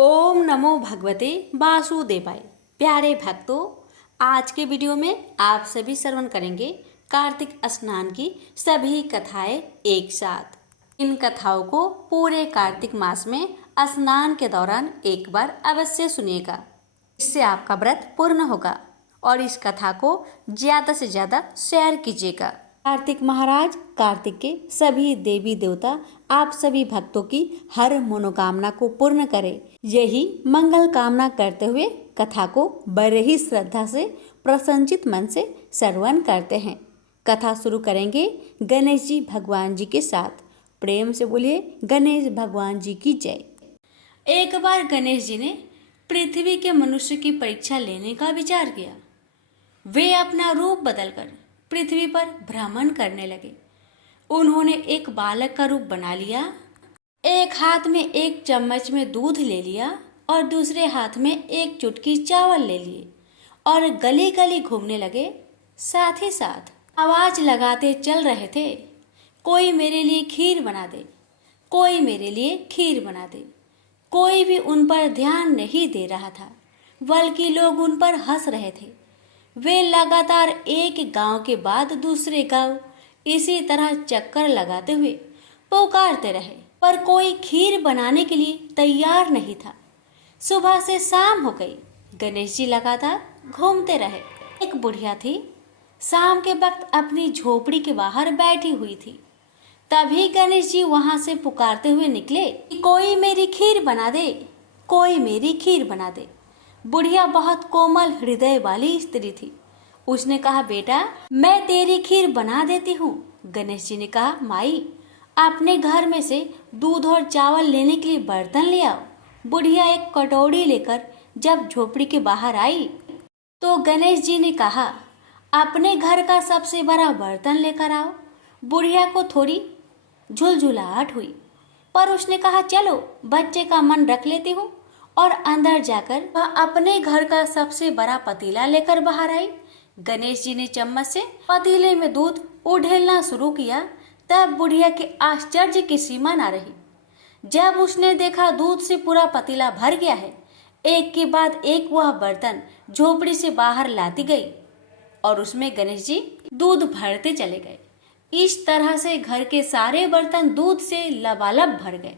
ओम नमो भगवते वासुदेवाय। प्यारे भक्तों, आज के वीडियो में आप सभी श्रवण करेंगे कार्तिक स्नान की सभी कथाएं एक साथ। इन कथाओं को पूरे कार्तिक मास में स्नान के दौरान एक बार अवश्य सुनिएगा। इससे आपका व्रत पूर्ण होगा और इस कथा को ज़्यादा से ज़्यादा शेयर कीजिएगा। कार्तिक महाराज, कार्तिक के सभी देवी देवता आप सभी भक्तों की हर मनोकामना को पूर्ण करें, यही मंगल कामना करते हुए कथा को बड़े ही श्रद्धा से प्रसन्नचित मन से श्रवण करते हैं। कथा शुरू करेंगे गणेश जी भगवान जी के साथ। प्रेम से बोलिए गणेश भगवान जी की जय। एक बार गणेश जी ने पृथ्वी के मनुष्य की परीक्षा लेने का विचार किया। वे अपना रूप बदलकर पृथ्वी पर भ्रमण करने लगे। उन्होंने एक बालक का रूप बना लिया। एक हाथ में एक चम्मच में दूध ले लिया और दूसरे हाथ में एक चुटकी चावल ले लिए और गली गली घूमने लगे। साथ ही साथ आवाज लगाते चल रहे थे, कोई मेरे लिए खीर बना दे, कोई मेरे लिए खीर बना दे। कोई भी उन पर ध्यान नहीं दे रहा था, बल्कि लोग उन पर हंस रहे थे। वे लगातार एक गांव के बाद दूसरे गांव इसी तरह चक्कर लगाते हुए पुकारते रहे, पर कोई खीर बनाने के लिए तैयार नहीं था। सुबह से शाम हो गई, गणेश जी लगातार घूमते रहे। एक बुढ़िया थी, शाम के वक्त अपनी झोपड़ी के बाहर बैठी हुई थी। तभी गणेश जी वहां से पुकारते हुए निकले कि कोई मेरी खीर बना दे, कोई मेरी खीर बना दे। बुढ़िया बहुत कोमल हृदय वाली स्त्री थी। उसने कहा, बेटा मैं तेरी खीर बना देती हूँ। गणेश जी ने कहा, माई अपने घर में से दूध और चावल लेने के लिए बर्तन ले आओ। बुढ़िया एक कटोरी लेकर जब झोपड़ी के बाहर आई तो गणेश जी ने कहा, अपने घर का सबसे बड़ा बर्तन लेकर आओ। बुढ़िया को थोड़ी झुलझुलाहट हुई, पर उसने कहा, चलो बच्चे का मन रख लेती हूँ, और अंदर जाकर वह अपने घर का सबसे बड़ा पतीला लेकर बाहर आई। गणेश जी ने चम्मच से पतीले में दूध उड़ेलना शुरू किया। तब बुढ़िया के आश्चर्य की सीमा न रही। जब उसने देखा दूध से पूरा पतीला भर गया है, एक के बाद एक वह बर्तन झोपड़ी से बाहर लाती गई और उसमें गणेश जी दूध भरते चले गए। इस तरह से घर के सारे बर्तन दूध से लबालब भर गए।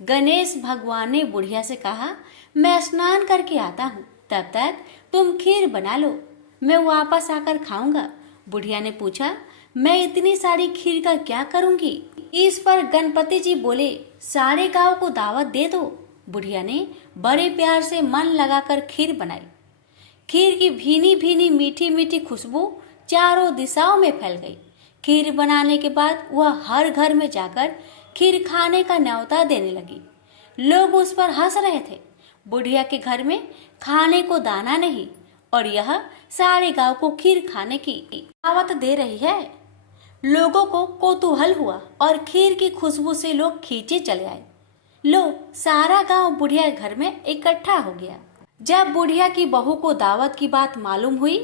गणेश भगवान ने बुढ़िया से कहा, मैं स्नान करके आता हूँ, तब तक तुम खीर बना लो, मैं वापस आकर खाऊंगा। बुढ़िया ने पूछा, मैं इतनी सारी खीर का क्या करूंगी? इस पर गणपति जी बोले, सारे गांव को दावत दे दो। बुढ़िया ने बड़े प्यार से मन लगाकर खीर बनाई। खीर की भीनी भीनी मीठी मीठी खुशबू चारों दिशाओं में फैल गई। खीर बनाने के बाद वह हर घर में जाकर खीर खाने का न्योता देने लगी। लोग उस पर हंस रहे थे। बुढ़िया के घर में खाने को दाना नहीं और यह सारे गांव को खीर खाने की दावत दे रही है। लोगों को कौतूहल हुआ और खीर की खुशबू से लोग खींचे चले आए। लो, सारा गांव बुढ़िया के घर में इकट्ठा हो गया। जब बुढ़िया की बहू को दावत की बात मालूम हुई,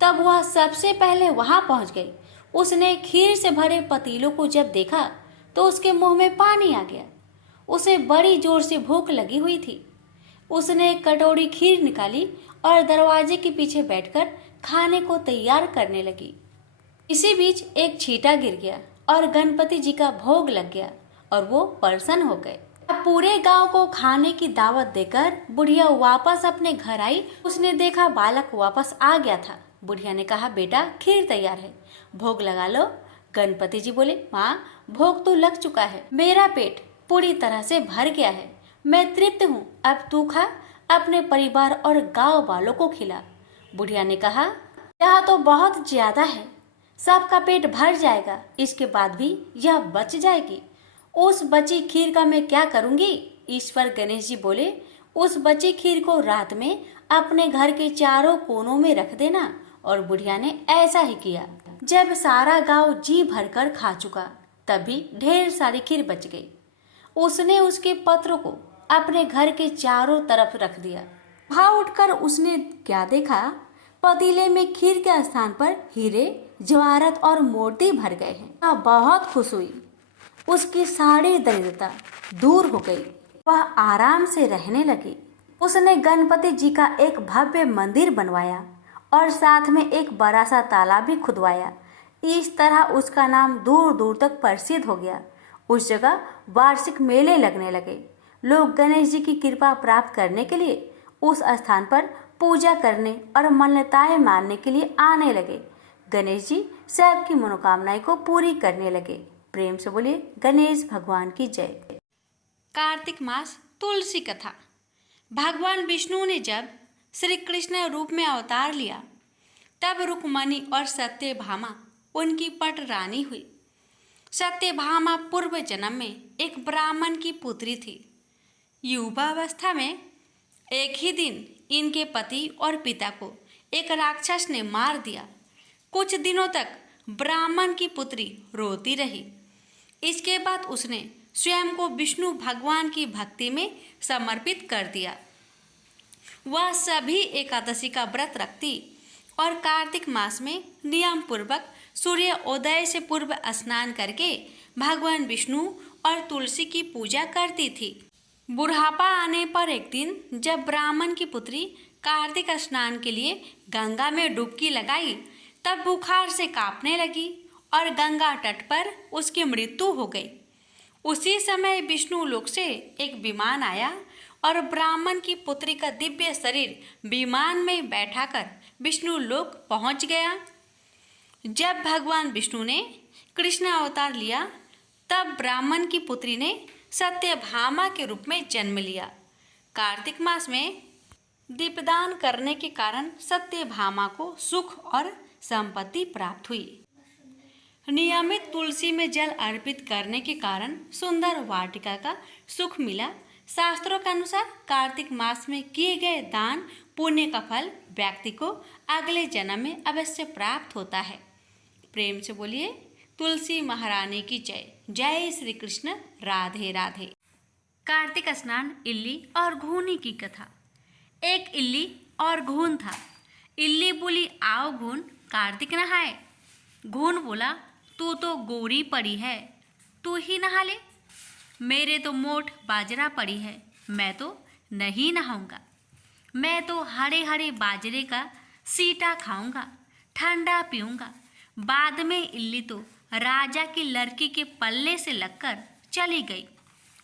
तब वह सबसे पहले वहां पहुंच गई। उसने खीर से भरे पतीलों को जब देखा तो उसके मुंह में पानी आ गया। उसे बड़ी जोर से भूख लगी हुई थी। उसने एक कटोरी खीर निकाली और दरवाजे के पीछे बैठकर खाने को तैयार करने लगी। इसी बीच एक छींटा गिर गया और गणपति जी का भोग लग गया और वो प्रसन्न हो गए। अब पूरे गांव को खाने की दावत देकर बुढ़िया वापस अपने घर आई। उसने देखा बालक वापस आ गया था। बुढ़िया ने कहा, बेटा खीर तैयार है, भोग लगा लो। गणपति जी बोले, माँ भोग तो लग चुका है, मेरा पेट पूरी तरह से भर गया है, मैं तृप्त हूँ, अब तू खा, अपने परिवार और गांव वालों को खिला। बुढ़िया ने कहा, यह तो बहुत ज्यादा है, सबका पेट भर जाएगा, इसके बाद भी यह बच जाएगी। उस बची खीर का मैं क्या करूंगी? इस पर गणेश जी बोले, उस बची खीर को रात में अपने घर के चारों कोनों में रख देना। और बुढ़िया ने ऐसा ही किया। जब सारा गांव जी भरकर खा चुका, तभी ढेर सारी खीर बच गई। उसने उसके पत्रों को अपने घर के चारों तरफ रख दिया। वहां उठकर उसने क्या देखा? पतीले में खीर के स्थान पर हीरे, जवाहरात और मोती भर गए हैं। बहुत खुश हुई। उसकी सारी दरिद्रता दूर हो गई। वह आराम से रहने लगी। उसने गणपति जी का एक भव्य मंदिर बनवाया और साथ में एक बड़ा सा तालाब भी खुदवाया। इस तरह उसका नाम दूर दूर तक प्रसिद्ध हो गया। उस जगह वार्षिक मेले लगने लगे। लोग गणेश जी की कृपा प्राप्त करने के लिए उस स्थान पर पूजा करने और मान्यताएं मानने के लिए आने लगे। गणेश जी सबकी मनोकामनाएं को पूरी करने लगे। प्रेम से बोलिए गणेश भगवान की जय। कार्तिक मास तुलसी कथा। भगवान विष्णु ने जब श्री कृष्ण रूप में अवतार लिया तब रुक्मणी और सत्यभामा उनकी पट रानी हुई। सत्यभामा पूर्व जन्म में एक ब्राह्मण की पुत्री थी। युवावस्था में एक ही दिन इनके पति और पिता को एक राक्षस ने मार दिया। कुछ दिनों तक ब्राह्मण की पुत्री रोती रही। इसके बाद उसने स्वयं को विष्णु भगवान की भक्ति में समर्पित कर दिया। वह सभी एकादशी का व्रत रखती और कार्तिक मास में नियम पूर्वक सूर्य उदय से पूर्व स्नान करके भगवान विष्णु और तुलसी की पूजा करती थी। बुढ़ापा आने पर एक दिन जब ब्राह्मण की पुत्री कार्तिक स्नान के लिए गंगा में डुबकी लगाई तब बुखार से कांपने लगी और गंगा तट पर उसकी मृत्यु हो गई। उसी समय विष्णु लोक से एक विमान आया और ब्राह्मण की पुत्री का दिव्य शरीर विमान में बैठाकर विष्णु लोक पहुंच गया। जब भगवान विष्णु ने कृष्ण अवतार लिया तब ब्राह्मण की पुत्री ने सत्यभामा के रूप में जन्म लिया। कार्तिक मास में दीपदान करने के कारण सत्यभामा को सुख और संपत्ति प्राप्त हुई। नियमित तुलसी में जल अर्पित करने के कारण सुंदर वाटिका का सुख मिला। शास्त्रों के अनुसार कार्तिक मास में किए गए दान पुण्य का फल व्यक्ति को अगले जन्म में अवश्य प्राप्त होता है। प्रेम से बोलिए तुलसी महारानी की जय। जय श्री कृष्ण। राधे राधे। कार्तिक स्नान इल्ली और घूनी की कथा। एक इल्ली और घून था। इल्ली बोली आओ घून कार्तिक नहाए। घून बोला तू तो गोरी पड़ी है, तू ही नहा ले। मेरे तो मोट बाजरा पड़ी है, मैं तो नहीं नहाऊंगा। मैं तो हरे हरे बाजरे का सीटा खाऊंगा, ठंडा पीऊंगा। बाद में इल्ली तो राजा की लड़की के पल्ले से लगकर चली गई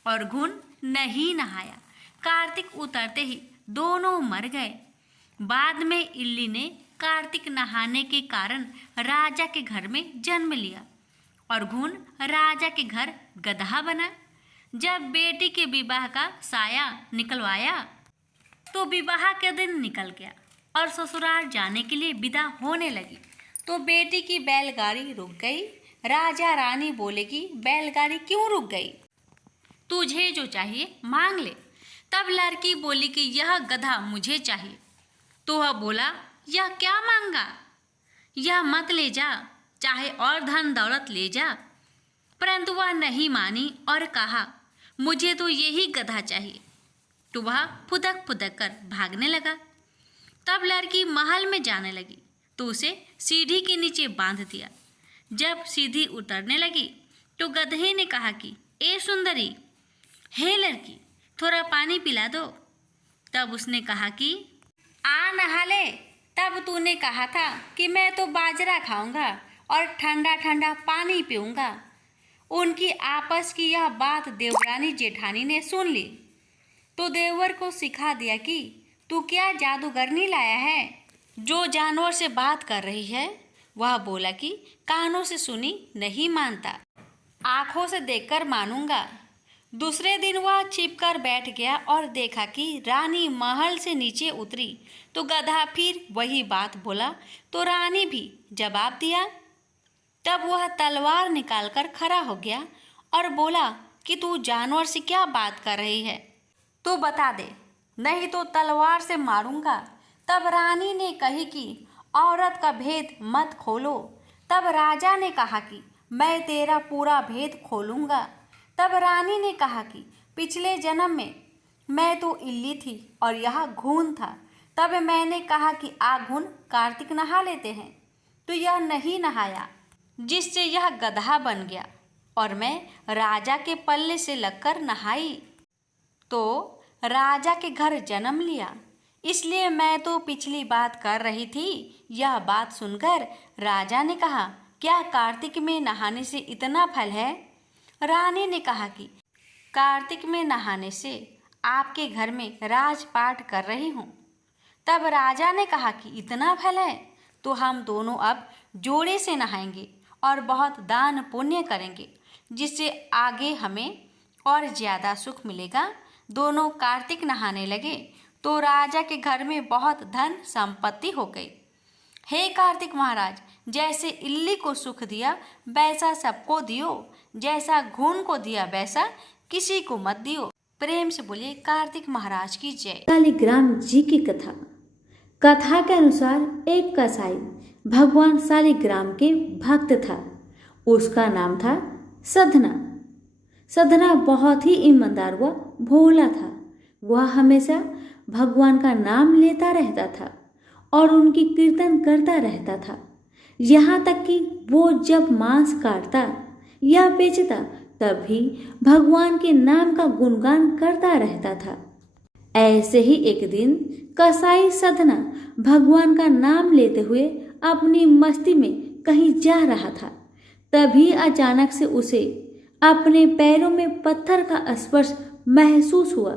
और घुन नहीं नहाया। कार्तिक उतरते ही दोनों मर गए। बाद में इल्ली ने कार्तिक नहाने के कारण राजा के घर में जन्म लिया और घुन राजा के घर गधा बना। जब बेटी के विवाह का साया निकलवाया तो विवाह के दिन निकल गया और ससुराल जाने के लिए विदा होने लगी तो बेटी की बैलगाड़ी रुक गई। राजा रानी बोले कि बैलगाड़ी क्यों रुक गई, तुझे जो चाहिए मांग ले। तब लड़की बोली कि यह गधा मुझे चाहिए। तो वह बोला यह क्या मांगा, यह मत ले जा, चाहे और धन दौलत ले जा। परंतु वह नहीं मानी और कहा मुझे तो यही गधा चाहिए। तो वह फुदक फुदक कर भागने लगा। तब लड़की महल में जाने लगी तो उसे सीढ़ी के नीचे बांध दिया। जब सीढ़ी उतरने लगी तो गधे ने कहा कि ए सुंदरी, हे लड़की, थोड़ा पानी पिला दो। तब उसने कहा कि आ नहा ले। तब तूने कहा था कि मैं तो बाजरा खाऊंगा और ठंडा ठंडा पानी पीऊंगा। उनकी आपस की यह बात देवरानी जेठानी ने सुन ली तो देवर को सिखा दिया कि तू क्या जादूगरनी लाया है जो जानवर से बात कर रही है। वह बोला कि कानों से सुनी नहीं मानता, आँखों से देखकर मानूंगा। दूसरे दिन वह छिपकर बैठ गया और देखा कि रानी महल से नीचे उतरी तो गधा फिर वही बात बोला तो रानी भी जवाब दिया। तब वह तलवार निकालकर खड़ा हो गया और बोला कि तू जानवर से क्या बात कर रही है, तू बता दे, नहीं तो तलवार से मारूंगा। तब रानी ने कही कि औरत का भेद मत खोलो। तब राजा ने कहा कि मैं तेरा पूरा भेद खोलूंगा। तब रानी ने कहा कि पिछले जन्म में मैं तो इल्ली थी और यह घून था। तब मैंने कहा कि आ घून, कार्तिक नहा लेते हैं, तो यह नहीं नहाया जिससे यह गधा बन गया और मैं राजा के पल्ले से लगकर नहाई। तो राजा के घर जन्म लिया, इसलिए मैं तो पिछली बात कर रही थी। यह बात सुनकर राजा ने कहा, क्या कार्तिक में नहाने से इतना फल है? रानी ने कहा कि कार्तिक में नहाने से आपके घर में राजपाट कर रही हूँ। तब राजा ने कहा कि इतना फल है तो हम दोनों अब जोड़े से नहाएंगे और बहुत दान पुण्य करेंगे, जिससे आगे हमें और ज़्यादा सुख मिलेगा। दोनों कार्तिक नहाने लगे तो राजा के घर में बहुत धन संपत्ति हो गई। हे कार्तिक महाराज, जैसे इल्ली को सुख दिया वैसा सबको दियो, जैसा घून को दिया वैसा किसी को मत दियो। प्रेम से बोलिए कार्तिक महाराज की जय। शालिग्राम जी की कथा। कथा के अनुसार एक कसाई भगवान शालिग्राम के भक्त था। उसका नाम था सधना। सधना बहुत ही ईमानदार व भोला था। वह हमेशा भगवान का नाम लेता रहता था और उनकी कीर्तन करता रहता था। यहाँ तक कि वो जब मांस काटता या बेचता तब भी भगवान के नाम का गुणगान करता रहता था। ऐसे ही एक दिन कसाई सधना भगवान का नाम लेते हुए अपनी मस्ती में कहीं जा रहा था। तभी अचानक से उसे अपने पैरों में पत्थर का स्पर्श महसूस हुआ।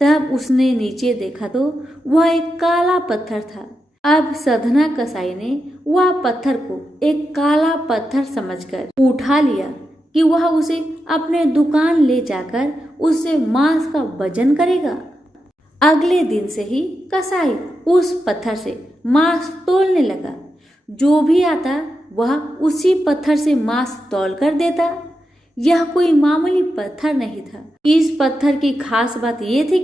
तब उसने नीचे देखा तो वह एक काला पत्थर था। अब सधना कसाई ने वह पत्थर को एक काला पत्थर समझकर उठा लिया कि वह उसे अपने दुकान ले जाकर उससे मांस का वजन करेगा। अगले दिन से ही कसाई उस पत्थर से मांस तौलने लगा। जो भी आता वह उसी पत्थर से मांस तौल कर देता। यह कोई मामूली पत्थर नहीं था। इस पत्थर की खास बात यह थी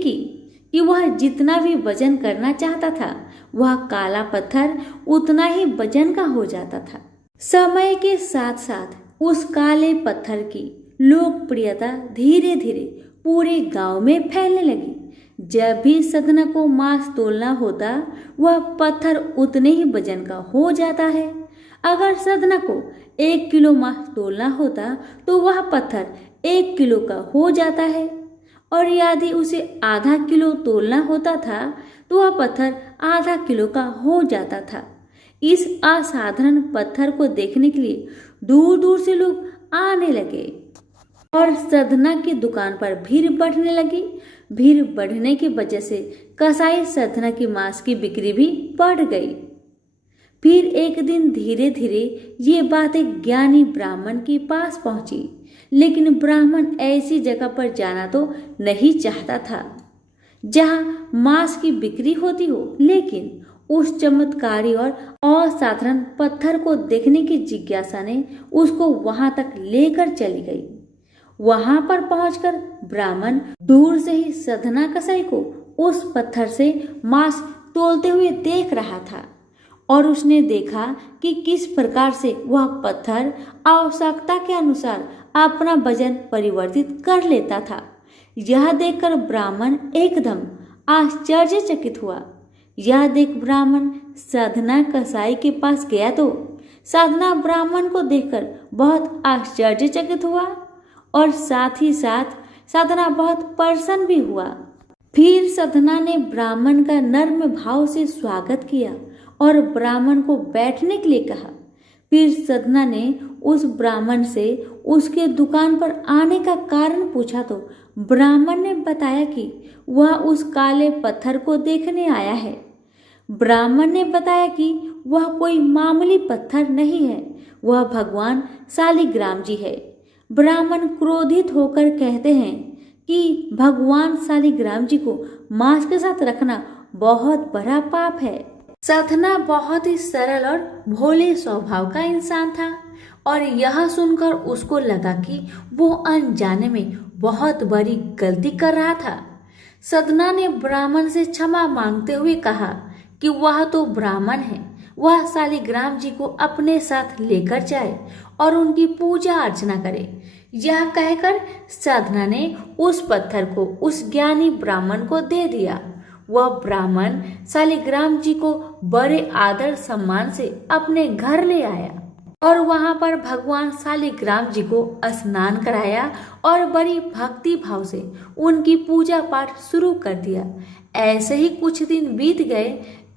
कि वह जितना भी वजन करना चाहता था वह काला पत्थर उतना ही वजन का हो जाता था। समय के साथ साथ उस काले पत्थर की लोकप्रियता धीरे धीरे पूरे गांव में फैलने लगी। जब भी सधना को मांस तोलना होता वह पत्थर उतने ही वजन का हो जाता है। अगर सधना को 1 किलो मांस तोलना होता तो वह पत्थर 1 किलो का हो जाता है, और यदि उसे आधा किलो तोलना होता था तो वह पत्थर आधा किलो का हो जाता था। इस असाधारण पत्थर को देखने के लिए दूर दूर से लोग आने लगे और सधना की दुकान पर भीड़ बढ़ने लगी। भीड़ बढ़ने की वजह से कसाई सधना की मांस की बिक्री भी बढ़ गई। फिर एक दिन धीरे धीरे ये बात एक ज्ञानी ब्राह्मण के पास पहुंची, लेकिन ब्राह्मण ऐसी जगह पर जाना तो नहीं चाहता था जहां मांस की बिक्री होती हो, लेकिन उस चमत्कारी और असाधारण पत्थर को देखने की जिज्ञासा ने उसको वहां तक लेकर चली गई। वहां पर पहुंचकर ब्राह्मण दूर से ही सधना कसाई को उस पत्थर से मांस तोलते हुए देख रहा था, और उसने देखा कि किस प्रकार से वह पत्थर आवश्यकता के अनुसार अपना वजन परिवर्तित कर लेता था। यह देखकर ब्राह्मण एकदम आश्चर्यचकित हुआ। यह देख ब्राह्मण सधना कसाई के पास गया तो सधना ब्राह्मण को देखकर बहुत आश्चर्यचकित हुआ और साथ ही साथ सधना बहुत प्रसन्न भी हुआ। फिर सधना ने ब्राह्मण का नर्म भाव से स्वागत किया और ब्राह्मण को बैठने के लिए कहा। फिर सधना ने उस ब्राह्मण से उसके दुकान पर आने का कारण पूछा तो ब्राह्मण ने बताया कि वह उस काले पत्थर को देखने आया है। ब्राह्मण ने बताया कि वह कोई मामूली पत्थर नहीं है, वह भगवान शालिग्राम जी है। ब्राह्मण क्रोधित होकर कहते हैं कि भगवान शालिग्राम जी को मांस के साथ रखना बहुत बड़ा पाप है। सधना बहुत ही सरल और भोले स्वभाव का इंसान था, और यह सुनकर उसको लगा कि वो अनजाने में बहुत बड़ी गलती कर रहा था। सधना ने ब्राह्मण से क्षमा मांगते हुए कहा कि वह तो ब्राह्मण है, वह शालिग्राम जी को अपने साथ लेकर जाए और उनकी पूजा अर्चना करे। यह कहकर सधना ने उस पत्थर को उस ज्ञानी ब्राह्मण को दे दिया। वह ब्राह्मण शालिग्राम जी को बड़े आदर सम्मान से अपने घर ले आया। और वहां पर भगवान शालिग्राम जी को स्नान कराया और बड़ी भक्ति भाव से उनकी पूजा पाठ शुरू कर दिया। ऐसे ही कुछ दिन बीत गए।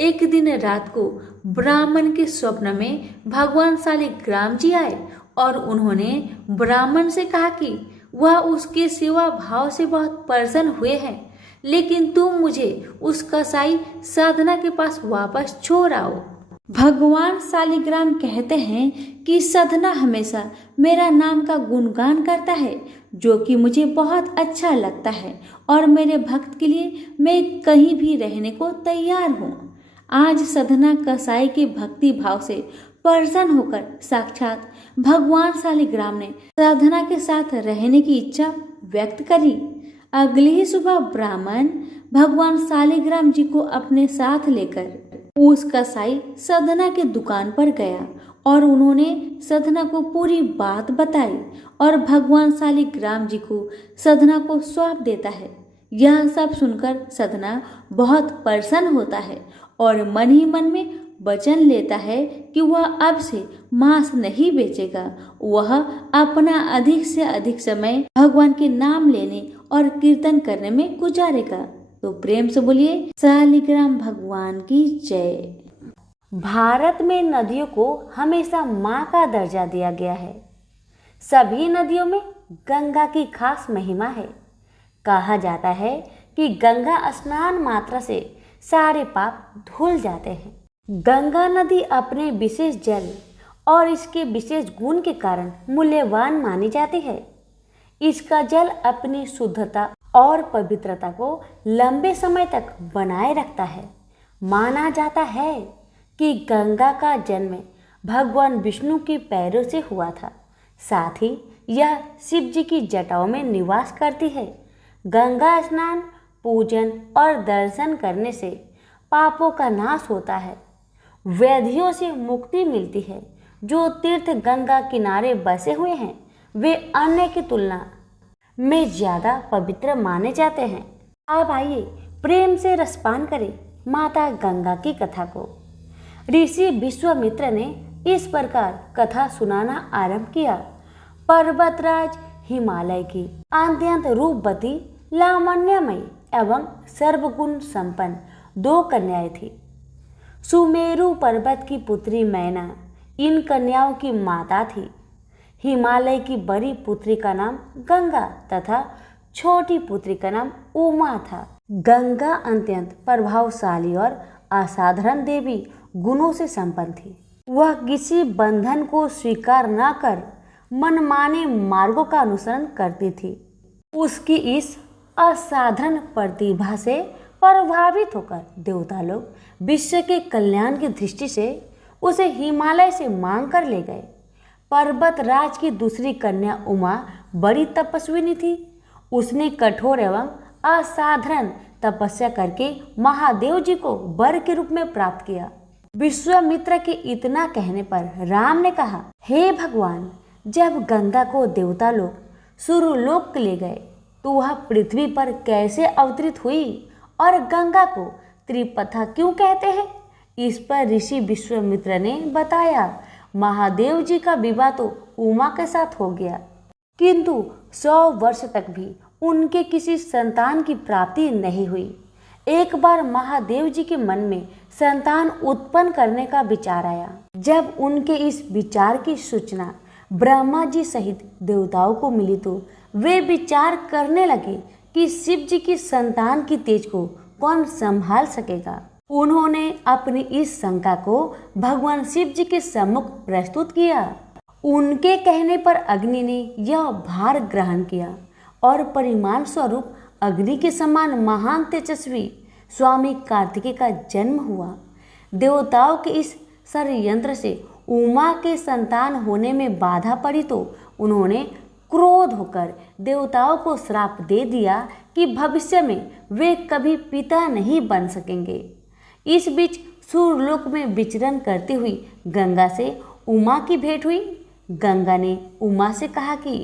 एक दिन रात को ब्राह्मण के स्वप्न में भगवान शालिग्राम जी आए और उन्होंने ब्राह्मण से कहा कि वह उसके सेवा भाव से बहुत प्रसन्न हुए हैं, लेकिन तुम मुझे उस कसाई साधना के पास वापस छोड़ आओ। भगवान शालिग्राम कहते हैं कि साधना हमेशा मेरा नाम का गुणगान करता है, जो कि मुझे बहुत अच्छा लगता है और मेरे भक्त के लिए मैं कहीं भी रहने को तैयार हूँ। आज साधना कसाई के भक्ति भाव से प्रसन्न होकर साक्षात भगवान शालिग्राम ने साधना के साथ रहने की इच्छा व्यक्त करी। अगली ही सुबह ब्राह्मण भगवान शालिग्राम जी को अपने साथ लेकर उस कसाई साधना के दुकान पर गया और उन्होंने साधना को पूरी बात बताई और भगवान शालिग्राम जी को साधना को सौंप देता है। यह सब सुनकर साधना बहुत प्रसन्न होता है और मन ही मन में वचन लेता है कि वह अब से मांस नहीं बेचेगा। वह अपना अधिक से अधिक समय भगवान के नाम लेने और कीर्तन करने में गुजारेगा। तो प्रेम से बोलिए शालिग्राम भगवान की जय। भारत में नदियों को हमेशा माँ का दर्जा दिया गया है। सभी नदियों में गंगा की खास महिमा है। कहा जाता है कि गंगा स्नान मात्र से सारे पाप धुल जाते हैं। गंगा नदी अपने विशेष जल और इसके विशेष गुण के कारण मूल्यवान मानी जाती है। इसका जल अपनी शुद्धता और पवित्रता को लंबे समय तक बनाए रखता है। माना जाता है कि गंगा का जन्म भगवान विष्णु के पैरों से हुआ था। साथ ही यह शिव जी की जटाओं में निवास करती है। गंगा स्नान, पूजन और दर्शन करने से पापों का नाश होता है, व्याधियों से मुक्ति मिलती है। जो तीर्थ गंगा किनारे बसे हुए हैं वे अन्य की तुलना में ज्यादा पवित्र माने जाते हैं। अब आइए प्रेम से रसपान करें माता गंगा की कथा को। ऋषि विश्वामित्र ने इस प्रकार कथा सुनाना आरंभ किया। पर्वतराज हिमालय की अत्यंत रूपवती, लावण्यमयी एवं सर्वगुण संपन्न 2 कन्याएं थी। सुमेरु पर्वत की पुत्री मैना इन कन्याओं की माता थी। हिमालय की बड़ी पुत्री का नाम गंगा तथा छोटी पुत्री का नाम उमा था। गंगा अत्यंत प्रभावशाली और असाधारण देवी गुणों से संपन्न थी। वह किसी बंधन को स्वीकार न कर मनमाने मार्गों का अनुसरण करती थी। उसकी इस असाधारण प्रतिभा से प्रभावित होकर देवता लोग विश्व के कल्याण की दृष्टि से उसे हिमालय से मांग कर ले गए। पर्वतराज की दूसरी कन्या उमा बड़ी तपस्विनी थी। उसने कठोर एवं असाधारण तपस्या करके महादेव जी को वर के रूप में प्राप्त किया। विश्वामित्र के इतना कहने पर राम ने कहा, हे भगवान, जब गंगा को देवता लोग सूर्यलोक ले गए तो वह पृथ्वी पर कैसे अवतरित हुई और गंगा को त्रिपथा क्यों कहते हैं? इस पर ऋषि विश्वामित्र ने बताया, महादेव जी का विवाह तो उमा के साथ हो गया, किंतु 100 वर्ष तक भी उनके किसी संतान की प्राप्ति नहीं हुई। एक बार महादेव जी के मन में संतान उत्पन्न करने का विचार आया। जब उनके इस विचार की सूचना ब्रह्मा जी सहित देवताओं को मिली तो वे विचार करने लगे कि शिव जी की संतान की तेज को कौन संभाल सकेगा। उन्होंने अपनी इस शंका को भगवान शिव जी के सम्मुख प्रस्तुत किया। उनके कहने पर अग्नि ने यह भार ग्रहण किया और परिमाण स्वरूप अग्नि के समान महान तेजस्वी स्वामी कार्तिकेय का जन्म हुआ। देवताओं के इस षड्यंत्र से उमा के संतान होने में बाधा पड़ी तो उन्होंने क्रोध होकर देवताओं को श्राप दे दिया कि भविष्य में वे कभी पिता नहीं बन सकेंगे। इस बीच सूर्यलोक में विचरण करती हुई गंगा से उमा की भेंट हुई। गंगा ने उमा से कहा कि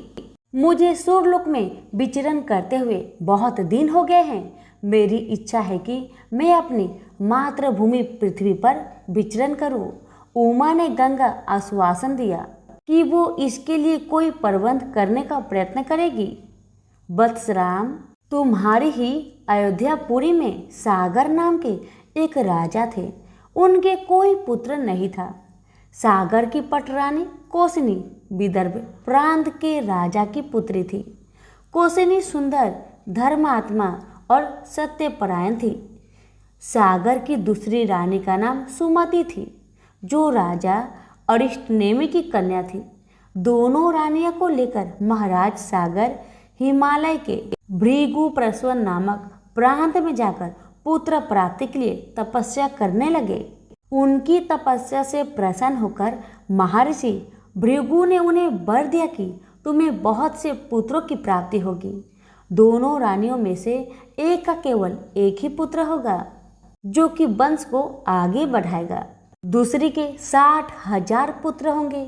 मुझे सूर्यलोक में विचरण करते हुए बहुत दिन हो गए हैं। मेरी इच्छा है कि मैं अपनी मातृभूमि पृथ्वी पर विचरण करूं। उमा ने गंगा आश्वासन दिया कि वो इसके लिए कोई प्रबंध करने का प्रयत्न करेगी। वत्सराम, तुम्हारी ही अयोध्यापुरी में सागर नाम के एक राजा थे। उनके कोई पुत्र नहीं था। सागर की पटरानी कोसनी विदर्भ प्रांत के राजा की पुत्री थी। कोसनी सुंदर, धर्मात्मा और सत्यपरायण थी। सागर की दूसरी रानी का नाम सुमति थी, जो राजा अरिष्टनेमि की कन्या थी। दोनों रानियों को लेकर महाराज सागर हिमालय के भृगुप्रस्वन नामक प्रांत में जाकर पुत्र प्राप्ति के लिए तपस्या करने लगे। उनकी तपस्या से प्रसन्न होकर महर्षि भृगु ने उन्हें वर दिया कि तुम्हें बहुत से पुत्रों की प्राप्ति होगी। दोनों रानियों में से एक का केवल एक ही पुत्र होगा, जो कि वंश को आगे बढ़ाएगा। दूसरी के 60,000 पुत्र होंगे।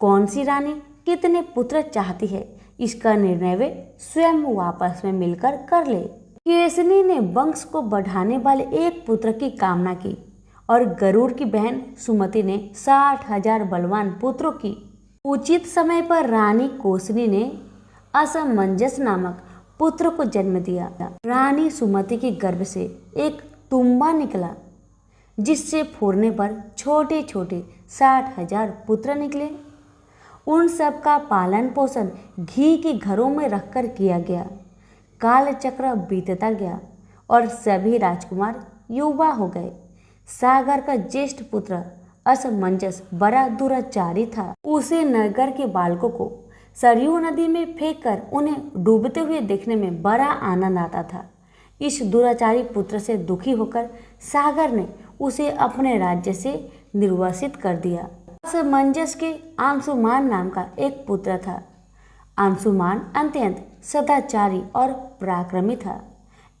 कौन सी रानी कितने पुत्र चाहती है, इसका निर्णय वे स्वयं आपस में मिलकर कर ले। केसनी ने वंश को बढ़ाने वाले एक पुत्र की कामना की और गरुड़ की बहन सुमति ने 60,000 बलवान पुत्रों की। उचित समय पर रानी कोसनी ने असमंजस नामक पुत्र को जन्म दिया। रानी सुमति के गर्भ से एक तुम्बा निकला, जिससे फोड़ने पर छोटे छोटे 60,000 पुत्र निकले। उन सब का पालन पोषण घी के घरों में रखकर किया गया। काल चक्र बीतता गया और सभी राजकुमार युवा हो गए। सागर का ज्येष्ठ पुत्र असमंजस बड़ा दुराचारी था। उसे नगर के बालकों को सरयू नदी में फेंककर उन्हें डूबते हुए देखने में बड़ा आनंद आता था। इस दुराचारी पुत्र से दुखी होकर सागर ने उसे अपने राज्य से निर्वासित कर दिया। असमंजस के अंशुमान नाम का एक पुत्र था। अंशुमान अत्यंत सदाचारी और पराक्रमी था।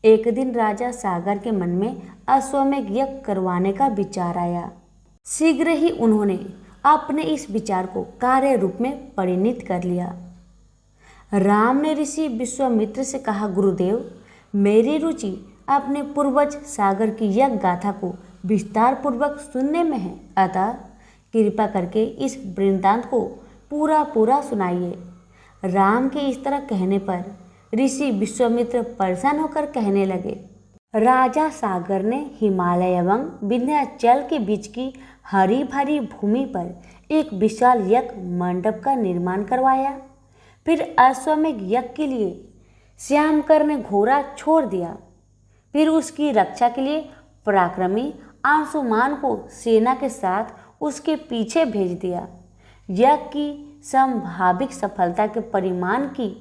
एक दिन राजा सागर के मन में अश्वमेध यज्ञ करवाने का विचार आया। शीघ्र ही उन्होंने अपने इस विचार को कार्य रूप में परिणित कर लिया। राम ने ऋषि विश्वामित्र से कहा, गुरुदेव, मेरी रुचि अपने पूर्वज सागर की यज्ञ गाथा को विस्तार पूर्वक सुनने में है, अतः कृपा करके इस वृत्तांत को पूरा सुनाइए। राम के इस तरह कहने पर ऋषि विश्वामित्र परेशान होकर कहने लगे, राजा सागर ने हिमालय एवं विंध्याचल के बीच की हरी भरी भूमि पर एक विशाल यज्ञ मंडप का निर्माण करवाया। फिर अश्वमेध यज्ञ के लिए श्यामकर ने घोड़ा छोड़ दिया। फिर उसकी रक्षा के लिए पराक्रमी अंशुमान को सेना के साथ उसके पीछे भेज दिया। यज्ञ की संभावित सफलता के परिमाण की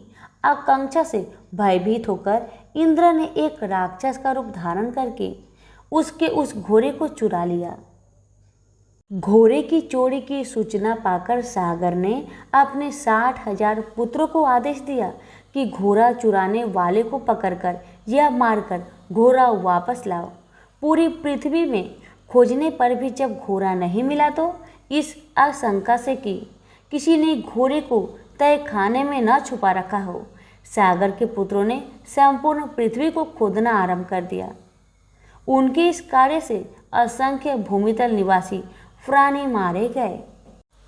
आकांक्षा से भयभीत होकर इंद्र ने एक राक्षस का रूप धारण करके उसके उस घोड़े को चुरा लिया। घोड़े की चोरी की सूचना पाकर सागर ने अपने 60,000 पुत्रों को आदेश दिया कि घोड़ा चुराने वाले को पकड़कर या मारकर घोड़ा वापस लाओ। पूरी पृथ्वी में खोजने पर भी जब घोड़ा नहीं मिला तो इस आशंका से कि किसी ने घोड़े को तय खाने में न छुपा रखा हो, सागर के पुत्रों ने संपूर्ण पृथ्वी को खोदना आरंभ कर दिया। उनके इस कार्य से असंख्य भूमितल निवासी प्राणी मारे गए।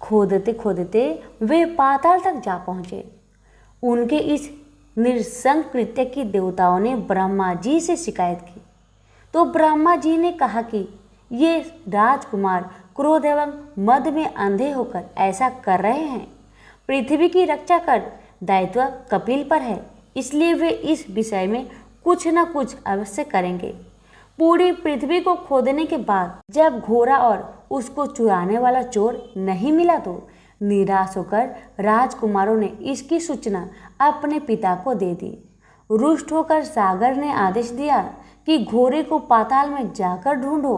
खोदते खोदते वे पाताल तक जा पहुँचे। उनके इस नृशंस कृत्य की देवताओं ने ब्रह्मा जी से शिकायत की, तो ब्रह्मा जी ने कहा कि ये राजकुमार क्रोध एवं मद में अंधे होकर ऐसा कर रहे हैं। पृथ्वी की रक्षा कर दायित्व कपिल पर है, इसलिए वे इस विषय में कुछ न कुछ अवश्य करेंगे। पूरी पृथ्वी को खोदने के बाद जब घोड़ा और उसको चुराने वाला चोर नहीं मिला तो निराश होकर राजकुमारों ने इसकी सूचना अपने पिता को दे दी। रुष्ट होकर सागर ने आदेश दिया कि घोड़े को पाताल में जाकर ढूंढो।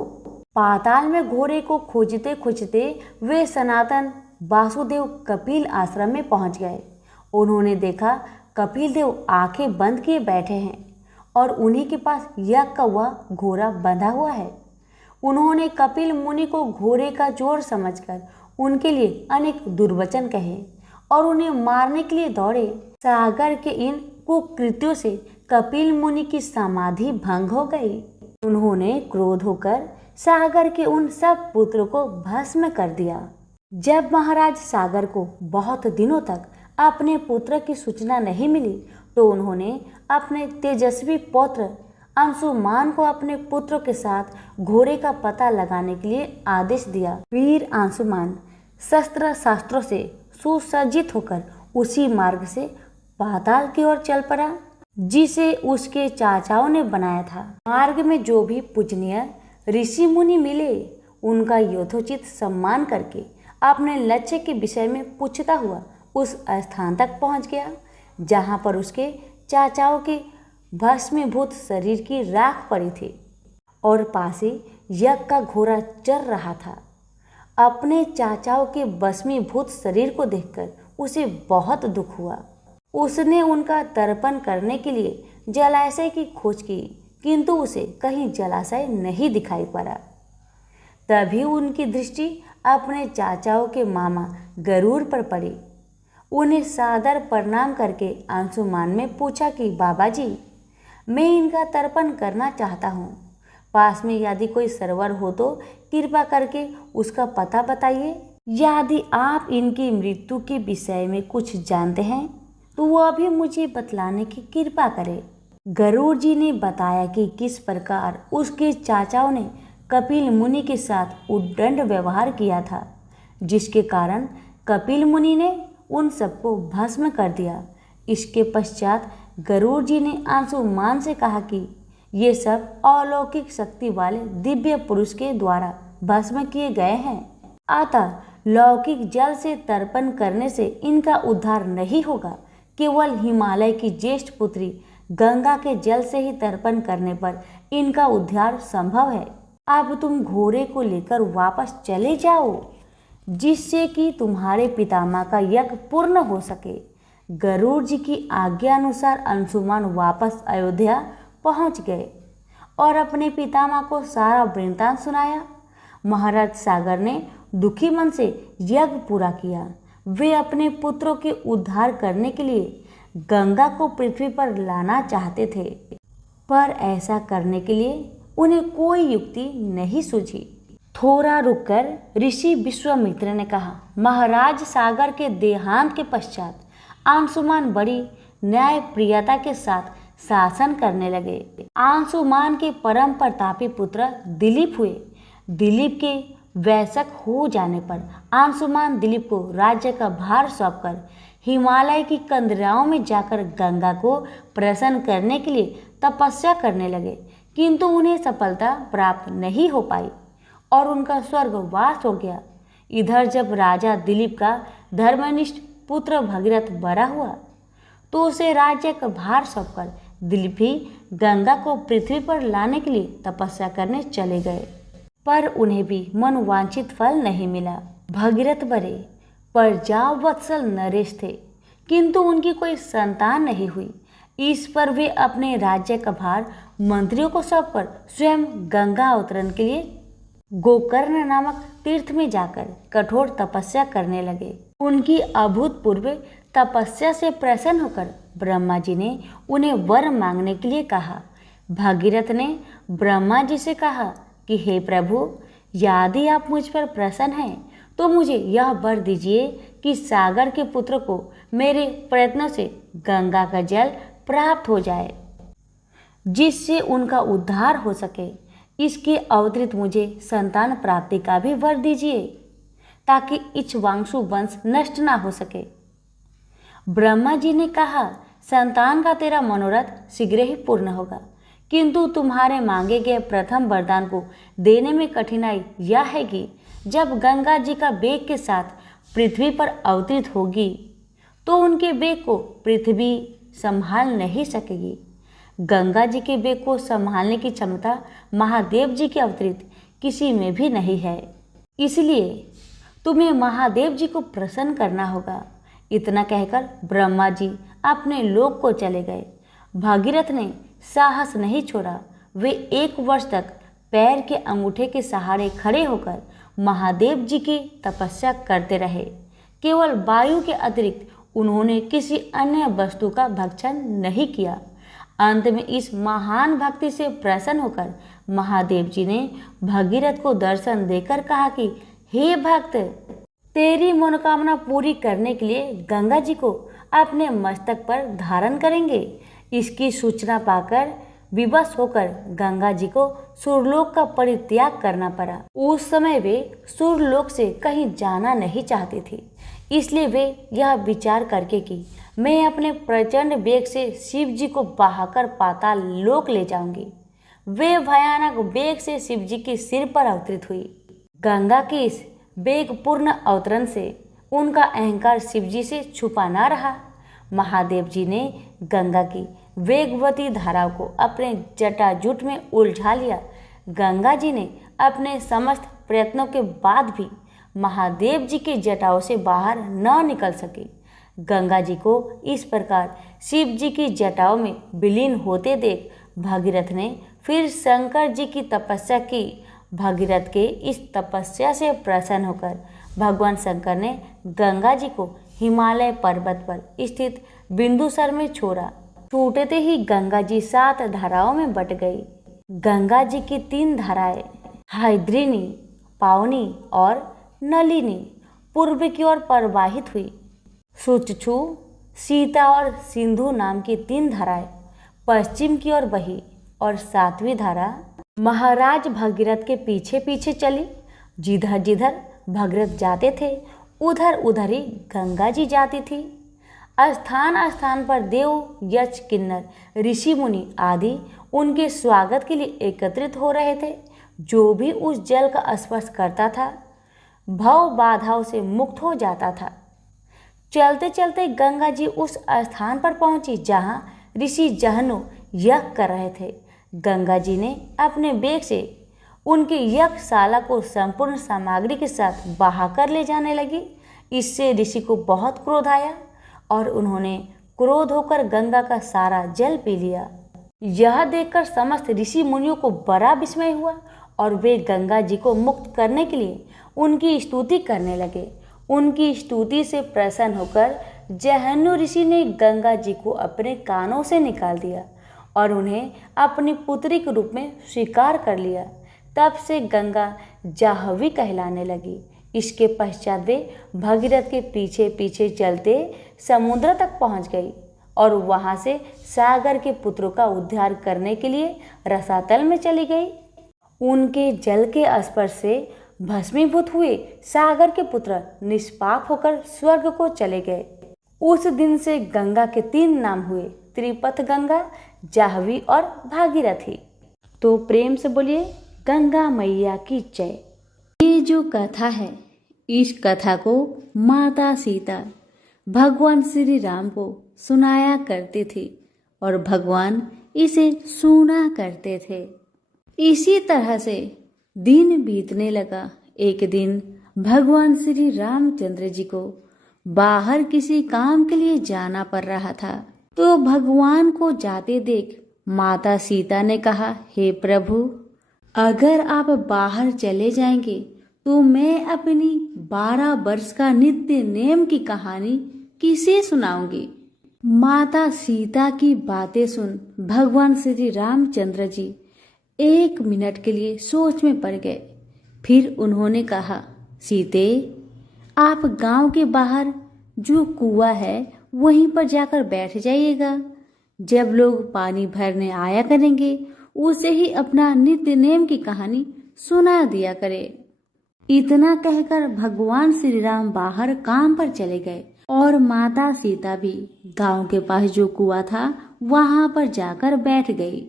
पाताल में घोड़े को खोजते खोजते वे सनातन वासुदेव कपिल आश्रम में पहुंच गए। उन्होंने देखा कपिल देव आंखें बंद किए बैठे हैं और उन्हीं के पास यज्ञ का वह घोड़ा बंधा हुआ है। उन्होंने कपिल मुनि को घोड़े का चोर समझकर उनके लिए अनेक दुर्वचन कहे और उन्हें मारने के लिए दौड़े। सागर के इन कुकृत्यों से कपिल मुनि की समाधि भंग हो गई। उन्होंने क्रोध होकर सागर के उन सब पुत्रों को भस्म कर दिया। जब महाराज सागर को बहुत दिनों तक अपने पुत्र की सूचना नहीं मिली तो उन्होंने अपने तेजस्वी पौत्र अंशुमान को अपने पुत्रों के साथ घोड़े का पता लगाने के लिए आदेश दिया। वीर अंशुमान शस्त्र शास्त्रों से सुसज्जित होकर उसी मार्ग से पाताल की ओर चल पड़ा जिसे उसके चाचाओं ने बनाया था। मार्ग में जो भी पूजनीय ऋषि मुनि मिले उनका यथोचित सम्मान करके अपने लक्ष्य के विषय में पूछता हुआ उस स्थान तक पहुंच गया जहां पर उसके चाचाओं के भस्मीभूत शरीर की राख पड़ी थी और पास ही यज्ञ का घोड़ा चर रहा था। अपने चाचाओं के भस्मीभूत शरीर को देखकर उसे बहुत दुख हुआ। उसने उनका तर्पण करने के लिए जलाशय की खोज की किंतु उसे कहीं जलाशय नहीं दिखाई पड़ा। तभी उनकी दृष्टि अपने चाचाओं के मामा गरुड़ पर पड़ी। उन्हें सादर प्रणाम करके अंशुमान ने पूछा कि बाबा जी, मैं इनका तर्पण करना चाहता हूँ। पास में यदि कोई सरोवर हो तो कृपा करके उसका पता बताइए। यदि आप इनकी मृत्यु के विषय में कुछ जानते हैं तो वह भी मुझे बतलाने की कृपा करें। गरुड़ जी ने बताया कि किस प्रकार उसके चाचाओं ने कपिल मुनि के साथ उद्दंड व्यवहार किया था, जिसके कारण कपिल मुनि ने उन सबको भस्म कर दिया। इसके पश्चात गरुड़ जी ने अंशुमान से कहा कि ये सब अलौकिक शक्ति वाले दिव्य पुरुष के द्वारा भस्म किए गए हैं, अतः लौकिक जल से तर्पण करने से इनका उद्धार नहीं होगा। केवल हिमालय की ज्येष्ठ पुत्री गंगा के जल से ही तर्पण करने पर इनका उद्धार संभव है। अब तुम घोड़े को लेकर वापस चले जाओ जिससे कि तुम्हारे पितामह का यज्ञ पूर्ण हो सके। गरुड़ जी की आज्ञा अनुसार अंशुमान वापस अयोध्या पहुंच गए और अपने पितामह को सारा वृत्तांत सुनाया। महाराज सागर ने दुखी मन से यज्ञ पूरा किया। वे अपने पुत्रों के उद्धार करने के लिए गंगा को पृथ्वी पर लाना चाहते थे, पर ऐसा करने के लिए उन्हें कोई युक्ति नहीं सूझी। थोड़ा रुककर ऋषि विश्वामित्र ने कहा, महाराज सागर के देहांत के पश्चात अंशुमान बड़ी न्याय प्रियता के साथ शासन करने लगे। अंशुमान के परम प्रतापी पुत्र दिलीप हुए। दिलीप के वयस्क हो जाने पर अंशुमान दिलीप को राज्य का भार सौंपकर हिमालय की कंदराओं में जाकर गंगा को प्रसन्न करने के लिए तपस्या करने लगे, किंतु उन्हें सफलता प्राप्त नहीं हो पाई और उनका स्वर्गवास हो गया। इधर जब राजा दिलीप का धर्मनिष्ठ पुत्र भगीरथ बड़ा हुआ तो उसे राज्य का भार सौंपकर दिलीप ही गंगा को पृथ्वी पर लाने के लिए तपस्या करने चले गए, पर उन्हें भी मनोवांछित फल नहीं मिला। भगीरथ बड़े प्रजावत्सल नरेश थे, किंतु उनकी कोई संतान नहीं हुई। इस पर वे अपने राज्य का भार मंत्रियों को सौंपकर स्वयं गंगा अवतरण के लिए गोकर्ण नामक तीर्थ में जाकर कठोर तपस्या करने लगे। उनकी अभूतपूर्व तपस्या से प्रसन्न होकर ब्रह्मा जी ने उन्हें वर मांगने के लिए कहा। भगीरथ ने ब्रह्मा जी से कहा कि हे प्रभु, यदि आप मुझ पर प्रसन्न हैं तो मुझे यह वर दीजिए कि सागर के पुत्र को मेरे प्रयत्नों से गंगा का जल प्राप्त हो जाए, जिससे उनका उद्धार हो सके। इसके अतिरिक्त मुझे संतान प्राप्ति का भी वर दीजिए ताकि इक्ष्वाकु वंश नष्ट ना हो सके। ब्रह्मा जी ने कहा, संतान का तेरा मनोरथ शीघ्र ही पूर्ण होगा, किंतु तुम्हारे मांगे गए प्रथम वरदान को देने में कठिनाई यह है कि जब गंगा जी का वेग के साथ पृथ्वी पर अवतरित होगी तो उनके वेग को पृथ्वी संभाल नहीं सकेगी। गंगा जी के वेग को संभालने की क्षमता महादेव जी के अवतरित किसी में भी नहीं है, इसलिए तुम्हें महादेव जी को प्रसन्न करना होगा। इतना कहकर ब्रह्मा जी अपने लोक को चले गए। भगीरथ ने साहस नहीं छोड़ा। वे 1 वर्ष तक पैर के अंगूठे के सहारे खड़े होकर महादेव जी की तपस्या करते रहे। केवल वायु के अतिरिक्त उन्होंने किसी अन्य वस्तु का भक्षण नहीं किया। अंत में इस महान भक्ति से प्रसन्न होकर महादेव जी ने भगीरथ को दर्शन देकर कहा कि हे भक्त, तेरी मनोकामना पूरी करने के लिए गंगा जी को अपने मस्तक पर धारण करेंगे। इसकी सूचना पाकर विवश होकर गंगा जी को सूर्यलोक का परित्याग करना पड़ा। उस समय वे सूर्यलोक से कहीं जाना नहीं चाहती थी, इसलिए वे यह विचार करके कि मैं अपने प्रचंड वेग से शिव जी को बहाकर पाताल लोक ले जाऊंगी। वे भयानक वेग से शिव जी के सिर पर अवतरित हुई। गंगा के इस वेगपूर्ण अवतरण से उनका अहंकार शिव जी से छुपा न रहा। महादेव जी ने गंगा की वेगवती धाराओं को अपने जटाजूट में उलझा लिया। गंगा जी ने अपने समस्त प्रयत्नों के बाद भी महादेव जी की जटाओं से बाहर न निकल सके। गंगा जी को इस प्रकार शिव जी की जटाओं में विलीन होते देख भगीरथ ने फिर शंकर जी की तपस्या की। भगीरथ के इस तपस्या से प्रसन्न होकर भगवान शंकर ने गंगा जी को हिमालय पर्वत पर स्थित बिंदुसर में छोड़ा। छूटते ही गंगा जी 7 धाराओं में बट गई। गंगा जी की 3 धाराएं हैद्रिनी, पावनी और नलिनी पूर्व की ओर प्रवाहित हुई। सुचक्षु, सीता और सिंधु नाम की 3 धाराएं पश्चिम की ओर बही और 7वीं धारा महाराज भगीरथ के पीछे पीछे चली। जिधर जिधर भगीरथ जाते थे उधर उधर ही गंगा जी जाती थी। स्थान स्थान पर देव, यक्ष, किन्नर, ऋषि मुनि आदि उनके स्वागत के लिए एकत्रित हो रहे थे। जो भी उस जल का स्पर्श करता था भव बाधाओं से मुक्त हो जाता था। चलते चलते गंगा जी उस स्थान पर पहुंची जहां ऋषि जहनु यज्ञ कर रहे थे। गंगा जी ने अपने वेग से उनकी यज्ञशाला को संपूर्ण सामग्री के साथ बहाकर ले जाने लगी। इससे ऋषि को बहुत क्रोध आया और उन्होंने क्रोध होकर गंगा का सारा जल पी लिया। यह देखकर समस्त ऋषि मुनियों को बड़ा विस्मय हुआ और वे गंगा जी को मुक्त करने के लिए उनकी स्तुति करने लगे। उनकी स्तुति से प्रसन्न होकर जहनु ऋषि ने गंगा जी को अपने कानों से निकाल दिया और उन्हें अपनी पुत्री के रूप में स्वीकार कर लिया। तब से गंगा जाह्नवी कहलाने लगी। इसके पश्चात वे भगीरथ के पीछे पीछे चलते समुद्र तक पहुंच गई और वहां से सागर के पुत्रों का उद्धार करने के लिए रसातल में चली गई। उनके जल के स्पर्श से भस्मीभूत हुए सागर के पुत्र निष्पाप होकर स्वर्ग को चले गए। उस दिन से गंगा के 3 नाम हुए, त्रिपथ गंगा, जाह्नवी और भागीरथी। तो प्रेम से बोलिए गंगा मैया की जय। ये जो कथा है, इस कथा को माता सीता भगवान श्री राम को सुनाया करती थी और भगवान इसे सुना करते थे। इसी तरह से दिन बीतने लगा। एक दिन भगवान श्री रामचंद्र जी को बाहर किसी काम के लिए जाना पड़ रहा था। तो भगवान को जाते देख माता सीता ने कहा, हे प्रभु, अगर आप बाहर चले जाएंगे तो मैं अपनी 12 वर्ष का नित्य नेम की कहानी किसे सुनाऊंगी। माता सीता की बातें सुन भगवान श्री रामचंद्र जी 1 मिनट के लिए सोच में पड़ गए। फिर उन्होंने कहा, सीते, आप गांव के बाहर जो कुआं है वहीं पर जाकर बैठ जाइएगा। जब लोग पानी भरने आया करेंगे उसे ही अपना नित्य नेम की कहानी सुना दिया करे। इतना कहकर भगवान श्री राम बाहर काम पर चले गए और माता सीता भी गांव के पास जो कुआं था वहां पर जाकर बैठ गई।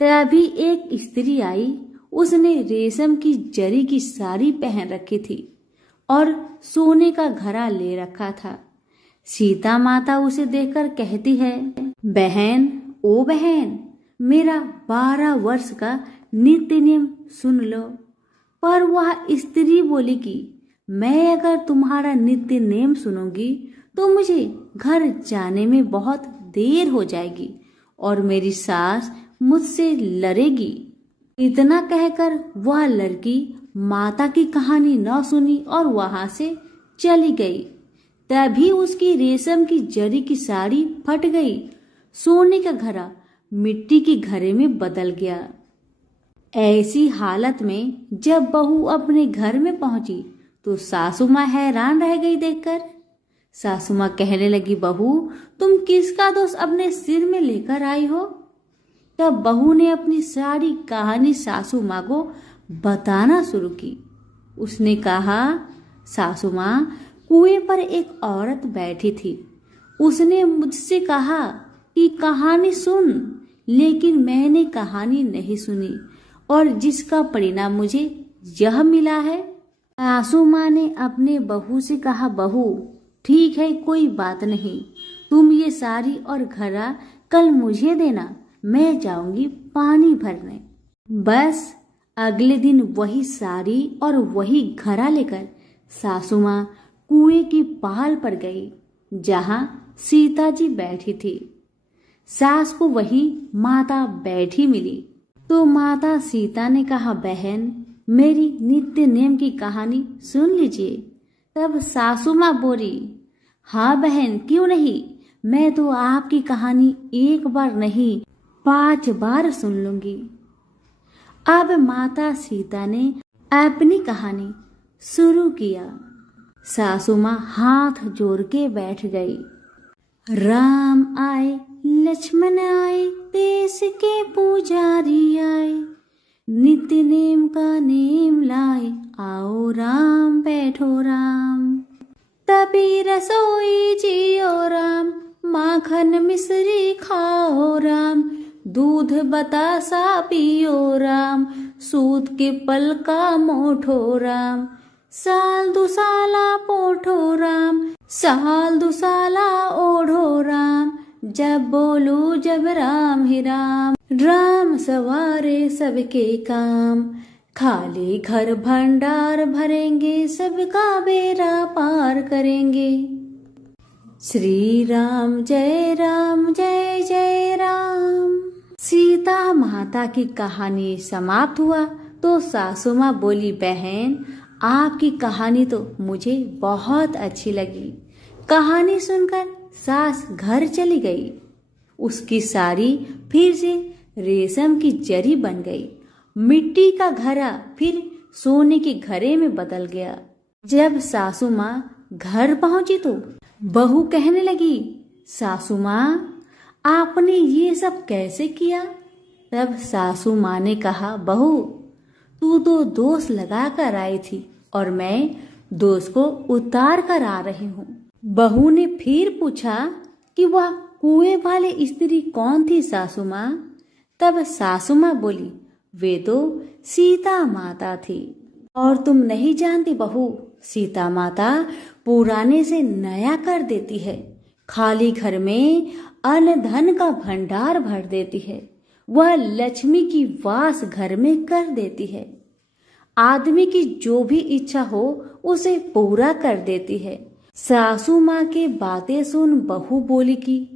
तभी एक स्त्री आई। उसने रेशम की जरी की साड़ी पहन रखी थी और सोने का घड़ा ले रखा था। सीता माता उसे देखकर कहती है, बहन, ओ बहन, मेरा 12 वर्ष का नित्य नियम सुन लो। पर वह स्त्री बोली कि मैं अगर तुम्हारा नित्य नेम सुनूंगी तो मुझे घर जाने में बहुत देर हो जाएगी और मेरी सास मुझसे लड़ेगी। इतना कहकर वह लड़की माता की कहानी न सुनी और वहां से चली गई। तभी उसकी रेशम की जरी की साड़ी फट गई। सोने का घड़ा मिट्टी के घड़े में बदल गया। ऐसी हालत में जब बहू अपने घर में पहुंची तो सासू माँ हैरान रह गई देखकर। सासू माँ कहने लगी, बहू तुम किसका दोष अपने सिर में लेकर आई हो? तब बहू ने अपनी सारी कहानी सासू माँ को बताना शुरू की। उसने कहा, सासू माँ, कुएं पर एक औरत बैठी थी। उसने मुझसे कहा कि कहानी सुन, लेकिन मैंने कहानी नहीं सुनी और जिसका परिणाम मुझे यह मिला है। सासू माँ ने अपने बहू से कहा, बहू ठीक है, कोई बात नहीं, तुम ये साड़ी और घड़ा कल मुझे देना, मैं जाऊंगी पानी भरने। बस अगले दिन वही साड़ी और वही घड़ा लेकर सासू माँ कुएं की पहाड़ पर गई जहां सीता जी बैठी थी। सास को वही माता बैठी मिली तो माता सीता ने कहा, बहन मेरी नित्य नेम की कहानी सुन लीजिए। तब सासू माँ बोली, हाँ बहन, क्यों नहीं, मैं तो आपकी कहानी एक बार नहीं 5 बार सुन लूंगी। अब माता सीता ने अपनी कहानी शुरू किया। सासू माँ हाथ जोड़ के बैठ गई। राम आए, लक्ष्मण आए, देश के पुजारी आए, नित्य नेम का नेम लाए, आओ राम बैठो राम। तभी रसोई जियो राम, माखन मिश्री खाओ राम, दूध बतासा पियो राम, सूत के पल का मोठो राम, साल दुसाला पोठो राम, साल दुसाला ओढ़ो राम, जब बोलू जब राम ही राम, राम सवारे सबके काम, खाली घर भंडार भरेंगे, सबका बेड़ा पार करेंगे। श्री राम जय राम जय जय राम। सीता माता की कहानी समाप्त हुआ तो सासू माँ बोली, बहन आपकी कहानी तो मुझे बहुत अच्छी लगी। कहानी सुनकर सास घर चली गई। उसकी साड़ी फिर से रेशम की जरी बन गई। मिट्टी का घड़ा फिर सोने के घड़े में बदल गया। जब सासू माँ घर पहुंची तो बहू कहने लगी, सासू माँ आपने ये सब कैसे किया? तब सासू माँ ने कहा, बहू तू तो दोष लगा कर आई थी और मैं दोष को उतार कर आ रही हूँ। बहू ने फिर पूछा कि वह कुएं वाले स्त्री कौन थी सासू माँ? तब सासू माँ बोली, वे तो सीता माता थी। और तुम नहीं जानती बहू, सीता माता पुराने से नया कर देती है, खाली घर में अन्न धन का भंडार भर देती है, वह लक्ष्मी की वास घर में कर देती है, आदमी की जो भी इच्छा हो उसे पूरा कर देती है। सासू माँ के बातें सुन बहू बोली कि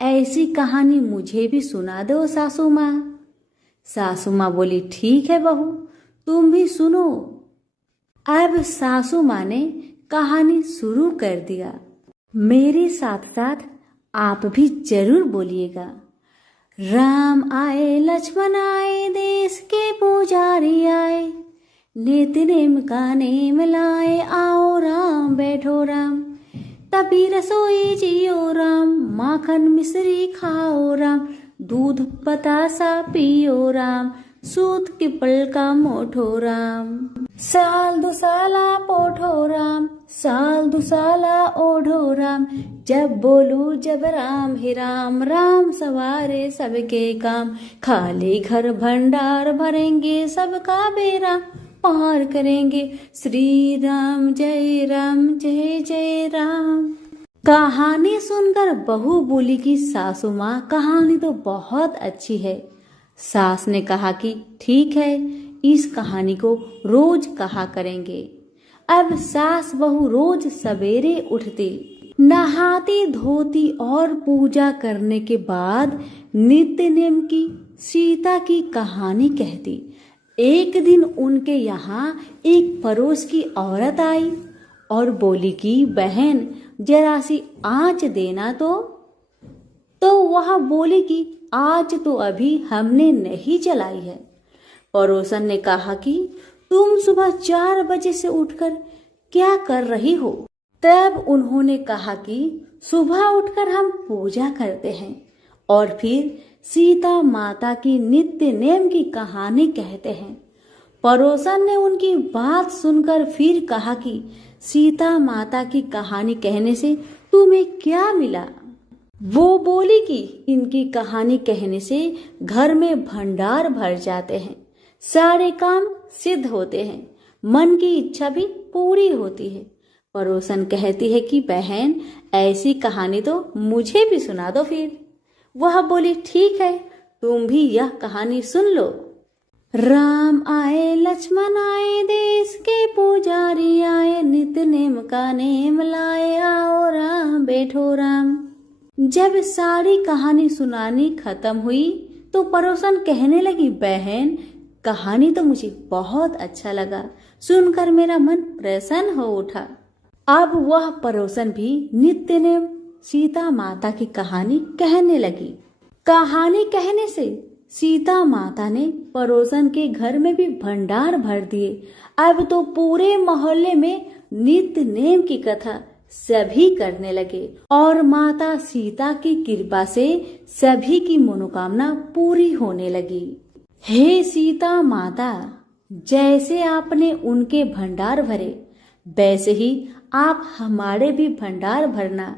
ऐसी कहानी मुझे भी सुना दो सासू माँ। सासू माँ बोली, ठीक है बहू, तुम भी सुनो। अब सासू माँ ने कहानी शुरू कर दिया। मेरे साथ साथ आप भी जरूर बोलिएगा। राम आए, लक्ष्मण आए, देश के पुजारी आए, नित्य नेम का नेम लाए, आओ राम बैठो राम। तभी रसोई जियो राम, माखन मिश्री खाओ राम, दूध बतासा पियो राम, सूत के पल का मोठो राम, साल दुसाला पोठो राम, साल दुसाला ओढ़ो राम, जब बोलू जब राम ही राम, राम सवारे सबके काम, खाली घर भंडार भरेंगे, सबका बेड़ा पार करेंगे। श्री राम जय जय राम। कहानी सुनकर बहू बोली कि सासू माँ कहानी तो बहुत अच्छी है। सास ने कहा कि ठीक है, इस कहानी को रोज कहा करेंगे। अब सास बहू रोज सवेरे उठती, नहाती धोती और पूजा करने के बाद नित्य नेम की सीता की कहानी कहती। एक दिन उनके यहाँ एक पड़ोस की औरत आई और बोली कि बहन जरा सी आँच देना तो वह बोली कि आज तो अभी हमने नहीं जलाई है। पड़ोसन ने कहा कि तुम सुबह 4 बजे से उठकर क्या कर रही हो? तब उन्होंने कहा कि सुबह उठकर हम पूजा करते हैं और फिर सीता माता की नित्य नेम की कहानी कहते हैं। पड़ोसन ने उनकी बात सुनकर फिर कहा कि सीता माता की कहानी कहने से तुम्हें क्या मिला? वो बोली कि इनकी कहानी कहने से घर में भंडार भर जाते हैं, सारे काम सिद्ध होते हैं, मन की इच्छा भी पूरी होती है। पड़ोसन कहती है कि बहन, ऐसी कहानी तो मुझे भी सुना दो फिर। वह बोली, ठीक है, तुम भी यह कहानी सुन लो। राम आए, लक्ष्मण आए, देश के पुजारी आए, नित्य नेम का नेम लाए, आओ राम बैठो राम। जब सारी कहानी सुनानी खत्म हुई तो पड़ोसन कहने लगी, बहन, कहानी तो मुझे बहुत अच्छा लगा, सुनकर मेरा मन प्रसन्न हो उठा। अब वह पड़ोसन भी नित्य नेम सीता माता की कहानी कहने लगी। कहानी कहने से सीता माता ने पड़ोसन के घर में भी भंडार भर दिए। अब तो पूरे मोहल्ले में नित्य नेम की कथा सभी करने लगे और माता सीता की कृपा से सभी की मनोकामना पूरी होने लगी। हे सीता माता, जैसे आपने उनके भंडार भरे, वैसे ही आप हमारे भी भंडार भरना।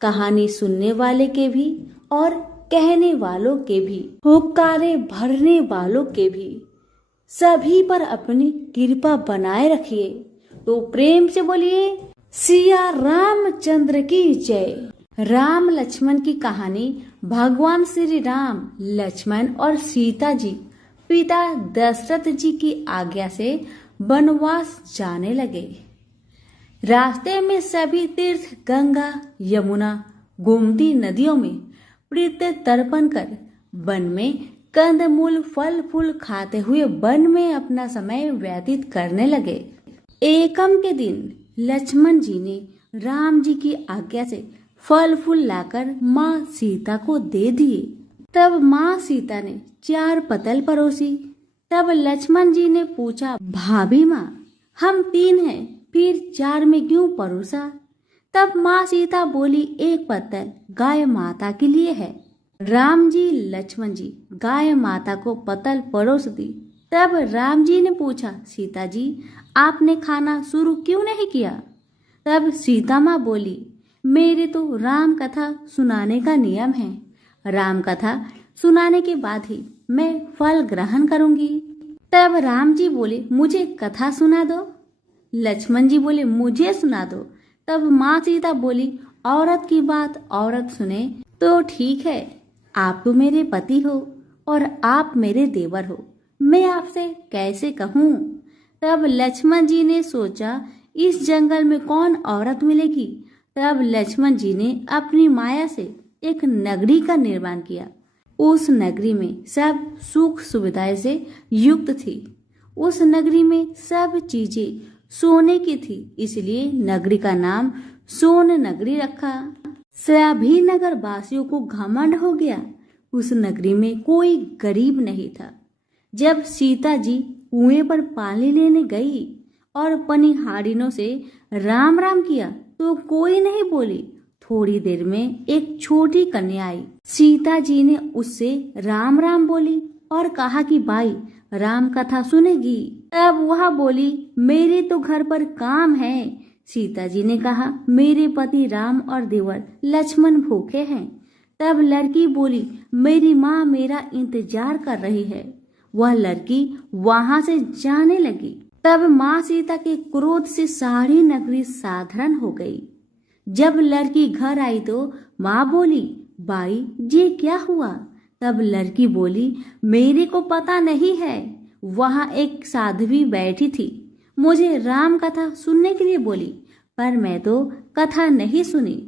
कहानी सुनने वाले के भी और कहने वालों के भी, हुक्कारे भरने वालों के भी, सभी पर अपनी कृपा बनाए रखिए। तो प्रेम से बोलिए, सिया रामचंद्र की जय। राम लक्ष्मण की कहानी। भगवान श्री राम, लक्ष्मण और सीता जी पिता दशरथ जी की आज्ञा से वनवास जाने लगे। रास्ते में सभी तीर्थ, गंगा, यमुना, गोमती नदियों में प्रीत्य तर्पण कर वन में कंदमूल, फल फूल खाते हुए वन में अपना समय व्यतीत करने लगे। एकम के दिन लक्ष्मण जी ने राम जी की आज्ञा से फल फूल लाकर माँ सीता को दे दिए। तब माँ सीता ने 4 पतल परोसी। तब लक्ष्मण जी ने पूछा, भाभी माँ, हम 3 हैं, फिर 4 में क्यों परोसा? तब माँ सीता बोली, 1 पत्तल गाय माता के लिए है। राम जी, लक्ष्मण जी गाय माता को पतल परोस दी। तब राम जी ने पूछा, सीता जी, आपने खाना शुरू क्यों नहीं किया? तब सीता माँ बोली, मेरे तो राम कथा सुनाने का नियम है, राम कथा सुनाने के बाद ही मैं फल ग्रहण करूंगी। तब राम जी बोले, मुझे कथा सुना दो। लक्ष्मण जी बोले, मुझे सुना दो। तब माँ सीता बोली, औरत की बात औरत सुने तो ठीक है, आप तो मेरे पति हो और आप मेरे देवर हो, मैं आपसे कैसे कहूँ? तब लक्ष्मण जी ने सोचा, इस जंगल में कौन औरत मिलेगी? तब लक्ष्मण जी ने अपनी माया से एक नगरी का निर्माण किया। उस नगरी में सब सुख सुविधाएं से युक्त थी। उस नगरी में सब चीजें सोने की थी, इसलिए नगरी का नाम सोन नगरी रखा। सभी नगर वासियों को घमंड हो गया। उस नगरी में कोई गरीब नहीं था। जब सीता जी कुएं पर पानी लेने गई और पनिहारिनों से राम राम किया तो कोई नहीं बोली। थोड़ी देर में एक छोटी कन्या आई। सीता जी ने उससे राम राम बोली और कहा कि भाई, राम कथा सुनेगी? तब वह बोली, मेरे तो घर पर काम है। सीता जी ने कहा, मेरे पति राम और देवर लक्ष्मण भूखे हैं। तब लड़की बोली, मेरी माँ मेरा इंतजार कर रही है। वह लड़की वहां से जाने लगी। तब माँ सीता के क्रोध से सारी नगरी साधारण हो गई। जब लड़की घर आई तो माँ बोली, बाई, ये क्या हुआ? तब लड़की बोली, मेरे को पता नहीं है, वहां एक साध्वी बैठी थी, मुझे राम कथा सुनने के लिए बोली, पर मैं तो कथा नहीं सुनी।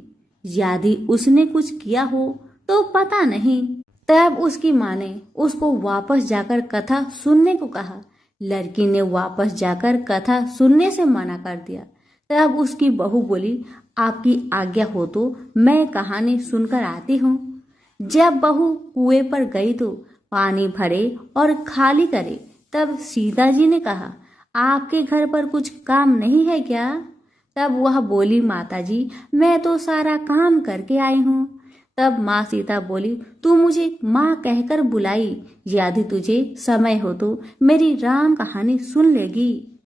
यदि उसने कुछ किया हो तो पता नहीं। तब उसकी माँ ने उसको वापस जाकर कथा सुनने को कहा। लड़की ने वापस जाकर कथा सुनने से मना कर दिया। तब उसकी बहू बोली, आपकी आज्ञा हो तो मैं कहानी सुनकर आती हूँ। जब बहू कुएं पर गई तो पानी भरे और खाली करे तब सीता जी ने कहा, आपके घर पर कुछ काम नहीं है क्या? तब वह बोली, माता जी मैं तो सारा काम करके आई हूँ। तब माँ सीता बोली, तू मुझे माँ कहकर बुलाई, यदि तुझे समय हो तो मेरी राम कहानी सुन लेगी।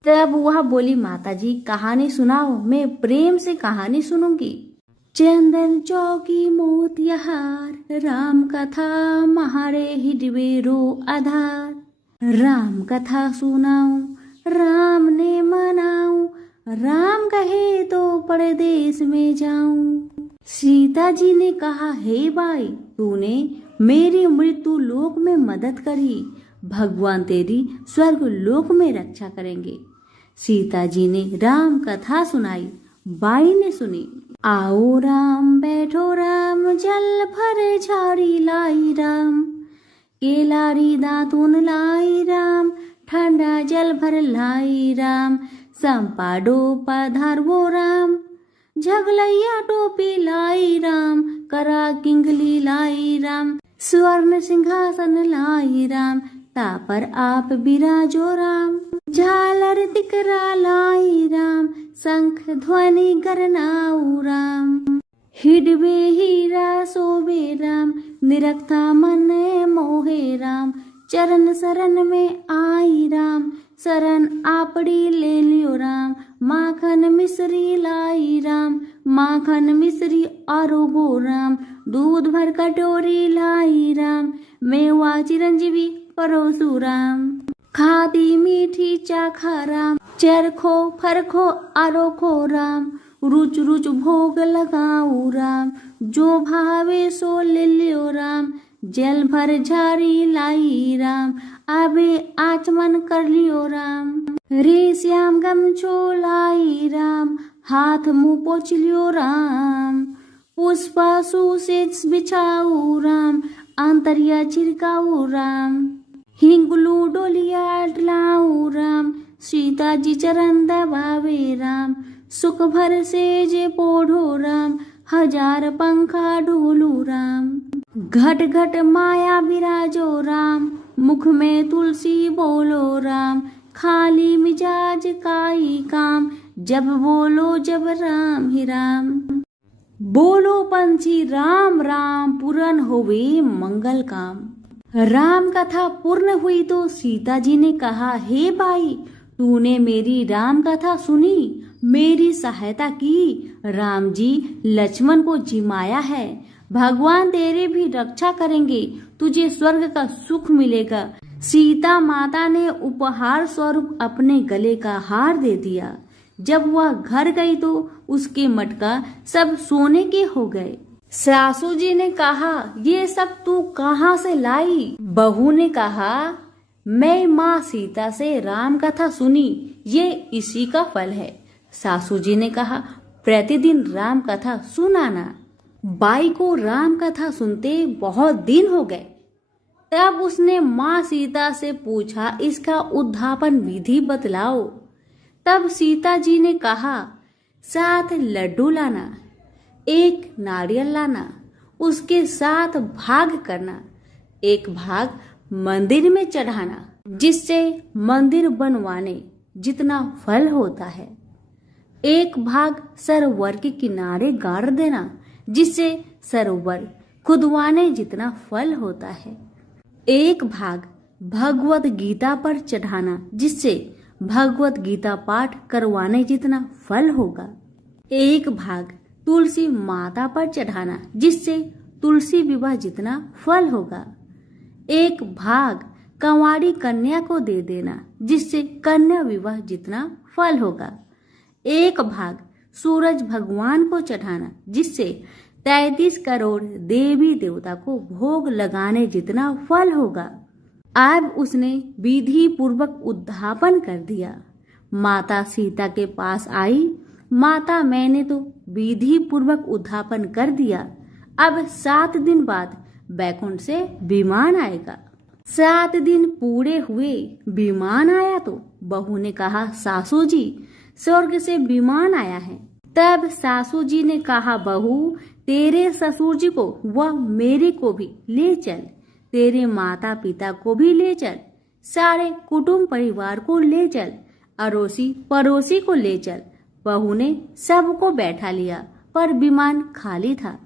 तब वह बोली, माता जी कहानी सुनाओ, मैं प्रेम से कहानी सुनूंगी। चंदन चौकी मोतिहार, राम कथा महारे हिडवेरो आधार। राम कथा सुनाऊं, राम ने मनाऊं, राम कहे तो परदेश में जाऊं। सीता जी ने कहा, हे भाई तूने मेरी मृत्यु लोक में मदद करी, भगवान तेरी स्वर्ग लोक में रक्षा करेंगे। सीता जी ने राम कथा सुनाई, बाई ने सुनी। आओ राम बैठो राम, जल भरे झाड़ी लाई राम, केलारी दातून लाई राम, ठंडा जल भर लाई राम, संपाडो पधारवो राम, झगलैया टोपी लाई राम, करा किंगली लाई राम, स्वर्ण सिंहासन लाई राम, तापर आप विराजो राम, झालर तिकरा लाई राम, शंख ध्वनि गरनाऊ राम, हिडवे हीरा शोभे राम, निरखता मन मोहे राम, चरण शरण में आई राम, शरण आपड़ी ले लियो राम, माखन मिश्री लाई राम, माखन मिश्री आरोगो राम, दूध भर कटोरी लाई राम, मेवा चिरंजीवी परोसु राम, खाती मीठी चाखा राम, चरखो फरखो आरोखो राम, रुच रुच भोग लगाऊ राम, जो भावे सो ले लियो राम, जल भर झारी लाई राम, आबे आचमन कर लियो राम, रे श्याम गमछो लाई राम, हाथ मुंह पोछ लियो राम, पुष्पा सुसेज बिछाऊ राम, अंतरिया छिड़काऊ राम, हिंगलू डोलिया डलाऊ राम, सीता जी चरण दबावे राम, सुख भर से जे पोढ़ो राम, हजार पंखा ढोलू राम, घट घट माया विराजो राम, मुख में तुलसी बोलो राम, खाली मिजाज काई काम, जब बोलो जब राम ही राम, बोलो पंछी राम राम, पूर्ण होवे मंगल काम। राम कथा पूर्ण हुई तो सीता जी ने कहा, हे भाई तूने मेरी राम कथा सुनी, मेरी सहायता की, राम जी लक्ष्मण को जिमाया है, भगवान तेरे भी रक्षा करेंगे, तुझे स्वर्ग का सुख मिलेगा। सीता माता ने उपहार स्वरूप अपने गले का हार दे दिया। जब वह घर गई तो उसके मटका सब सोने के हो गए। सासू जी ने कहा, ये सब तू कहाँ से लाई? बहू ने कहा, मैं माँ सीता से राम कथा सुनी, ये इसी का फल है। सासू जी ने कहा, प्रतिदिन राम कथा सुनाना। बाई को राम कथा सुनते बहुत दिन हो गए। तब उसने माँ सीता से पूछा, इसका उद्धापन विधि बतलाओ। तब सीता जी ने कहा, 7 लड्डू लाना, 1 नारियल लाना, उसके 7 भाग करना, 1 भाग मंदिर में चढ़ाना, जिससे मंदिर बनवाने जितना फल होता है, 1 भाग सरोवर के किनारे गाड़ देना, जिससे सरोवर खुदवाने जितना फल होता है, 1 भाग भगवत गीता पर चढ़ाना, जिससे भगवत गीता पाठ करवाने जितना फल होगा, 1 भाग तुलसी माता पर चढ़ाना, जिससे तुलसी विवाह जितना फल होगा, 1 भाग कंवारी कन्या को दे देना, जिससे कन्या विवाह जितना फल होगा, 1 भाग सूरज भगवान को चढ़ाना, जिससे 33 करोड़ देवी देवता को भोग लगाने जितना फल होगा। अब उसने विधि पूर्वक उद्धापन कर दिया। माता सीता के पास आई, माता मैंने तो विधि पूर्वक उद्धापन कर दिया, अब 7 दिन बाद बैकुंठ से विमान आएगा। 7 दिन पूरे हुए, विमान आया तो बहू ने कहा, सासू जी स्वर्ग से विमान आया है। तब सासू जी ने कहा, बहू तेरे ससुर जी को व मेरे को भी ले चल, तेरे माता पिता को भी ले चल, सारे कुटुंब परिवार को ले चल, अड़ोसी पड़ोसी को ले चल। बहू ने सबको बैठा लिया, पर विमान खाली था।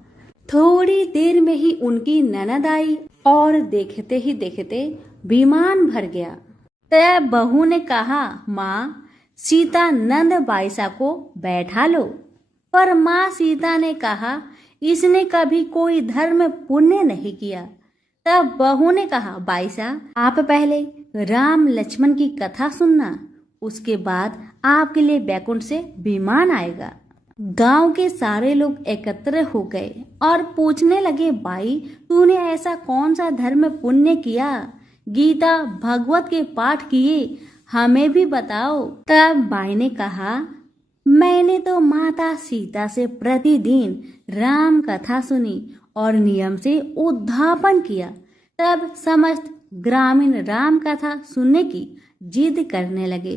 थोड़ी देर में ही उनकी ननद आई और देखते ही देखते विमान भर गया। तब बहू ने कहा, माँ सीता नंद बाईसा को बैठा लो। पर माँ सीता ने कहा, इसने कभी कोई धर्म पुण्य नहीं किया। तब बहू ने कहा, बाईसा आप पहले राम लक्ष्मण की कथा सुनना, उसके बाद आपके लिए बैकुंठ से विमान आएगा। गांव के सारे लोग एकत्र हो गए और पूछने लगे, बाई तूने ऐसा कौन सा धर्म पुण्य किया? गीता भगवत के पाठ किए, हमें भी बताओ। तब बाई ने कहा, मैंने तो माता सीता से प्रतिदिन राम कथा सुनी और नियम से उद्धापन किया। तब समस्त ग्रामीण राम कथा सुनने की जिद करने लगे।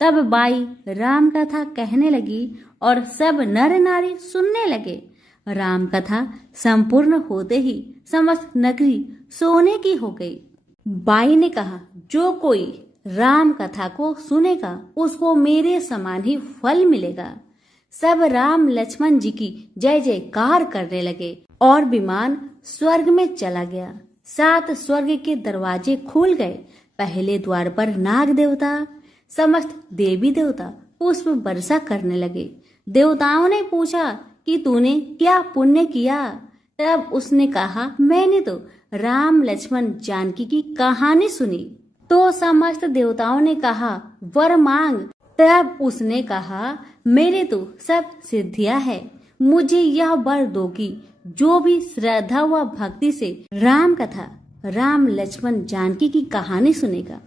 तब बाई राम कथा कहने लगी और सब नर नारी सुनने लगे। राम कथा संपूर्ण होते ही समस्त नगरी सोने की हो गई। बाई ने कहा, जो कोई राम कथा को सुनेगा उसको मेरे समान ही फल मिलेगा। सब राम लक्ष्मण जी की जय जयकार करने लगे और विमान स्वर्ग में चला गया। 7 स्वर्ग के दरवाजे खुल गए। पहले द्वार पर नाग देवता, समस्त देवी देवता पुष्प वर्षा करने लगे। देवताओं ने पूछा कि तूने क्या पुण्य किया? तब उसने कहा, मैंने तो राम लक्ष्मण जानकी की कहानी सुनी। तो समस्त देवताओं ने कहा, वर मांग। तब उसने कहा, मेरे तो सब सिद्धियां है, मुझे यह वर दो कि जो भी श्रद्धा व भक्ति से राम कथा, राम लक्ष्मण जानकी की कहानी सुनेगा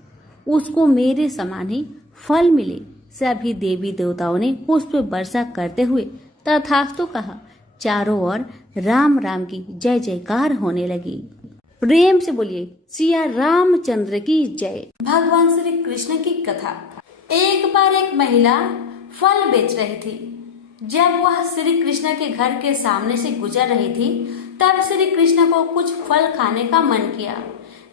उसको मेरे समान ही फल मिले। सभी देवी देवताओं ने पुष्प वर्षा करते हुए तथास्तु कहा। चारों ओर राम राम की जय जयकार होने लगी। प्रेम से बोलिए सिया रामचंद्र की जय। भगवान श्री कृष्ण की कथा। एक बार एक महिला फल बेच रही थी। जब वह श्री कृष्ण के घर के सामने से गुजर रही थी, तब श्री कृष्ण को कुछ फल खाने का मन किया।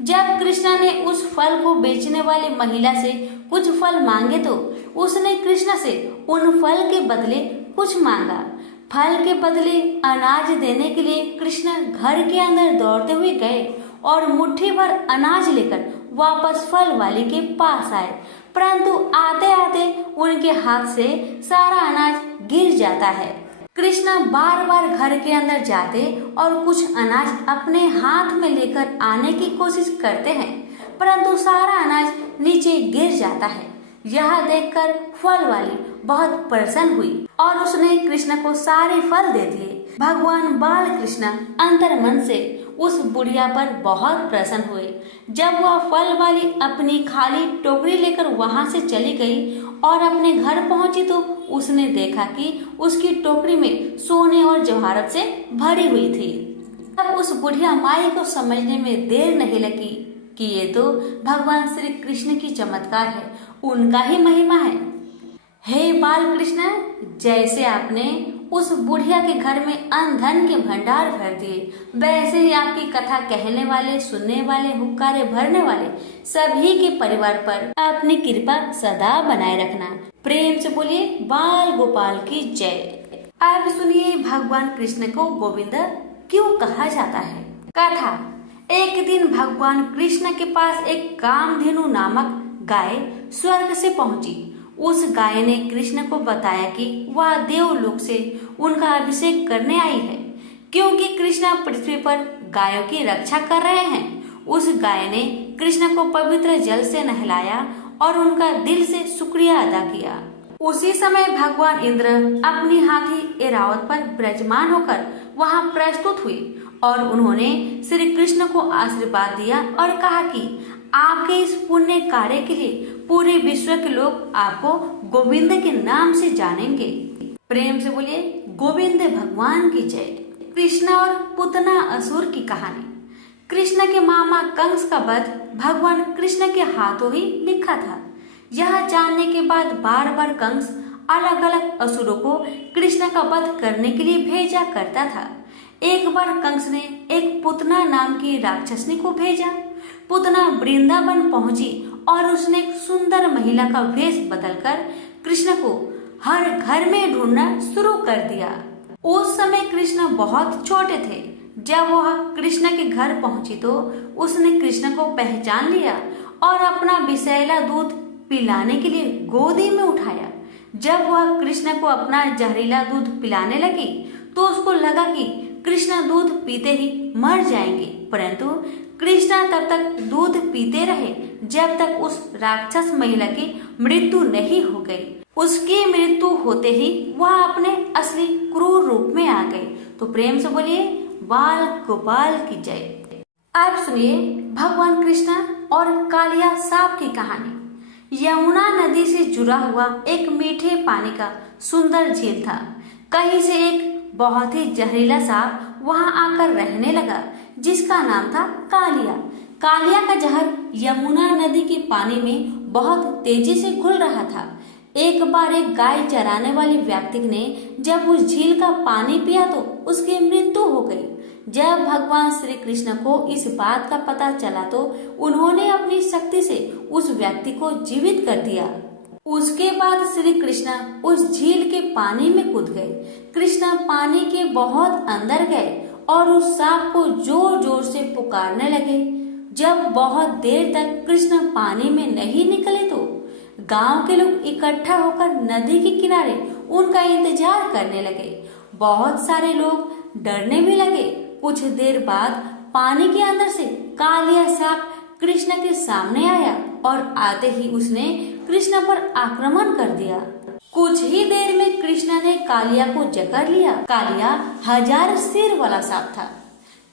जब कृष्ण ने उस फल को बेचने वाली महिला से कुछ फल मांगे तो उसने कृष्ण से उन फल के बदले कुछ मांगा। फल के बदले अनाज देने के लिए कृष्ण घर के अंदर दौड़ते हुए गए और मुट्ठी भर अनाज लेकर वापस फल वाली के पास आए, परंतु आते आते उनके हाथ से सारा अनाज गिर जाता है। कृष्ण बार बार घर के अंदर जाते और कुछ अनाज अपने हाथ में लेकर आने की कोशिश करते हैं, परंतु सारा अनाज नीचे गिर जाता है। यह देखकर फल वाली बहुत प्रसन्न हुई और उसने कृष्ण को सारे फल दे दिए। भगवान बाल कृष्ण अंतर मन से उस बुढ़िया पर बहुत प्रसन्न हुए। जब वह फल वाली अपनी खाली टोकरी लेकर वहां से चली गई और अपने घर पहुंची तो उसने देखा कि उसकी टोकरी में सोने और जवाहरात से भरी हुई थी। तब उस बुढ़िया माई को समझने में देर नहीं लगी कि ये तो भगवान श्री कृष्ण की चमत्कार है, उनका ही महिमा है। हे बाल कृष्ण, जैसे आपने उस बुढ़िया के घर में अन्न धन के भंडार भर दिए, वैसे ही आपकी कथा कहने वाले, सुनने वाले, हुक्कारे भरने वाले सभी के परिवार पर अपनी कृपा सदा बनाए रखना। प्रेम से बोलिए बाल गोपाल की जय। अब सुनिए भगवान कृष्ण को गोविंद क्यों कहा जाता है। कथा। एक दिन भगवान कृष्ण के पास एक कामधेनु नामक गाय स्वर्ग से पहुंची। उस गाय ने कृष्ण को बताया कि वह देवलोक से उनका अभिषेक करने आई है, क्योंकि कृष्ण पृथ्वी पर गायों की रक्षा कर रहे हैं। उस गाय ने कृष्ण को पवित्र जल से नहलाया और उनका दिल से शुक्रिया अदा किया। उसी समय भगवान इंद्र अपनी हाथी ऐरावत पर विराजमान होकर वहां प्रस्तुत हुए और उन्होंने श्री कृष्ण को आशीर्वाद दिया और कहा कि आपके इस पुण्य कार्य के लिए पूरे विश्व के लोग आपको गोविंद के नाम से जानेंगे। प्रेम से बोलिए गोविंद भगवान की जय। कृष्ण और पुतना असुर की कहानी। कृष्ण के मामा कंस का वध भगवान कृष्ण के हाथों ही लिखा था। यह जानने के बाद बार बार कंस अलग अलग असुरों को कृष्ण का वध करने के लिए भेजा करता था। एक बार कंस ने एक पुतना नाम की राक्षसनी को भेजा। पुतना वृंदावन पहुंची और उसने एक सुंदर महिला का वेश बदलकर कृष्ण को हर घर में ढूंढना शुरू कर दिया। उस समय कृष्ण बहुत छोटे थे। जब वह कृष्ण के घर पहुंची तो उसने कृष्ण को पहचान लिया और अपना विषैला दूध पिलाने के लिए गोदी में उठाया। जब वह कृष्ण को अपना जहरीला दूध पिलाने लगी तो उसको लगा कि कृष्ण दूध पीते ही मर जाएंगे, परंतु कृष्ण तब तक दूध पीते रहे जब तक उस राक्षस महिला की मृत्यु नहीं हो गई। उसकी मृत्यु होते ही वह अपने असली क्रूर रूप में आ गई। तो प्रेम से बोलिए बाल गोपाल की जय। अब सुनिए भगवान कृष्ण और कालिया सांप की कहानी। यमुना नदी से जुड़ा हुआ एक मीठे पानी का सुंदर झील था। कहीं से एक बहुत ही जहरीला सांप वहां आकर रहने लगा, जिसका नाम था कालिया। कालिया का जहर यमुना नदी के पानी में बहुत तेजी से घुल रहा था। एक बार एक गाय चराने वाले व्यक्ति ने जब उस झील का पानी पिया तो उसकी मृत्यु हो गई। जब भगवान श्री कृष्ण को इस बात का पता चला तो उन्होंने अपनी शक्ति से उस व्यक्ति को जीवित कर दिया। उसके बाद श्री कृष्ण उस झील के पानी में कूद गए। कृष्ण पानी के बहुत अंदर गए और उस सांप को जोर जोर से पुकारने लगे। जब बहुत देर तक कृष्ण पानी में नहीं निकले तो गांव के लोग इकट्ठा होकर नदी के किनारे उनका इंतजार करने लगे। बहुत सारे लोग डरने भी लगे। कुछ देर बाद पानी के अंदर से कालिया सांप कृष्ण के सामने आया और आते ही उसने कृष्ण पर आक्रमण कर दिया। कुछ ही देर में कृष्ण ने कालिया को जकड़ लिया। कालिया 1000 सिर वाला सांप था।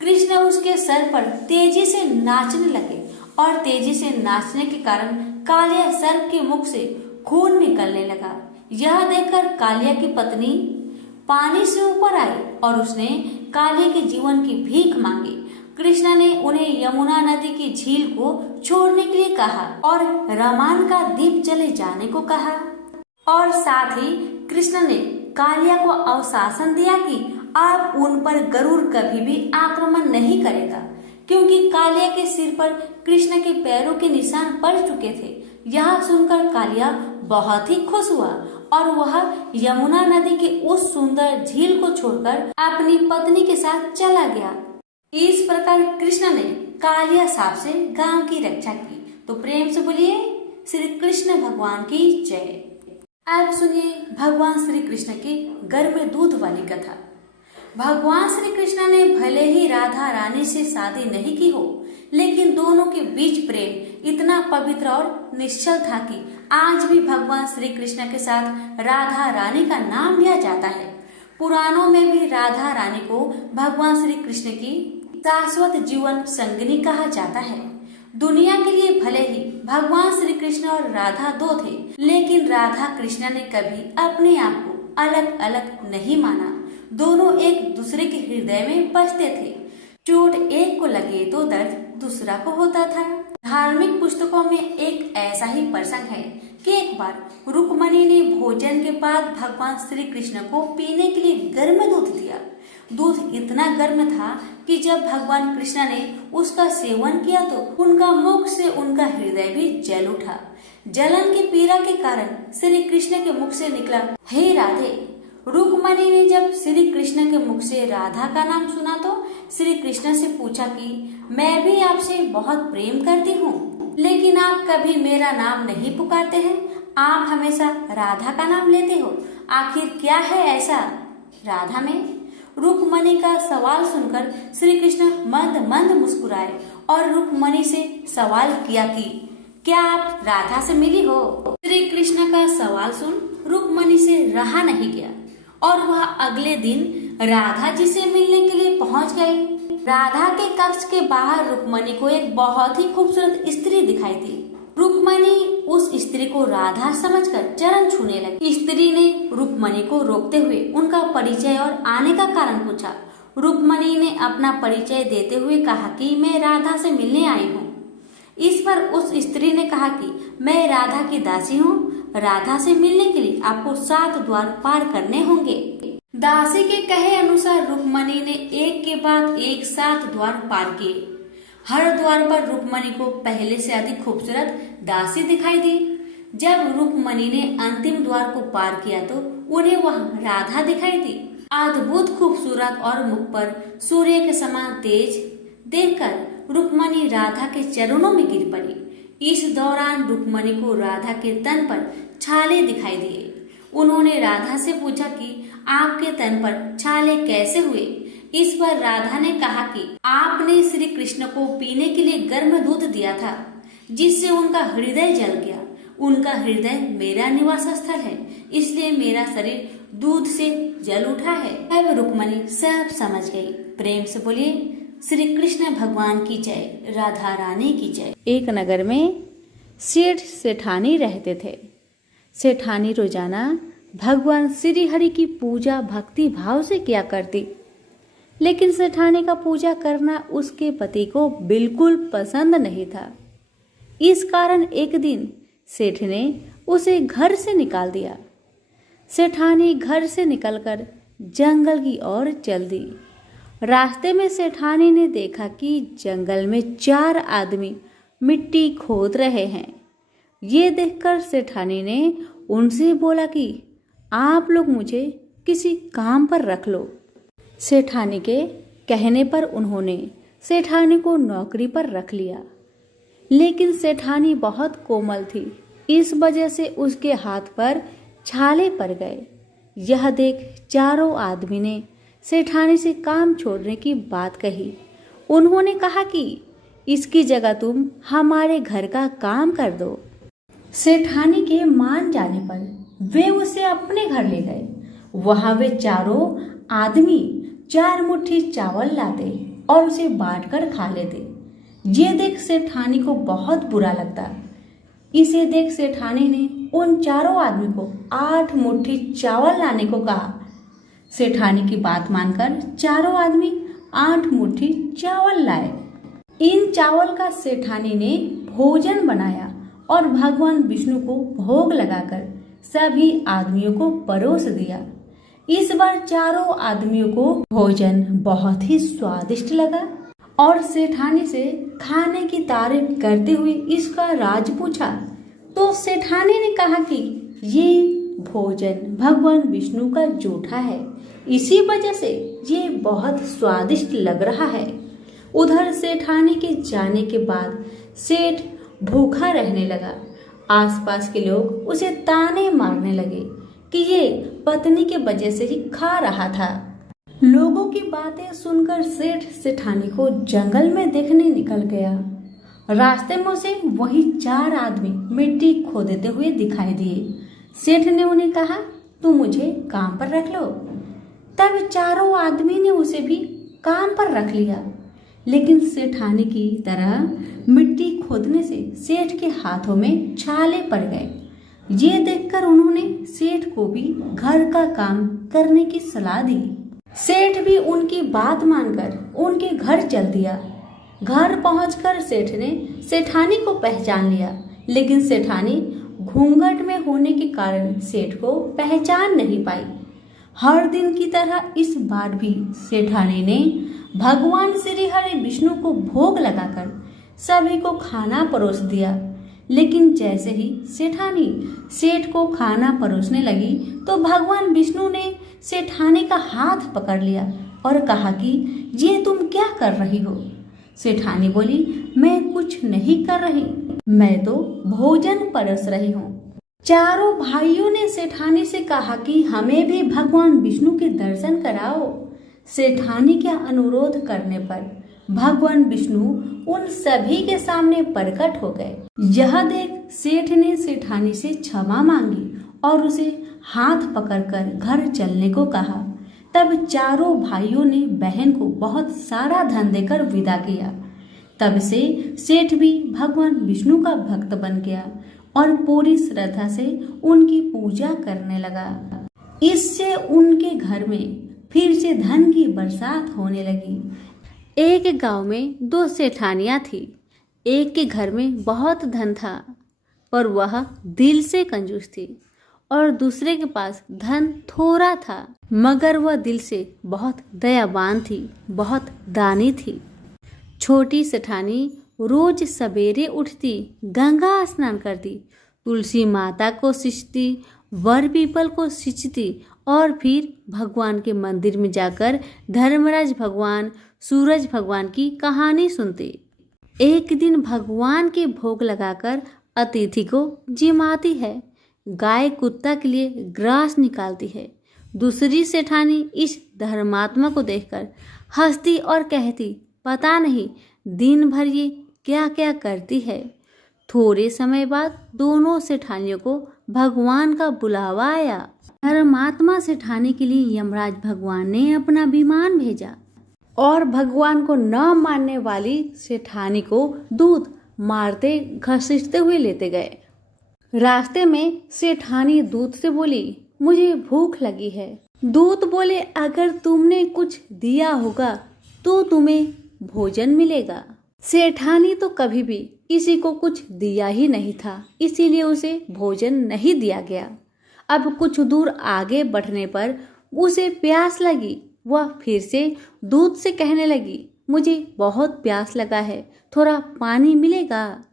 कृष्ण उसके सर पर तेजी से नाचने लगे और तेजी से नाचने के कारण कालिया सर्प के मुख से खून निकलने लगा। यह देखकर कालिया की पत्नी पानी से ऊपर आई और उसने कालिया के जीवन की भीख मांगी। कृष्ण ने उन्हें यमुना नदी की झील को छोड़ने के लिए कहा और रमान का दीप जले जाने को कहा और साथ ही कृष्ण ने कालिया को आश्वासन दिया कि आप उन पर गरुड़ कभी भी आक्रमण नहीं करेगा, क्योंकि कालिया के सिर पर कृष्ण के पैरों के निशान पड़ चुके थे। यह सुनकर कालिया बहुत ही खुश हुआ और वह यमुना नदी के उस सुंदर झील को छोड़कर अपनी पत्नी के साथ चला गया। इस प्रकार कृष्ण ने कालिया सांप से गांव की रक्षा की। तो प्रेम से बोलिए श्री कृष्ण भगवान की जय। अब सुनिए भगवान श्री कृष्ण की गर्भ में दूध वाली कथा। भगवान श्री कृष्ण ने भले ही राधा रानी से शादी नहीं की हो, लेकिन दोनों के बीच प्रेम इतना पवित्र और निश्चल था कि आज भी भगवान श्री कृष्ण के साथ राधा रानी का नाम लिया जाता है। पुराणों में भी राधा रानी को भगवान श्री कृष्ण की शाश्वत जीवन संगिनी कहा जाता है। दुनिया के लिए भले ही भगवान श्री कृष्ण और राधा दो थे, लेकिन राधा कृष्ण ने कभी अपने आप को अलग अलग नहीं माना। दोनों एक दूसरे के हृदय में बसते थे। चोट एक को लगे तो दर्द दूसरा को होता था। धार्मिक पुस्तकों में एक ऐसा ही प्रसंग है कि एक बार रुक्मणी ने भोजन के बाद भगवान श्री कृष्ण को पीने के लिए गर्म दूध दिया। दूध इतना गर्म था कि जब भगवान कृष्ण ने उसका सेवन किया तो उनका मुख से उनका हृदय भी जल उठा। जलन की पीड़ा के कारण श्री कृष्ण के मुख से निकला, हे राधे। रुक्मणी ने जब श्री कृष्ण के मुख से राधा का नाम सुना तो श्री कृष्ण से पूछा कि मैं भी आपसे बहुत प्रेम करती हूँ, लेकिन आप कभी मेरा नाम नहीं पुकारते हैं। आप हमेशा राधा का नाम लेते हो, आखिर क्या है ऐसा राधा में? रुक्मणी का सवाल सुनकर श्री कृष्ण मंद मंद मुस्कुराए और रुक्मणी से सवाल किया कि क्या आप राधा से मिली हो? श्री कृष्ण का सवाल सुन रुक्मणी से रहा नहीं गया और वह अगले दिन राधा जी से मिलने के लिए पहुंच गए। राधा के कक्ष के बाहर रुक्मणी को एक बहुत ही खूबसूरत स्त्री दिखाई दी। रुक्मणी उस स्त्री को राधा समझकर चरण छूने लगी। स्त्री ने रुक्मणी को रोकते हुए उनका परिचय और आने का कारण पूछा। रुक्मणी ने अपना परिचय देते हुए कहा कि मैं राधा से मिलने आई हूँ। इस पर उस स्त्री ने कहा कि मैं राधा की दासी हूँ। राधा से मिलने के लिए आपको 7 द्वार पार करने होंगे। दासी के कहे अनुसार रुक्मणी ने एक के बाद एक 7 द्वार पार किए। हर द्वार पर रुक्मणी को पहले से अधिक खूबसूरत दासी दिखाई दी। जब रुक्मणी ने अंतिम द्वार को पार किया तो उन्हें वहां राधा दिखाई दी। अद्भुत खूबसूरत और मुख पर सूर्य के समान तेज देखकर रुक्मणी राधा के चरणों में गिर पड़ी। इस दौरान रुक्मणी को राधा के तन पर छाले दिखाई दिए। उन्होंने राधा से पूछा कि आपके तन पर छाले कैसे हुए। इस पर राधा ने कहा कि आपने श्री कृष्ण को पीने के लिए गर्म दूध दिया था, जिससे उनका हृदय जल गया। उनका हृदय मेरा निवास स्थल है, इसलिए मेरा शरीर दूध से जल उठा है। अब रुक्मणी सब समझ गई। प्रेम से बोलिए श्री कृष्ण भगवान की जय, राधा रानी की जय। एक नगर में सेठ सेठानी रहते थे। सेठानी रोजाना भगवान श्री हरि की पूजा भक्ति भाव से किया करती, लेकिन सेठानी का पूजा करना उसके पति को बिल्कुल पसंद नहीं था। इस कारण एक दिन सेठ ने उसे घर से निकाल दिया। सेठानी घर से निकलकर जंगल की ओर चल दी। रास्ते में सेठानी ने देखा कि जंगल में 4 आदमी मिट्टी खोद रहे हैं। ये देखकर सेठानी ने उनसे बोला कि आप लोग मुझे किसी काम पर रख लो। सेठानी के कहने पर उन्होंने सेठानी को नौकरी पर रख लिया, लेकिन सेठानी बहुत कोमल थी, इस वजह से उसके हाथ पर छाले पड़ गए। यह देख चारों आदमी ने सेठानी से काम छोड़ने की बात कही। उन्होंने कहा कि इसकी जगह तुम हमारे घर का काम कर दो। सेठानी के मान जाने पर वे उसे अपने घर ले गए। वहां वे चारों आदमी 4 मुट्ठी चावल लाते और उसे बांटकर खा लेते। ये देख सेठानी को बहुत बुरा लगता। इसे देख सेठानी ने उन चारों आदमी को 8 मुट्ठी चावल लाने को कहा। सेठानी की बात मानकर चारों आदमी 8 मुट्ठी चावल लाए। इन चावल का सेठानी ने भोजन बनाया और भगवान विष्णु को भोग लगाकर सभी आदमियों को परोस दिया। इस बार चारों आदमियों को भोजन बहुत ही स्वादिष्ट लगा और सेठानी से खाने की तारीफ करते हुए इसका राज पूछा। तो सेठानी ने कहा कि ये भोजन भगवान विष्णु का जूठा है, इसी वजह से ये बहुत स्वादिष्ट लग रहा है। उधर सेठानी के जाने के बाद सेठ भूखा रहने लगा। आसपास के लोग उसे ताने मारने लगे कि ये पत्नी के वजह से ही खा रहा था। लोगों की बातें सुनकर सेठ सेठानी को जंगल में देखने निकल गया। रास्ते में उसे वही 4 आदमी मिट्टी खोदते हुए दिखाई दिए। सेठ ने उन्हें कहा, तुम मुझे काम पर रख लो। तब चारों आदमी ने उसे भी काम पर रख लिया, लेकिन सेठानी की तरह मिट्टी खोदने से सेठ के हाथों में छाले पड़ गए। ये देखकर उन्होंने सेठ को भी घर का काम करने की सलाह दी। सेठ भी उनकी बात मानकर उनके घर चल दिया। घर पहुंचकर सेठ ने सेठानी को पहचान लिया, लेकिन सेठानी घूंघट में होने के कारण सेठ को पहचान नहीं पाई। हर दिन की तरह इस बार भी सेठानी ने भगवान श्री हरि विष्णु को भोग लगाकर सभी को खाना परोस दिया। लेकिन जैसे ही सेठानी सेठ को खाना परोसने लगी तो भगवान विष्णु ने सेठानी का हाथ पकड़ लिया और कहा कि ये तुम क्या कर रही हो। सेठानी बोली, मैं कुछ नहीं कर रही, मैं तो भोजन परोस रही हूँ। चारों भाइयों ने सेठानी से कहा कि हमें भी भगवान विष्णु के दर्शन कराओ। सेठानी के अनुरोध करने पर भगवान विष्णु उन सभी के सामने प्रकट हो गए। यह देख सेठ ने सेठानी से क्षमा मांगी और उसे हाथ पकड़कर घर चलने को कहा। तब चारों भाइयों ने बहन को बहुत सारा धन देकर विदा किया। तब से सेठ भी भगवान विष्णु का भक्त बन गया और पूरी श्रद्धा से उनकी पूजा करने लगा। इससे उनके घर में फिर से धन की बरसात होने लगी। एक गांव में 2 सेठानियां थी। एक के घर में बहुत धन था, पर वह दिल से कंजूस थी, और दूसरे के पास धन थोड़ा था, मगर वह दिल से बहुत दयावान थी, बहुत दानी थी। छोटी सेठानी रोज सवेरे उठती, गंगा स्नान करती, तुलसी माता को सिंचती, वर पीपल को सिंचती और फिर भगवान के मंदिर में जाकर धर्मराज भगवान, सूरज भगवान की कहानी सुनती। एक दिन भगवान के भोग लगाकर अतिथि को जिमाती है, गाय कुत्ता के लिए ग्रास निकालती है। दूसरी सेठानी इस धर्मात्मा को देखकर हंसती और कहती, पता नहीं दिन भर ये क्या क्या करती है। थोड़े समय बाद दोनों सेठानियों को भगवान का बुलावा आया। धर्मात्मा सेठानी के लिए यमराज भगवान ने अपना विमान भेजा और भगवान को न मानने वाली सेठानी को दूध मारते घसीटते हुए लेते गए। रास्ते में सेठानी दूत से बोली, मुझे भूख लगी है। दूत बोले, अगर तुमने कुछ दिया होगा तो तुम्हें भोजन मिलेगा। सेठानी तो कभी भी किसी को कुछ दिया ही नहीं था, इसीलिए उसे भोजन नहीं दिया गया। अब कुछ दूर आगे बढ़ने पर उसे प्यास लगी। वह फिर से दूत से कहने लगी, मुझे बहुत प्यास लगा है, थोड़ा पानी मिलेगा।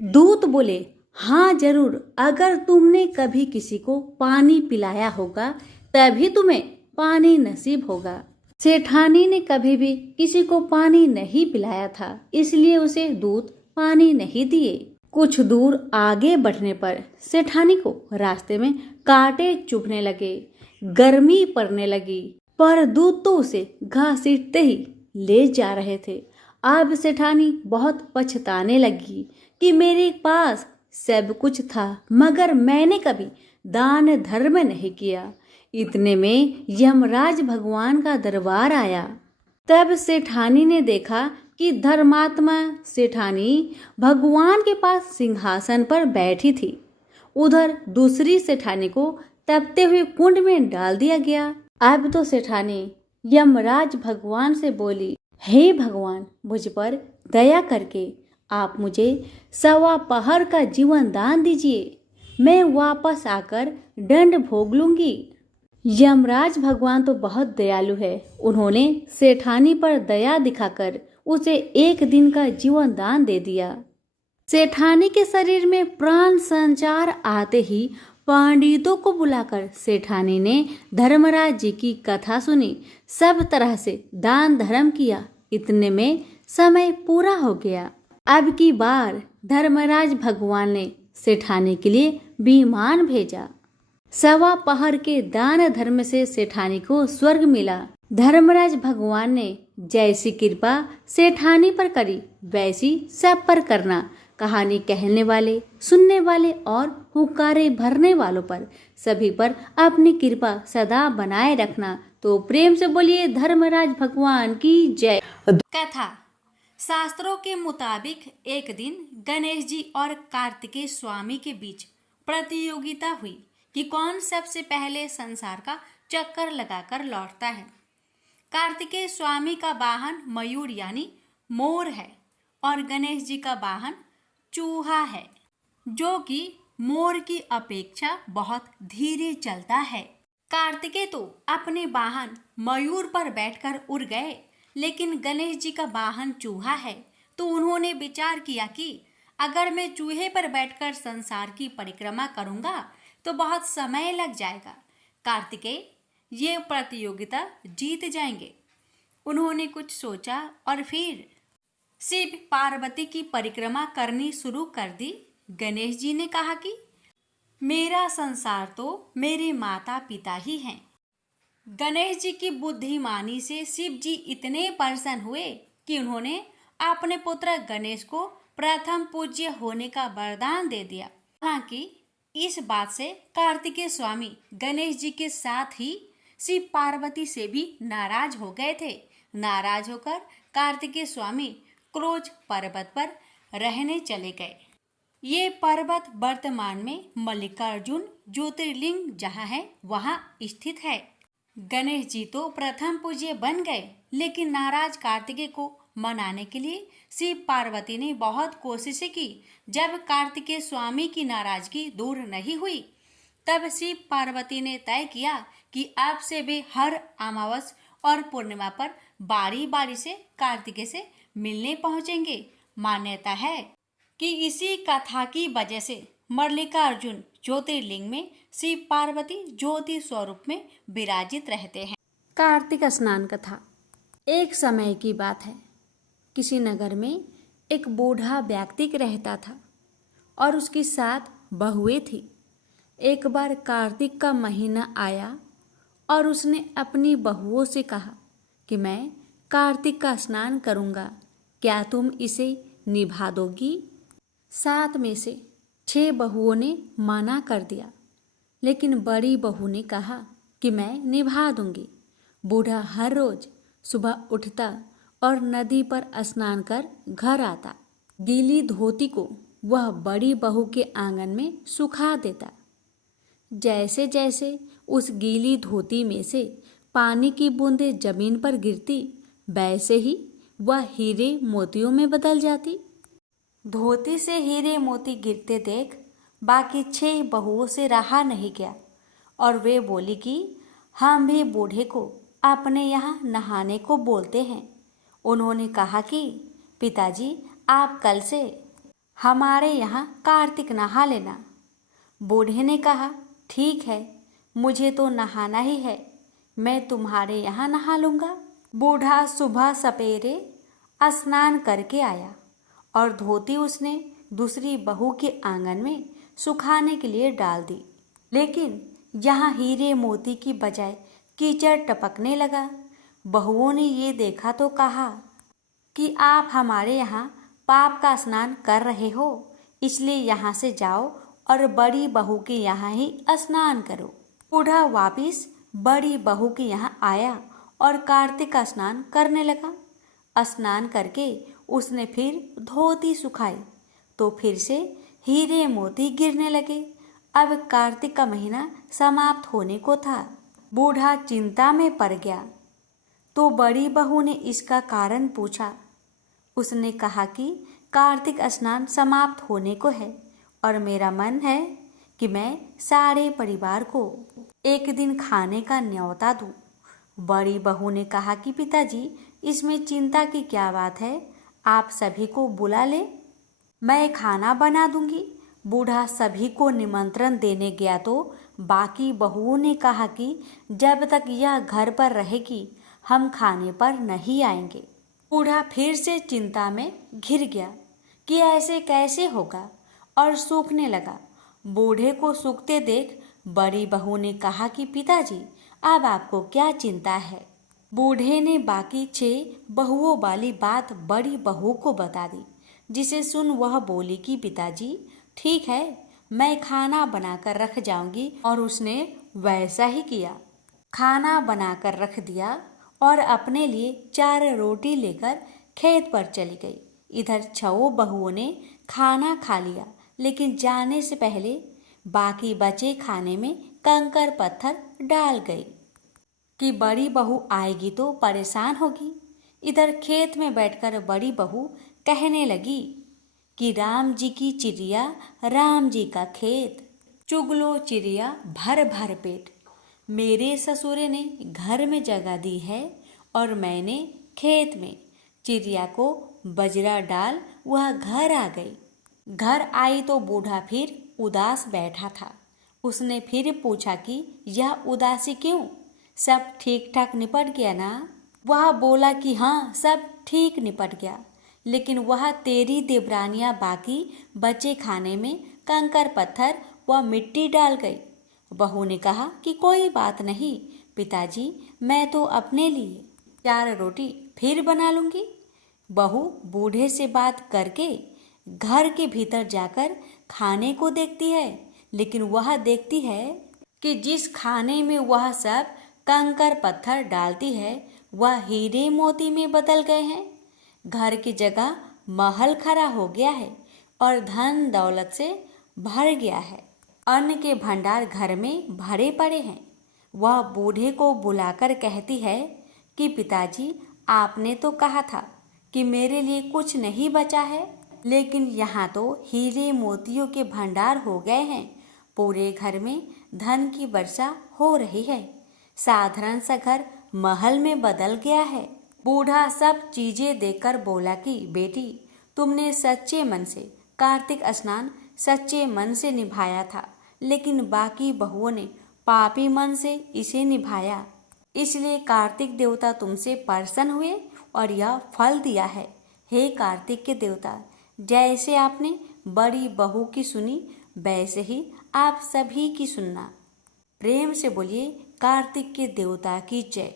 दूत बोले, हाँ जरूर, अगर तुमने कभी किसी को पानी पिलाया होगा तभी तुम्हें पानी नसीब होगा। सेठानी ने कभी भी किसी को पानी नहीं पिलाया था, इसलिए उसे दूत पानी नहीं दिए। कुछ दूर आगे बढ़ने पर सेठानी को रास्ते में कांटे चुभने लगे, गर्मी पड़ने लगी, पर दूत तो उसे घसीटते ही ले जा रहे थे। अब सेठानी बहुत पछताने लगी कि मेरे पास सब कुछ था, मगर मैंने कभी दान धर्म नहीं किया। इतने में यमराज भगवान का दरबार आया। तब सेठानी ने देखा कि धर्मात्मा सेठानी भगवान के पास सिंहासन पर बैठी थी। उधर दूसरी सेठानी को तपते हुए कुंड में डाल दिया गया। अब तो सेठानी यमराज भगवान से बोली, हे भगवान, मुझ पर दया करके आप मुझे 1.25 पहर का जीवन दान दीजिए, मैं वापस आकर दंड भोग लूंगी। यमराज भगवान तो बहुत दयालु है। उन्होंने सेठानी पर दया दिखाकर उसे 1 दिन का जीवन दान दे दिया। सेठानी के शरीर में प्राण संचार आते ही पंडितों को बुलाकर सेठानी ने धर्मराज जी की कथा सुनी, सब तरह से दान धर्म किया। इतने में समय पूरा हो गया। अब की बार धर्मराज भगवान ने सेठानी के लिए विमान भेजा। 1.25 पहर के दान धर्म से सेठानी को स्वर्ग मिला। धर्मराज भगवान ने जैसी कृपा सेठानी पर करी वैसी सब पर करना। कहानी कहने वाले, सुनने वाले और हुक्कारे भरने वालों पर, सभी पर अपनी कृपा सदा बनाए रखना। तो प्रेम से बोलिए धर्मराज भगवान की जय। कथा। शास्त्रों के मुताबिक एक दिन गणेश जी और कार्तिकेय स्वामी के बीच प्रतियोगिता हुई कि कौन सबसे पहले संसार का चक्कर लगाकर लौटता है। कार्तिकेय स्वामी का वाहन मयूर यानी मोर है और गणेश जी का वाहन चूहा है, जो कि मोर की अपेक्षा बहुत धीरे चलता है। कार्तिकेय तो अपने वाहन मयूर पर बैठकर उड़ गए, लेकिन गणेश जी का वाहन चूहा है, तो उन्होंने विचार किया कि अगर मैं चूहे पर बैठकर संसार की परिक्रमा करूंगा तो बहुत समय लग जाएगा। कार्तिकेय ये प्रतियोगिता जीत जाएंगे। उन्होंने कुछ सोचा और फिर शिव पार्वती की परिक्रमा करनी शुरू कर दी। गणेश जी ने कहा कि मेरा संसार तो मेरे माता पिता ही हैं। गणेश जी की बुद्धिमानी से शिव जी इतने प्रसन्न हुए कि उन्होंने अपने पुत्र गणेश को प्रथम पूज्य होने का वरदान दे दिया। हालांकि इस बात से कार्तिकेय स्वामी गणेश जी के साथ ही शिव पार्वती से भी नाराज हो गए थे। नाराज होकर कार्तिकेय स्वामी क्रोज पर्वत पर रहने चले गए। ये पर्वत वर्तमान में मल्लिकार्जुन ज्योतिर्लिंग जहाँ है वहाँ स्थित है। गणेश जी तो प्रथम पूज्य बन गए, लेकिन नाराज कार्तिकेय को मनाने के लिए शिव पार्वती ने बहुत कोशिशें की। जब कार्तिकेय स्वामी की नाराजगी दूर नहीं हुई, तब शिव पार्वती ने तय किया कि अब से वे हर अमावस और पूर्णिमा पर बारी बारी से कार्तिकेय से मिलने पहुंचेंगे। मान्यता है कि इसी कथा की वजह से मल्लिकार्जुन ज्योतिर्लिंग में शिव पार्वती ज्योति स्वरूप में विराजित रहते हैं। कार्तिक स्नान कथा। एक समय की बात है, किसी नगर में एक बूढ़ा व्यक्ति रहता था और उसकी 7 बहुएं थी। एक बार कार्तिक का महीना आया और उसने अपनी बहुओं से कहा कि मैं कार्तिक का स्नान करूँगा, क्या तुम इसे निभा दोगी? 7 में से 6 बहुओं ने मना कर दिया, लेकिन बड़ी बहू ने कहा कि मैं निभा दूंगी। बूढ़ा हर रोज सुबह उठता और नदी पर स्नान कर घर आता। गीली धोती को वह बड़ी बहू के आंगन में सुखा देता। जैसे जैसे उस गीली धोती में से पानी की बूंदें जमीन पर गिरती, वैसे ही वह हीरे मोतियों में बदल जाती। धोती से हीरे मोती गिरते देख बाकी 6 बहुओं से रहा नहीं गया और वे बोली कि हम भी बूढ़े को अपने यहाँ नहाने को बोलते हैं। उन्होंने कहा कि पिताजी, आप कल से हमारे यहाँ कार्तिक नहा लेना। बूढ़े ने कहा, ठीक है, मुझे तो नहाना ही है, मैं तुम्हारे यहाँ नहा लूँगा। बूढ़ा सुबह सपेरे स्नान करके आया और धोती उसने दूसरी बहू के आंगन में सुखाने के लिए डाल दी, लेकिन यहाँ हीरे मोती की बजाय कीचड़ टपकने लगा। बहुओं ने ये देखा तो कहा कि आप हमारे यहाँ पाप का स्नान कर रहे हो, इसलिए यहाँ से जाओ और बड़ी बहू के यहाँ ही स्नान करो। बूढ़ा वापिस बड़ी बहू के यहाँ आया और कार्तिक का स्नान करने लगा। स्नान करके उसने फिर धोती सुखाई तो फिर से हीरे मोती गिरने लगे। अब कार्तिक का महीना समाप्त होने को था। बूढ़ा चिंता में पड़ गया तो बड़ी बहू ने इसका कारण पूछा। उसने कहा कि कार्तिक स्नान समाप्त होने को है और मेरा मन है कि मैं सारे परिवार को एक दिन खाने का न्योता दूं। बड़ी बहू ने कहा कि पिताजी, इसमें चिंता की क्या बात है, आप सभी को बुला ले, मैं खाना बना दूंगी। बूढ़ा सभी को निमंत्रण देने गया तो बाकी बहुओं ने कहा कि जब तक यह घर पर रहेगी हम खाने पर नहीं आएंगे। बूढ़ा फिर से चिंता में घिर गया कि ऐसे कैसे होगा और सूखने लगा। बूढ़े को सूखते देख बड़ी बहू ने कहा कि पिताजी, अब आपको क्या चिंता है? बूढ़े ने बाकी 6 बहुओं वाली बात बड़ी बहू को बता दी, जिसे सुन वह बोली कि पिताजी, ठीक है, मैं खाना बनाकर रख जाऊंगी। और उसने वैसा ही किया। खाना बनाकर रख दिया और अपने लिए 4 रोटी लेकर खेत पर चली गई। इधर 6 बहुओं ने खाना खा लिया, लेकिन जाने से पहले बाकी बचे खाने में कंकर पत्थर डाल गई कि बड़ी बहू आएगी तो परेशान होगी। इधर खेत में बैठकर बड़ी बहू कहने लगी कि राम जी की चिड़िया, राम जी का खेत, चुगलो चिड़िया भर भर पेट। मेरे ससुरे ने घर में जगह दी है और मैंने खेत में। चिड़िया को बजरा डाल वह घर आ गई। घर आई तो बूढ़ा फिर उदास बैठा था। उसने फिर पूछा कि यह उदासी क्यों? सब ठीक ठाक निपट गया ना? वह बोला कि हाँ, सब ठीक निपट गया, लेकिन वह तेरी देवरानियाँ बाकी बचे खाने में कंकर पत्थर व मिट्टी डाल गई। बहू ने कहा कि कोई बात नहीं पिताजी, मैं तो अपने लिए 4 रोटी फिर बना लूँगी। बहू बूढ़े से बात करके घर के भीतर जाकर खाने को देखती है, लेकिन वह देखती है कि जिस खाने में वह सब कंकर पत्थर डालती है वह हीरे मोती में बदल गए हैं। घर की जगह महल खड़ा हो गया है और धन दौलत से भर गया है। अन्न के भंडार घर में भरे पड़े हैं। वह बूढ़े को बुलाकर कहती है कि पिताजी, आपने तो कहा था कि मेरे लिए कुछ नहीं बचा है, लेकिन यहाँ तो हीरे मोतियों के भंडार हो गए हैं। पूरे घर में धन की वर्षा हो रही है। साधारण सा घर महल में बदल गया है। बूढ़ा सब चीजें देखकर बोला कि बेटी, तुमने सच्चे मन से कार्तिक स्नान सच्चे मन से निभाया था, लेकिन बाकी बहुओं ने पापी मन से इसे निभाया। इसलिए कार्तिक देवता तुमसे प्रसन्न हुए और यह फल दिया है। हे कार्तिक के देवता, जैसे आपने बड़ी बहू की सुनी, वैसे ही आप सभी की सुनना। प्रेम से बोलिए कार्तिक के देवता की जय।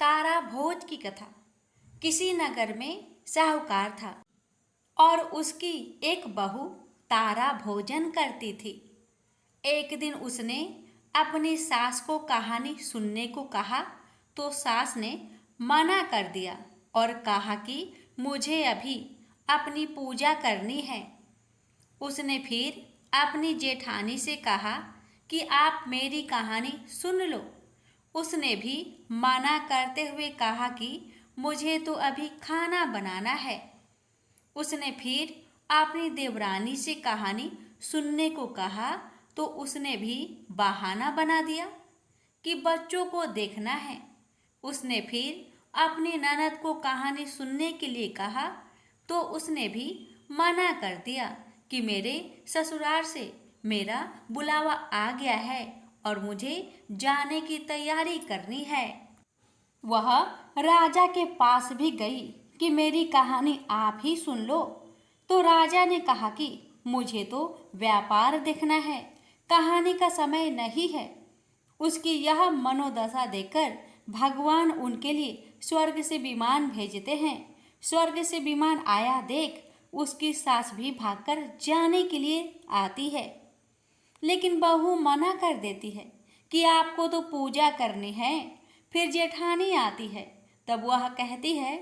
तारा भोज की कथा। किसी नगर में साहूकार था और उसकी एक बहू तारा भोजन करती थी। एक दिन उसने अपनी सास को कहानी सुनने को कहा तो सास ने मना कर दिया और कहा कि मुझे अभी अपनी पूजा करनी है। उसने फिर अपनी जेठानी से कहा कि आप मेरी कहानी सुन लो। उसने भी मना करते हुए कहा कि मुझे तो अभी खाना बनाना है। उसने फिर अपनी देवरानी से कहानी सुनने को कहा तो उसने भी बहाना बना दिया कि बच्चों को देखना है। उसने फिर अपनी ननद को कहानी सुनने के लिए कहा तो उसने भी मना कर दिया कि मेरे ससुराल से मेरा बुलावा आ गया है और मुझे जाने की तैयारी करनी है। वह राजा के पास भी गई कि मेरी कहानी आप ही सुन लो। तो राजा ने कहा कि मुझे तो व्यापार देखना है, कहानी का समय नहीं है। उसकी यह मनोदशा देखकर भगवान उनके लिए स्वर्ग से विमान भेजते हैं। स्वर्ग से विमान आया देख उसकी सास भी भागकर जाने के लिए आती है, लेकिन बहू मना कर देती है कि आपको तो पूजा करनी है। फिर जेठानी आती है, तब वह कहती है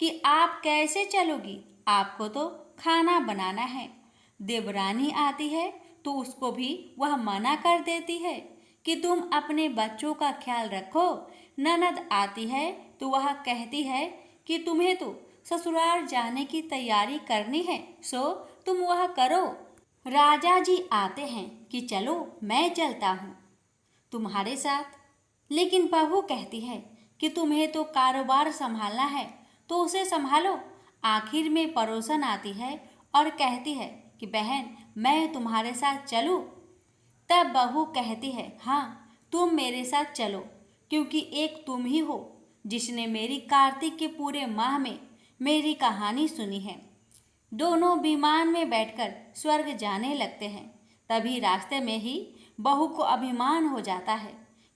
कि आप कैसे चलोगी, आपको तो खाना बनाना है। देवरानी आती है तो उसको भी वह मना कर देती है कि तुम अपने बच्चों का ख्याल रखो। ननद आती है तो वह कहती है कि तुम्हें तो ससुराल जाने की तैयारी करनी है, सो तुम वह करो। राजा जी आते हैं कि चलो मैं चलता हूँ तुम्हारे साथ, लेकिन बहू कहती है कि तुम्हें तो कारोबार संभालना है तो उसे संभालो। आखिर में पड़ोसन आती है और कहती है कि बहन मैं तुम्हारे साथ चलूँ। तब बहू कहती है हाँ तुम मेरे साथ चलो, क्योंकि एक तुम ही हो जिसने मेरी कार्तिक के पूरे माह में मेरी कहानी सुनी है। दोनों विमान में बैठकर स्वर्ग जाने लगते हैं। तभी रास्ते में ही बहू को अभिमान हो जाता है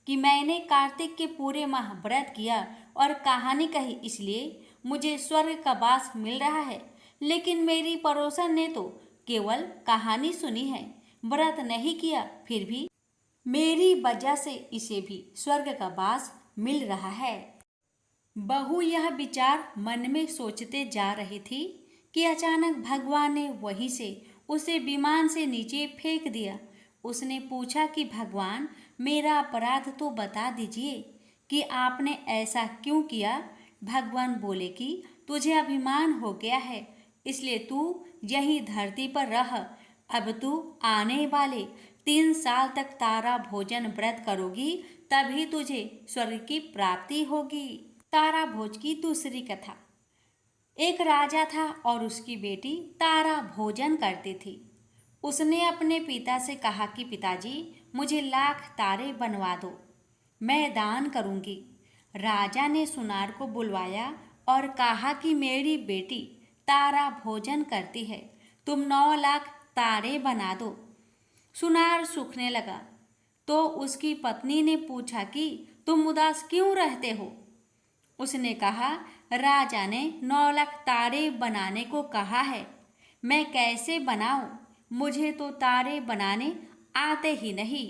कि मैंने कार्तिक के पूरे माह व्रत किया और कहानी कही, इसलिए मुझे स्वर्ग का वास मिल रहा है। लेकिन मेरी पड़ोसन ने तो केवल कहानी सुनी है, व्रत नहीं किया, फिर भी मेरी वजह से इसे भी स्वर्ग का वास मिल रहा है। बहू यह विचार मन में सोचते जा रही थी कि अचानक भगवान ने वहीं से उसे विमान से नीचे फेंक दिया। उसने पूछा कि भगवान मेरा अपराध तो बता दीजिए कि आपने ऐसा क्यों किया। भगवान बोले कि तुझे अभिमान हो गया है, इसलिए तू यही धरती पर रह। अब तू आने वाले 3 साल तक तारा भोजन व्रत करोगी, तभी तुझे स्वर्ग की प्राप्ति होगी। तारा भोज की दूसरी कथा। एक राजा था और उसकी बेटी तारा भोजन करती थी। उसने अपने पिता से कहा कि पिताजी मुझे 1,00,000 तारे बनवा दो, मैं दान करूंगी। राजा ने सुनार को बुलवाया और कहा कि मेरी बेटी तारा भोजन करती है, तुम 9,00,000 तारे बना दो। सुनार सूखने लगा तो उसकी पत्नी ने पूछा कि तुम उदास क्यों रहते हो। उसने कहा राजा ने 9,00,000 तारे बनाने को कहा है, मैं कैसे बनाऊं, मुझे तो तारे बनाने आते ही नहीं।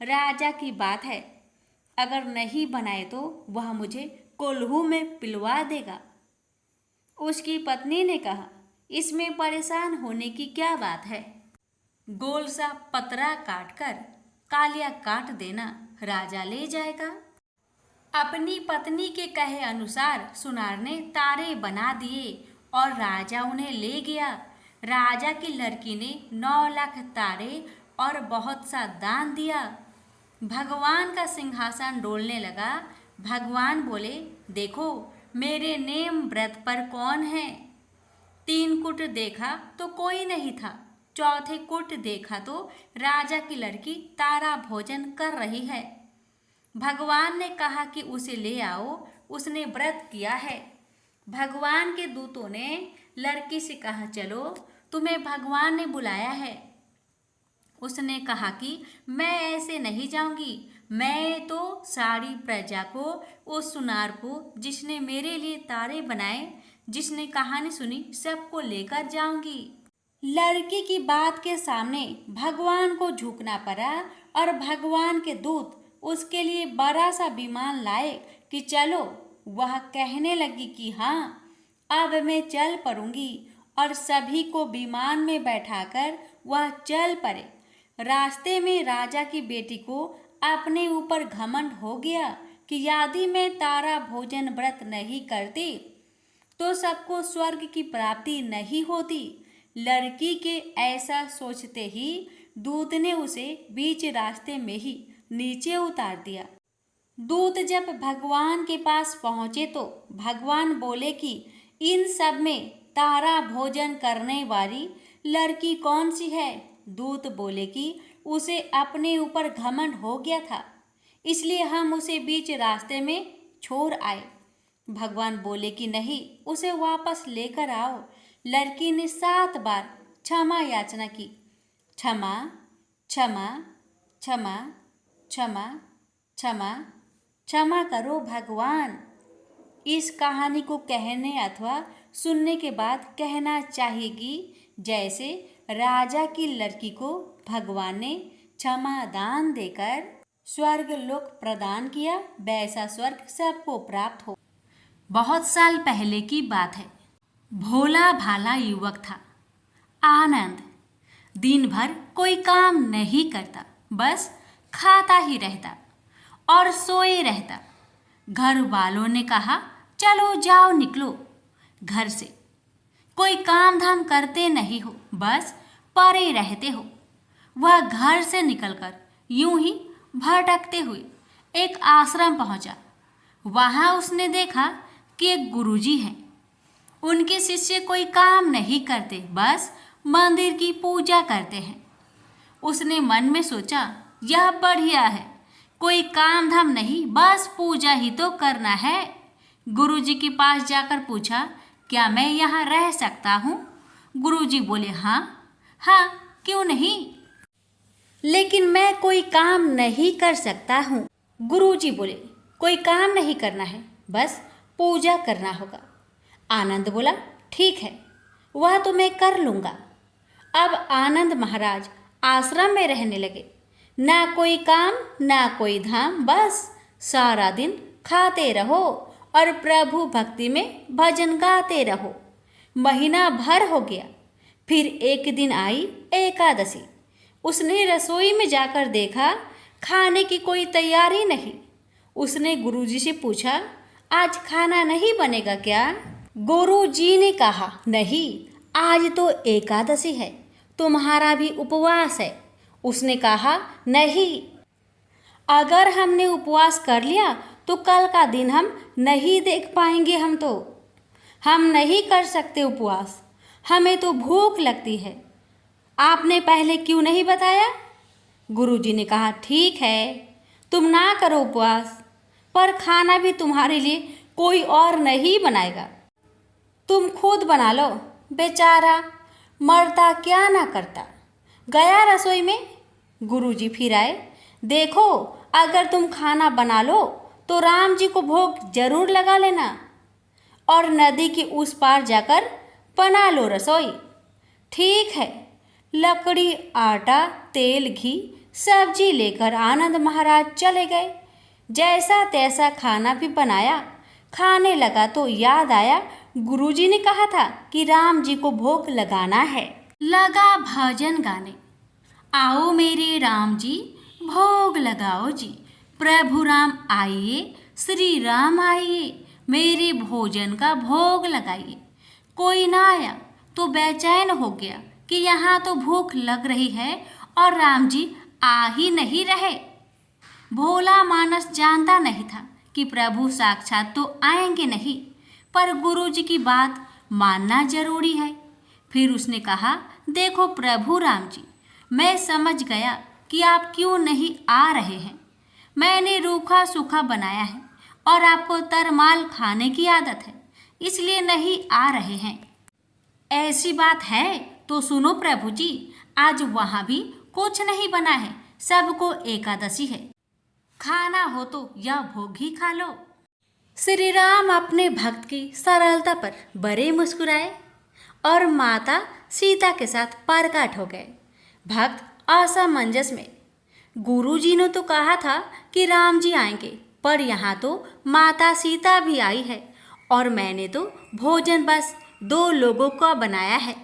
राजा की बात है, अगर नहीं बनाए तो वह मुझे कोल्हू में पिलवा देगा। उसकी पत्नी ने कहा इसमें परेशान होने की क्या बात है, गोल सा पतरा काटकर कालिया काट देना, राजा ले जाएगा। अपनी पत्नी के कहे अनुसार सुनार ने तारे बना दिए और राजा उन्हें ले गया। राजा की लड़की ने 9,00,000 तारे और बहुत सा दान दिया। भगवान का सिंहासन डोलने लगा। भगवान बोले देखो मेरे नेम व्रत पर कौन है। 3 कुट देखा तो कोई नहीं था। चौथे कुट देखा तो राजा की लड़की तारा भोजन कर रही है। भगवान ने कहा कि उसे ले आओ, उसने व्रत किया है। भगवान के दूतों ने लड़की से कहा, चलो तुम्हें भगवान ने बुलाया है। उसने कहा कि मैं ऐसे नहीं जाऊंगी, मैं तो सारी प्रजा को, उस सुनार को जिसने मेरे लिए तारे बनाए, जिसने कहानी सुनी, सबको लेकर जाऊंगी। लड़की की बात के सामने भगवान को झुकना पड़ा और भगवान के दूत उसके लिए बड़ा सा विमान लाए कि चलो। वह कहने लगी कि हाँ, अब मैं चल पड़ूंगी, और सभी को विमान में बैठाकर वह चल पड़े। रास्ते में राजा की बेटी को अपने ऊपर घमंड हो गया कि यदि मैं तारा भोजन व्रत नहीं करती तो सबको स्वर्ग की प्राप्ति नहीं होती। लड़की के ऐसा सोचते ही दूत ने उसे बीच रास्ते में ही नीचे उतार दिया। दूत जब भगवान के पास पहुंचे तो भगवान बोले कि इन सब में तारा भोजन करने वाली लड़की कौन सी है? दूत बोले कि उसे अपने ऊपर घमंड हो गया था, इसलिए हम उसे बीच रास्ते में छोड़ आए। भगवान बोले कि नहीं, उसे वापस लेकर आओ। लड़की ने 7 बार क्षमा याचना की, क्षमा क्षमा क्षमा क्षमा क्षमा क्षमा करो भगवान। इस कहानी को कहने अथवा सुनने के बाद कहना चाहिए कि जैसे राजा की लड़की को भगवान ने क्षमा दान देकर स्वर्ग लोक प्रदान किया, वैसा स्वर्ग सबको प्राप्त हो। बहुत साल पहले की बात है। भोला भाला युवक था, आनंद। दिन भर कोई काम नहीं करता, बस खाता ही रहता और सोए रहता। घर वालों ने कहा, चलो जाओ निकलो घर से, कोई काम धाम करते नहीं हो, बस पड़े रहते हो। वह घर से निकलकर यूं ही भटकते हुए एक आश्रम पहुंचा। वहां उसने देखा कि एक गुरुजी हैं। उनके शिष्य कोई काम नहीं करते, बस मंदिर की पूजा करते हैं। उसने मन में सोचा, यह बढ़िया है, कोई काम धाम नहीं, बस पूजा ही तो करना है। गुरुजी के पास जाकर पूछा, क्या मैं यहाँ रह सकता हूँ? गुरुजी बोले, हाँ हाँ, क्यों नहीं, लेकिन मैं कोई काम नहीं कर सकता हूँ। गुरुजी बोले, कोई काम नहीं करना है, बस पूजा करना होगा। आनंद बोला, ठीक है, वह तो मैं कर लूँगा। अब आनंद महाराज आश्रम में रहने लगे। ना कोई काम ना कोई धाम, बस सारा दिन खाते रहो और प्रभु भक्ति में भजन गाते रहो। महीना भर हो गया। फिर एक दिन आई एकादशी। उसने रसोई में जाकर देखा, खाने की कोई तैयारी नहीं। उसने गुरुजी से पूछा, आज खाना नहीं बनेगा क्या? गुरुजी ने कहा, नहीं, आज तो एकादशी है, तुम्हारा भी उपवास है। उसने कहा, नहीं, अगर हमने उपवास कर लिया तो कल का दिन हम नहीं देख पाएंगे। हम नहीं कर सकते उपवास, हमें तो भूख लगती है। आपने पहले क्यों नहीं बताया? गुरुजी ने कहा, ठीक है, तुम ना करो उपवास, पर खाना भी तुम्हारे लिए कोई और नहीं बनाएगा, तुम खुद बना लो। बेचारा मरता क्या ना करता। गया रसोई में। गुरुजी फिर आए, देखो, अगर तुम खाना बना लो तो राम जी को भोग जरूर लगा लेना और नदी के उस पार जाकर बना लो रसोई। ठीक है। लकड़ी, आटा, तेल, घी, सब्जी लेकर आनंद महाराज चले गए। जैसा तैसा खाना भी बनाया। खाने लगा तो याद आया, गुरुजी ने कहा था कि राम जी को भोग लगाना है। लगा भजन गाने, आओ मेरे राम जी भोग लगाओ जी, प्रभु राम आइए, श्री राम आइए, मेरे भोजन का भोग लगाइए। कोई ना आया तो बेचैन हो गया कि यहाँ तो भूख लग रही है और राम जी आ ही नहीं रहे। भोला मानस जानता नहीं था कि प्रभु साक्षात तो आएंगे नहीं, पर गुरु जी की बात मानना जरूरी है। फिर उसने कहा, देखो प्रभु राम जी, मैं समझ गया कि आप क्यों नहीं आ रहे हैं। मैंने रूखा सूखा बनाया है और आपको तरमाल खाने की आदत है, इसलिए नहीं आ रहे हैं। ऐसी बात है तो सुनो प्रभु जी, आज वहाँ भी कुछ नहीं बना है, सबको एकादशी है। खाना हो तो यह भोग ही खा लो। श्री राम अपने भक्त की सरलता पर बड़े मुस्कुराए और माता सीता के साथ प्रकट हो गए। भक्त असमंजस में, गुरुजी ने तो कहा था कि राम जी आएंगे, पर यहाँ तो माता सीता भी आई है और मैंने तो भोजन बस 2 लोगों का बनाया है।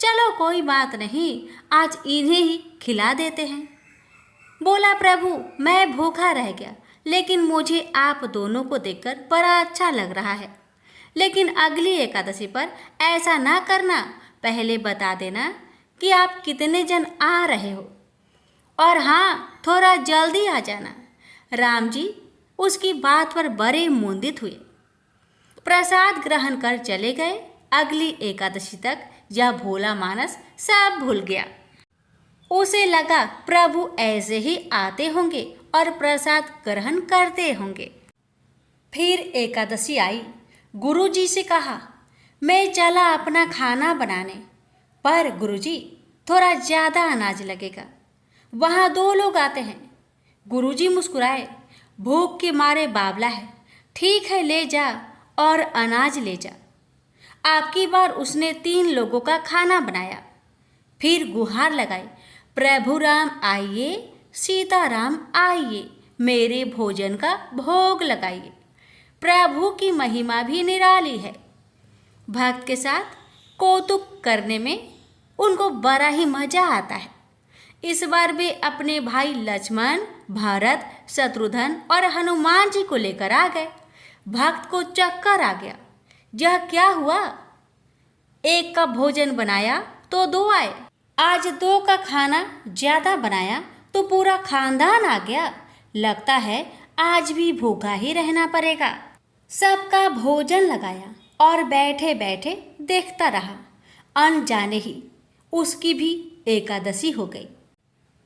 चलो कोई बात नहीं, आज इन्हें ही खिला देते हैं। बोला, प्रभु मैं भूखा रह गया, लेकिन मुझे आप दोनों को देखकर बड़ा अच्छा लग रहा है। लेकिन अगली एकादशी पर ऐसा ना करना, पहले बता देना कि आप कितने जन आ रहे हो, और हाँ थोड़ा जल्दी आ जाना। राम जी उसकी बात पर बड़े मुंदित हुए, प्रसाद ग्रहण कर चले गए। अगली एकादशी तक यह भोला मानस सब भूल गया। उसे लगा प्रभु ऐसे ही आते होंगे और प्रसाद ग्रहण करते होंगे। फिर एकादशी आई। गुरुजी से कहा, मैं चला अपना खाना बनाने, पर गुरुजी थोड़ा ज़्यादा अनाज लगेगा, वहाँ 2 लोग आते हैं। गुरुजी मुस्कुराए, भूख के मारे बावला है, ठीक है ले जा और अनाज ले जा। आपकी बार उसने 3 लोगों का खाना बनाया। फिर गुहार लगाई, प्रभु राम आइए, सीताराम आइए, मेरे भोजन का भोग लगाइए। प्रभु की महिमा भी निराली है। भक्त के साथ कौतुक करने में उनको बड़ा ही मजा आता है। इस बार वे अपने भाई लक्ष्मण, भरत, शत्रुघ्न और हनुमान जी को लेकर आ गए। भक्त को चक्कर आ गया, यह क्या हुआ? 1 का भोजन बनाया तो 2 आए, आज 2 का खाना ज़्यादा बनाया तो पूरा खानदान आ गया। लगता है आज भी भूखा ही रहना पड़ेगा। सबका भोजन लगाया और बैठे बैठे देखता रहा। अनजाने ही उसकी भी एकादशी हो गई।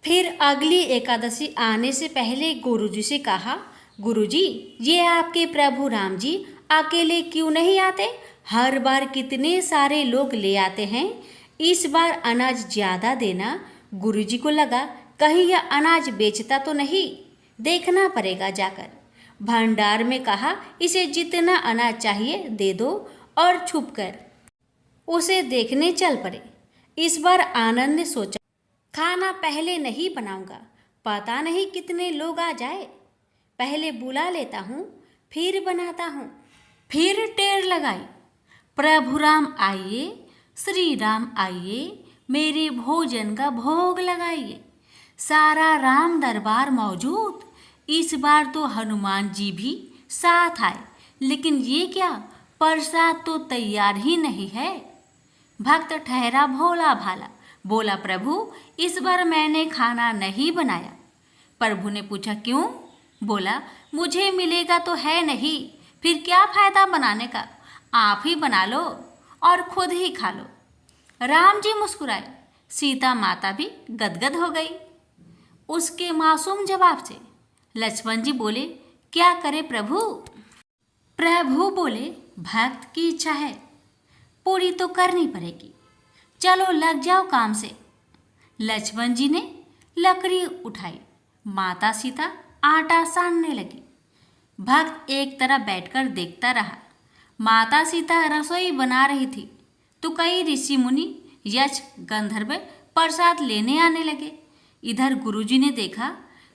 फिर अगली एकादशी आने से पहले गुरुजी से कहा, गुरुजी ये आपके प्रभु राम जी अकेले क्यों नहीं आते? हर बार कितने सारे लोग ले आते हैं, इस बार अनाज ज़्यादा देना। गुरुजी को लगा कहीं यह अनाज बेचता तो नहीं, देखना पड़ेगा जाकर। भंडार में कहा, इसे जितना अनाज चाहिए दे दो, और छुपकर उसे देखने चल पड़े। इस बार आनंद ने सोचा, खाना पहले नहीं बनाऊंगा, पता नहीं कितने लोग आ जाए, पहले बुला लेता हूँ फिर बनाता हूँ। फिर टेर लगाई, प्रभु राम आइए, श्री राम आइए, मेरे भोजन का भोग लगाइए। सारा राम दरबार मौजूद। इस बार तो हनुमान जी भी साथ आए, लेकिन ये क्या, प्रसाद तो तैयार ही नहीं है। भक्त ठहरा भोला भाला, बोला, प्रभु इस बार मैंने खाना नहीं बनाया। प्रभु ने पूछा, क्यों? बोला, मुझे मिलेगा तो है नहीं, फिर क्या फायदा बनाने का, आप ही बना लो और खुद ही खा लो। राम जी मुस्कुराए, सीता माता भी गदगद हो गई उसके मासूम जवाब से। लक्ष्मण जी बोले, क्या करे प्रभु? प्रभु बोले, भक्त की इच्छा है, पूरी तो करनी पड़ेगी, चलो लग जाओ काम से। लक्ष्मण जी ने लकड़ी उठाई, माता सीता आटा सानने लगी। भक्त एक तरफ बैठकर देखता रहा। माता सीता रसोई बना रही थी तो कई ऋषि मुनि, यक्ष, गंधर्व प्रसाद लेने आने लगे। इधर गुरुजी ने देखा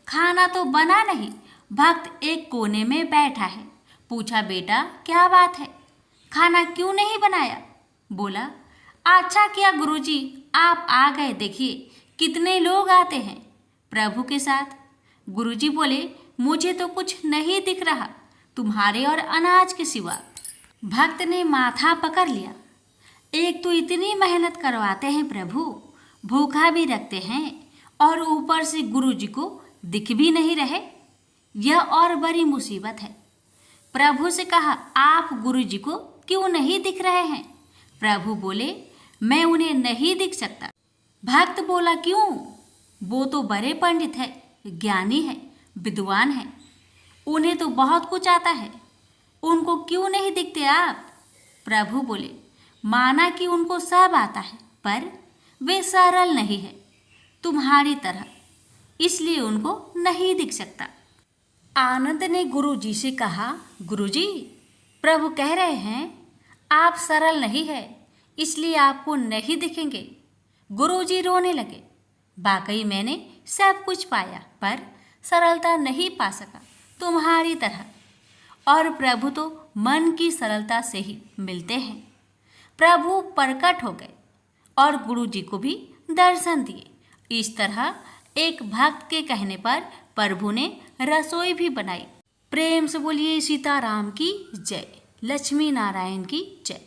खाना तो बना नहीं, भक्त एक कोने में बैठा है। पूछा, बेटा क्या बात है, खाना क्यों नहीं बनाया? बोला, अच्छा किया गुरुजी आप आ गए, देखिए कितने लोग आते हैं प्रभु के साथ। गुरुजी बोले, मुझे तो कुछ नहीं दिख रहा तुम्हारे और अनाज के सिवा। भक्त ने माथा पकड़ लिया, एक तो इतनी मेहनत करवाते हैं प्रभु, भूखा भी रखते हैं और ऊपर से गुरुजी को दिख भी नहीं रहे, यह और बड़ी मुसीबत है। प्रभु से कहा, आप गुरुजी को क्यों नहीं दिख रहे हैं? प्रभु बोले, मैं उन्हें नहीं दिख सकता। भक्त बोला, क्यों? वो तो बड़े पंडित है, ज्ञानी है, विद्वान है, उन्हें तो बहुत कुछ आता है, उनको क्यों नहीं दिखते आप? प्रभु बोले, माना कि उनको सब आता है, पर वे सरल नहीं है तुम्हारी तरह, इसलिए उनको नहीं दिख सकता। आनंद ने गुरु जी से कहा, गुरु जी, प्रभु कह रहे हैं आप सरल नहीं है, इसलिए आपको नहीं दिखेंगे। गुरु जी रोने लगे। वाकई मैंने सब कुछ पाया, पर सरलता नहीं पा सका तुम्हारी तरह। और प्रभु तो मन की सरलता से ही मिलते हैं। प्रभु प्रकट हो गए और गुरु जी को भी दर्शन दिए। इस तरह एक भक्त के कहने पर प्रभु ने रसोई भी बनाई। प्रेम से बोलिए सीताराम की जय, लक्ष्मी नारायण की जय।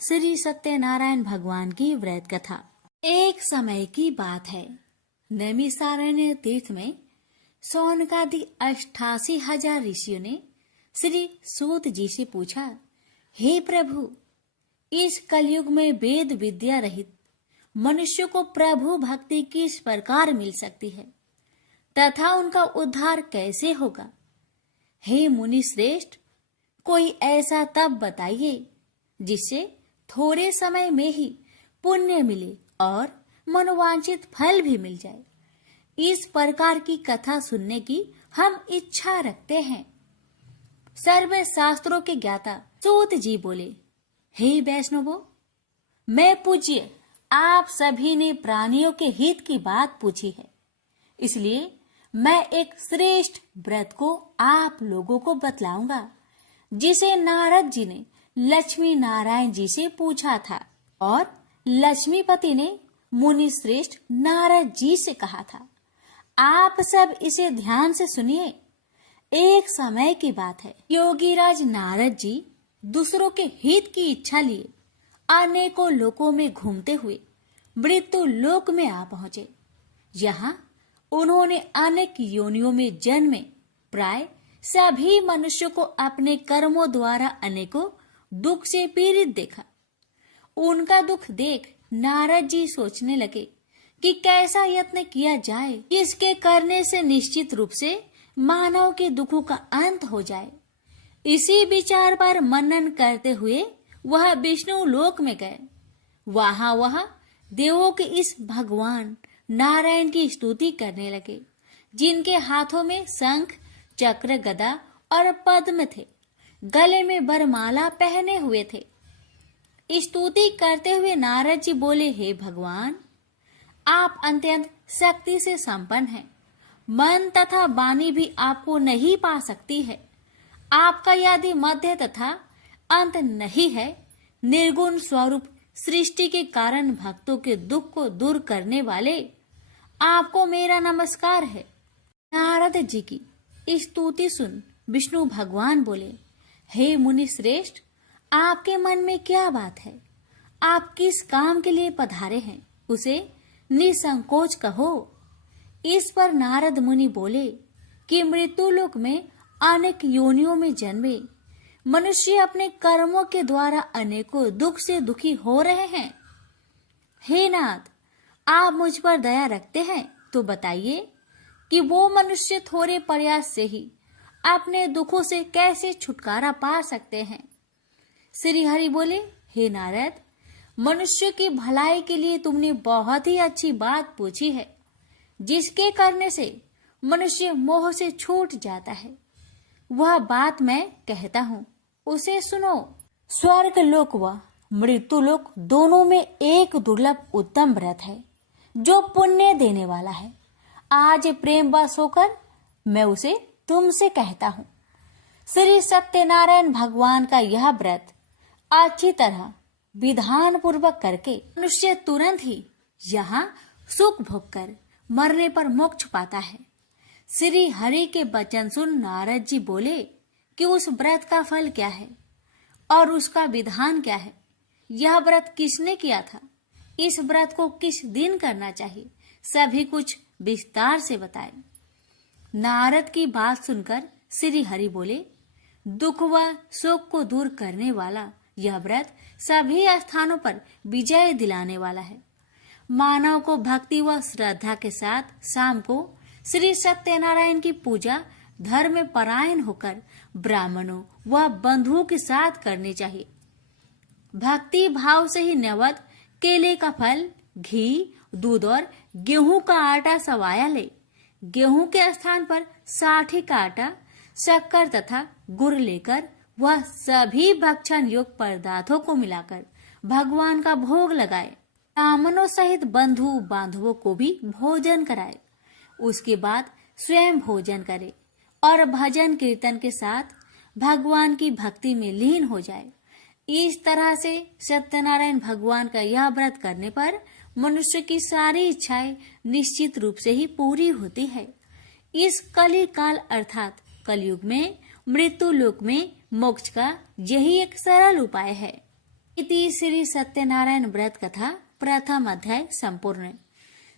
श्री सत्यनारायण भगवान की व्रत कथा। एक समय की बात है, नैमिषारण्य तीर्थ में सौनकादि 88,000 ऋषियों ने श्री सूत जी से पूछा, हे प्रभु, इस कलयुग में वेद विद्या रहित मनुष्य को प्रभु भक्ति किस प्रकार मिल सकती है तथा उनका उद्धार कैसे होगा? हे मुनि श्रेष्ठ, कोई ऐसा तप बताइए जिससे थोड़े समय में ही पुण्य मिले और मनोवांछित फल भी मिल जाए। इस प्रकार की कथा सुनने की हम इच्छा रखते हैं। सर्व शास्त्रों के ज्ञाता सूत जी बोले, हे वैष्णवों, मैं पूज्य आप सभी ने प्राणियों के हित की बात पूछी है, इसलिए मैं एक श्रेष्ठ व्रत को आप लोगों को बतलाऊंगा, जिसे नारद जी ने लक्ष्मी नारायण जी से पूछा था और लक्ष्मीपति ने मुनि श्रेष्ठ नारद जी से कहा था। आप सब इसे ध्यान से सुनिए। एक समय की बात है, योगीराज नारद जी दूसरों के हित की इच्छा लिए अनेकों लोकों में घूमते हुए मृत्यु लोक में आ पहुंचे। यहाँ उन्होंने अनेक योनियों में जन्मे प्राय सभी मनुष्यों को अपने कर्मों द्वारा अनेकों दुख से पीड़ित देखा। उनका दुख देख नारद जी सोचने लगे कि कैसा यत्न किया जाए, इसके करने से निश्चित रूप से मानव के दुखों का अंत हो जाए। इसी विचार पर मनन करते हुए वह विष्णु लोक में गए। वह देवों के इस भगवान नारायण की स्तुति करने लगे, जिनके हाथों में शंख, चक्र, गदा और पद्म थे, गले में वरमाला पहने हुए थे। स्तुति करते हुए नारद जी बोले, हे भगवान, आप अत्यंत शक्ति से संपन्न हैं। मन तथा वाणी भी आपको नहीं पा सकती है। आपका यदि मध्य तथा अंत नहीं है, निर्गुण स्वरूप सृष्टि के कारण भक्तों के दुख को दूर करने वाले, आपको मेरा नमस्कार है। नारद जी की स्तुति सुन विष्णु भगवान बोले, हे मुनि श्रेष्ठ, आपके मन में क्या बात है? आप किस काम के लिए पधारे हैं, उसे निसंकोच कहो। इस पर नारद मुनि बोले कि मृत्यु लोक में अनेक योनियों में जन्मे मनुष्य अपने कर्मों के द्वारा अनेकों दुख से दुखी हो रहे हैं। हे नाथ, आप मुझ पर दया रखते हैं तो बताइए कि वो मनुष्य थोड़े प्रयास से ही अपने दुखों से कैसे छुटकारा पा सकते हैं। श्री हरि बोले, हे नारद, मनुष्य की भलाई के लिए तुमने बहुत ही अच्छी बात पूछी है, जिसके करने से मनुष्य मोह से छूट जाता है। वह बात मैं कहता हूँ, उसे सुनो। स्वर्ग लोक व मृत्यु लोक दोनों में एक दुर्लभ उत्तम व्रत है जो पुण्य देने वाला है। आज प्रेम वश होकर मैं उसे तुमसे कहता हूँ। श्री सत्यनारायण भगवान का यह व्रत अच्छी तरह विधान पूर्वक करके मनुष्य तुरंत ही यहाँ सुख भोग कर मरने पर मोक्ष पाता है। श्री हरि के वचन सुन नारद जी बोले कि उस व्रत का फल क्या है और उसका विधान क्या है। यह व्रत किसने किया था, इस व्रत को किस दिन करना चाहिए, सभी कुछ विस्तार से बताए। नारद की बात सुनकर श्री हरि बोले, दुख व शोक को दूर करने वाला यह व्रत सभी स्थानों पर विजय दिलाने वाला है। मानव को भक्ति व श्रद्धा के साथ शाम को श्री सत्यनारायण की पूजा धर्म में परायण होकर ब्राह्मणों व बंधुओं के साथ करनी चाहिए। भक्ति भाव से ही नैवेद्य केले का फल, घी, दूध और गेहूं का आटा सवाया ले। गेहूं के स्थान पर साठी का आटा, शक्कर तथा गुड़ लेकर वह सभी भक्षण योग्य पदार्थों को मिलाकर भगवान का भोग लगाए। ब्राह्मणों सहित बंधु बांधवों को भी भोजन कराए। उसके बाद स्वयं भोजन करे और भजन कीर्तन के साथ भगवान की भक्ति में लीन हो जाए। इस तरह से सत्यनारायण भगवान का यह व्रत करने पर मनुष्य की सारी इच्छाएं निश्चित रूप से ही पूरी होती है। इस कली काल अर्थात कलयुग में मृत्यु लोक में मोक्ष का यही एक सरल उपाय है। इति श्री सत्यनारायण व्रत कथा प्रथम अध्याय संपूर्ण।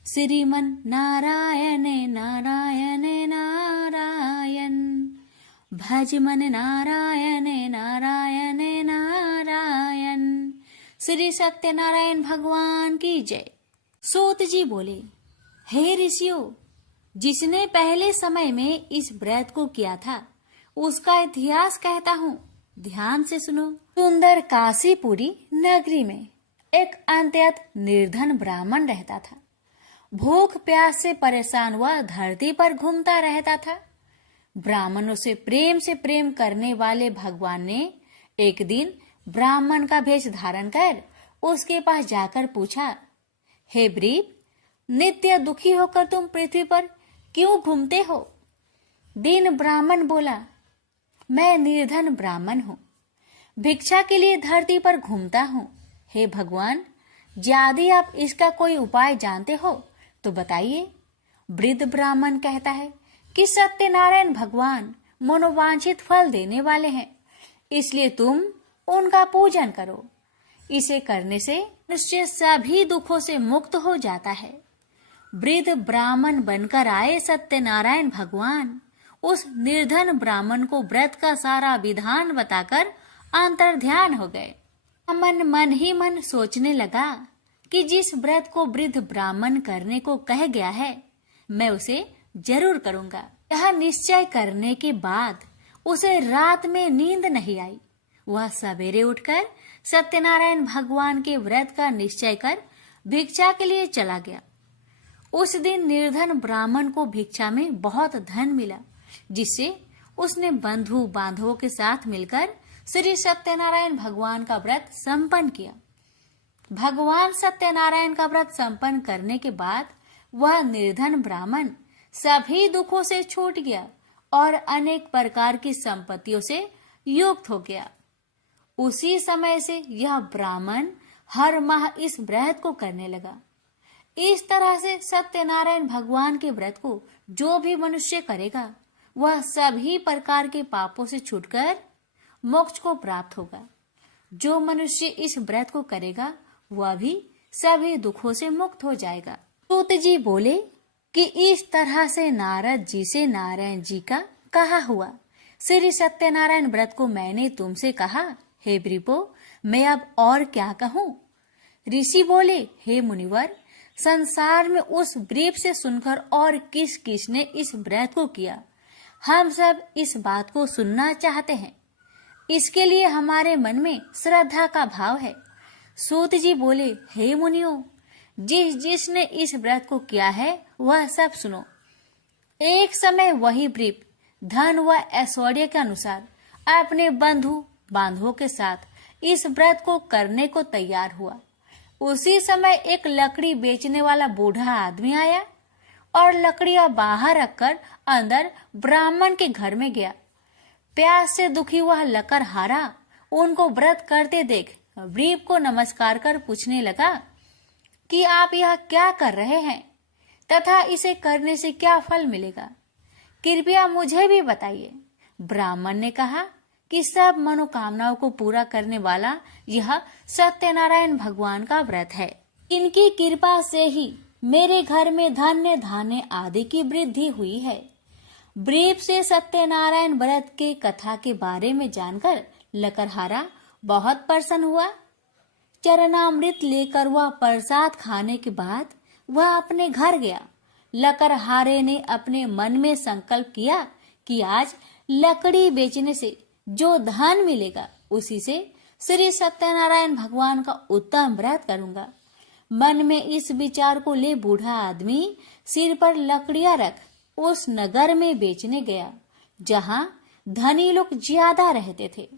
श्रीमन नारायणे नारायणे नारायण, भज मन नारायणे नारायणे नारायण। श्री सत्यनारायण भगवान की जय। सूत जी बोले, हे ऋषियों, जिसने पहले समय में इस व्रत को किया था उसका इतिहास कहता हूँ, ध्यान से सुनो। सुंदर काशीपुरी नगरी में एक अत्यंत निर्धन ब्राह्मण रहता था। भूख प्यास से परेशान वह धरती पर घूमता रहता था। ब्राह्मणों से प्रेम करने वाले भगवान ने एक दिन ब्राह्मण का भेष धारण कर उसके पास जाकर पूछा, हे ब्रीप, नित्य दुखी होकर तुम पृथ्वी पर क्यों घूमते हो? दीन ब्राह्मण बोला, मैं निर्धन ब्राह्मण हूँ, भिक्षा के लिए धरती पर घूमता हूँ। हे भगवान, यदि आप इसका कोई उपाय जानते हो तो बताइए। वृद्ध ब्राह्मण कहता है कि सत्यनारायण भगवान मनोवांछित फल देने वाले हैं, इसलिए तुम उनका पूजन करो। इसे करने से मनुष्य सभी दुखों से मुक्त हो जाता है। वृद्ध ब्राह्मण बनकर आए सत्यनारायण भगवान उस निर्धन ब्राह्मण को व्रत का सारा विधान बताकर अंतर्ध्यान हो गए। मन ही मन सोचने लगा कि जिस व्रत को वृद्ध ब्राह्मण करने को कह गया है मैं उसे जरूर करूंगा। यह निश्चय करने के बाद उसे रात में नींद नहीं आई। वह सवेरे उठकर सत्यनारायण भगवान के व्रत का निश्चय कर भिक्षा के लिए चला गया। उस दिन निर्धन ब्राह्मण को भिक्षा में बहुत धन मिला, जिससे उसने बंधु बांधवों के साथ मिलकर श्री सत्यनारायण भगवान का व्रत संपन्न किया। भगवान सत्यनारायण का व्रत संपन्न करने के बाद वह निर्धन ब्राह्मण सभी दुखों से छूट गया और अनेक प्रकार की संपत्तियों से युक्त हो गया। उसी समय से यह ब्राह्मण हर माह इस व्रत को करने लगा। इस तरह से सत्यनारायण भगवान के व्रत को जो भी मनुष्य करेगा वह सभी प्रकार के पापों से छूटकर मोक्ष को प्राप्त होगा। जो मनुष्य इस व्रत को करेगा वह भी सभी दुखों से मुक्त हो जाएगा। सूत जी बोले कि इस तरह से नारद जी से नारायण जी का कहा हुआ श्री सत्यनारायण व्रत को मैंने तुमसे कहा। हे वृपो, मैं अब और क्या कहूँ? ऋषि बोले, हे मुनिवर, संसार में उस व्रीप से सुनकर और किस किस ने इस व्रत को किया, हम सब इस बात को सुनना चाहते हैं। इसके लिए हमारे मन में श्रद्धा का भाव है। सूत जी बोले, हे मुनियों, जिसने इस व्रत को किया है वह सब सुनो। एक समय वही व्रीप धन व ऐश्वर्य के अनुसार अपने बंधु बांधवों के साथ इस व्रत को करने को तैयार हुआ। उसी समय एक लकड़ी बेचने वाला बूढ़ा आदमी आया और लकड़ियां बाहर रखकर अंदर ब्राह्मण के घर में गया। प्यास से दुखी वह लकड़हारा उनको व्रत करते देख व्रीप को नमस्कार कर पूछने लगा कि आप यह क्या कर रहे हैं तथा इसे करने से क्या फल मिलेगा, कृपया मुझे भी बताइए। ब्राह्मण ने कहा कि सब मनोकामनाओं को पूरा करने वाला यह सत्यनारायण भगवान का व्रत है। इनकी कृपा से ही मेरे घर में धन्य धान्य आदि की वृद्धि हुई है। व्रीप से सत्यनारायण व्रत के कथा के बारे में जानकर लकड़हारा बहुत प्रसन्न हुआ। चरणामृत लेकर वह प्रसाद खाने के बाद वह अपने घर गया। लकड़हारे ने अपने मन में संकल्प किया कि आज लकड़ी बेचने से जो धन मिलेगा उसी से श्री सत्यनारायण भगवान का उत्तम व्रत करूंगा। मन में इस विचार को ले बूढ़ा आदमी सिर पर लकड़ियां रख उस नगर में बेचने गया जहां धनी लोग ज्यादा रहते थे।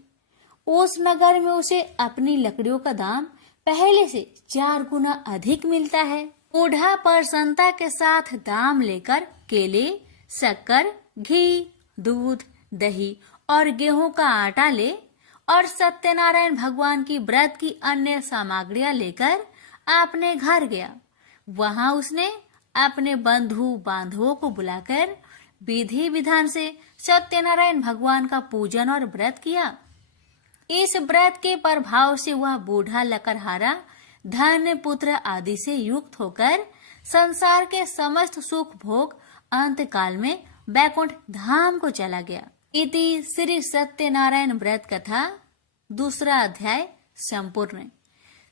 उस नगर में उसे अपनी लकड़ियों का दाम पहले से 4 गुना अधिक मिलता है। बूढ़ा प्रसन्नता के साथ दाम लेकर केले, शक्कर, घी, दूध, दही और गेहूं का आटा ले और सत्यनारायण भगवान की व्रत की अन्य सामग्रियां लेकर अपने घर गया। वहां उसने अपने बंधु बांधवों को बुलाकर विधि विधान से सत्यनारायण भगवान का पूजन और व्रत किया। इस व्रत के प्रभाव से वह बूढ़ा लकड़हारा धन, पुत्र आदि से युक्त होकर संसार के समस्त सुख भोग अंत काल में बैकुंठ धाम को चला गया। इति श्री सत्यनारायण व्रत कथा 2 अध्याय संपूर्ण।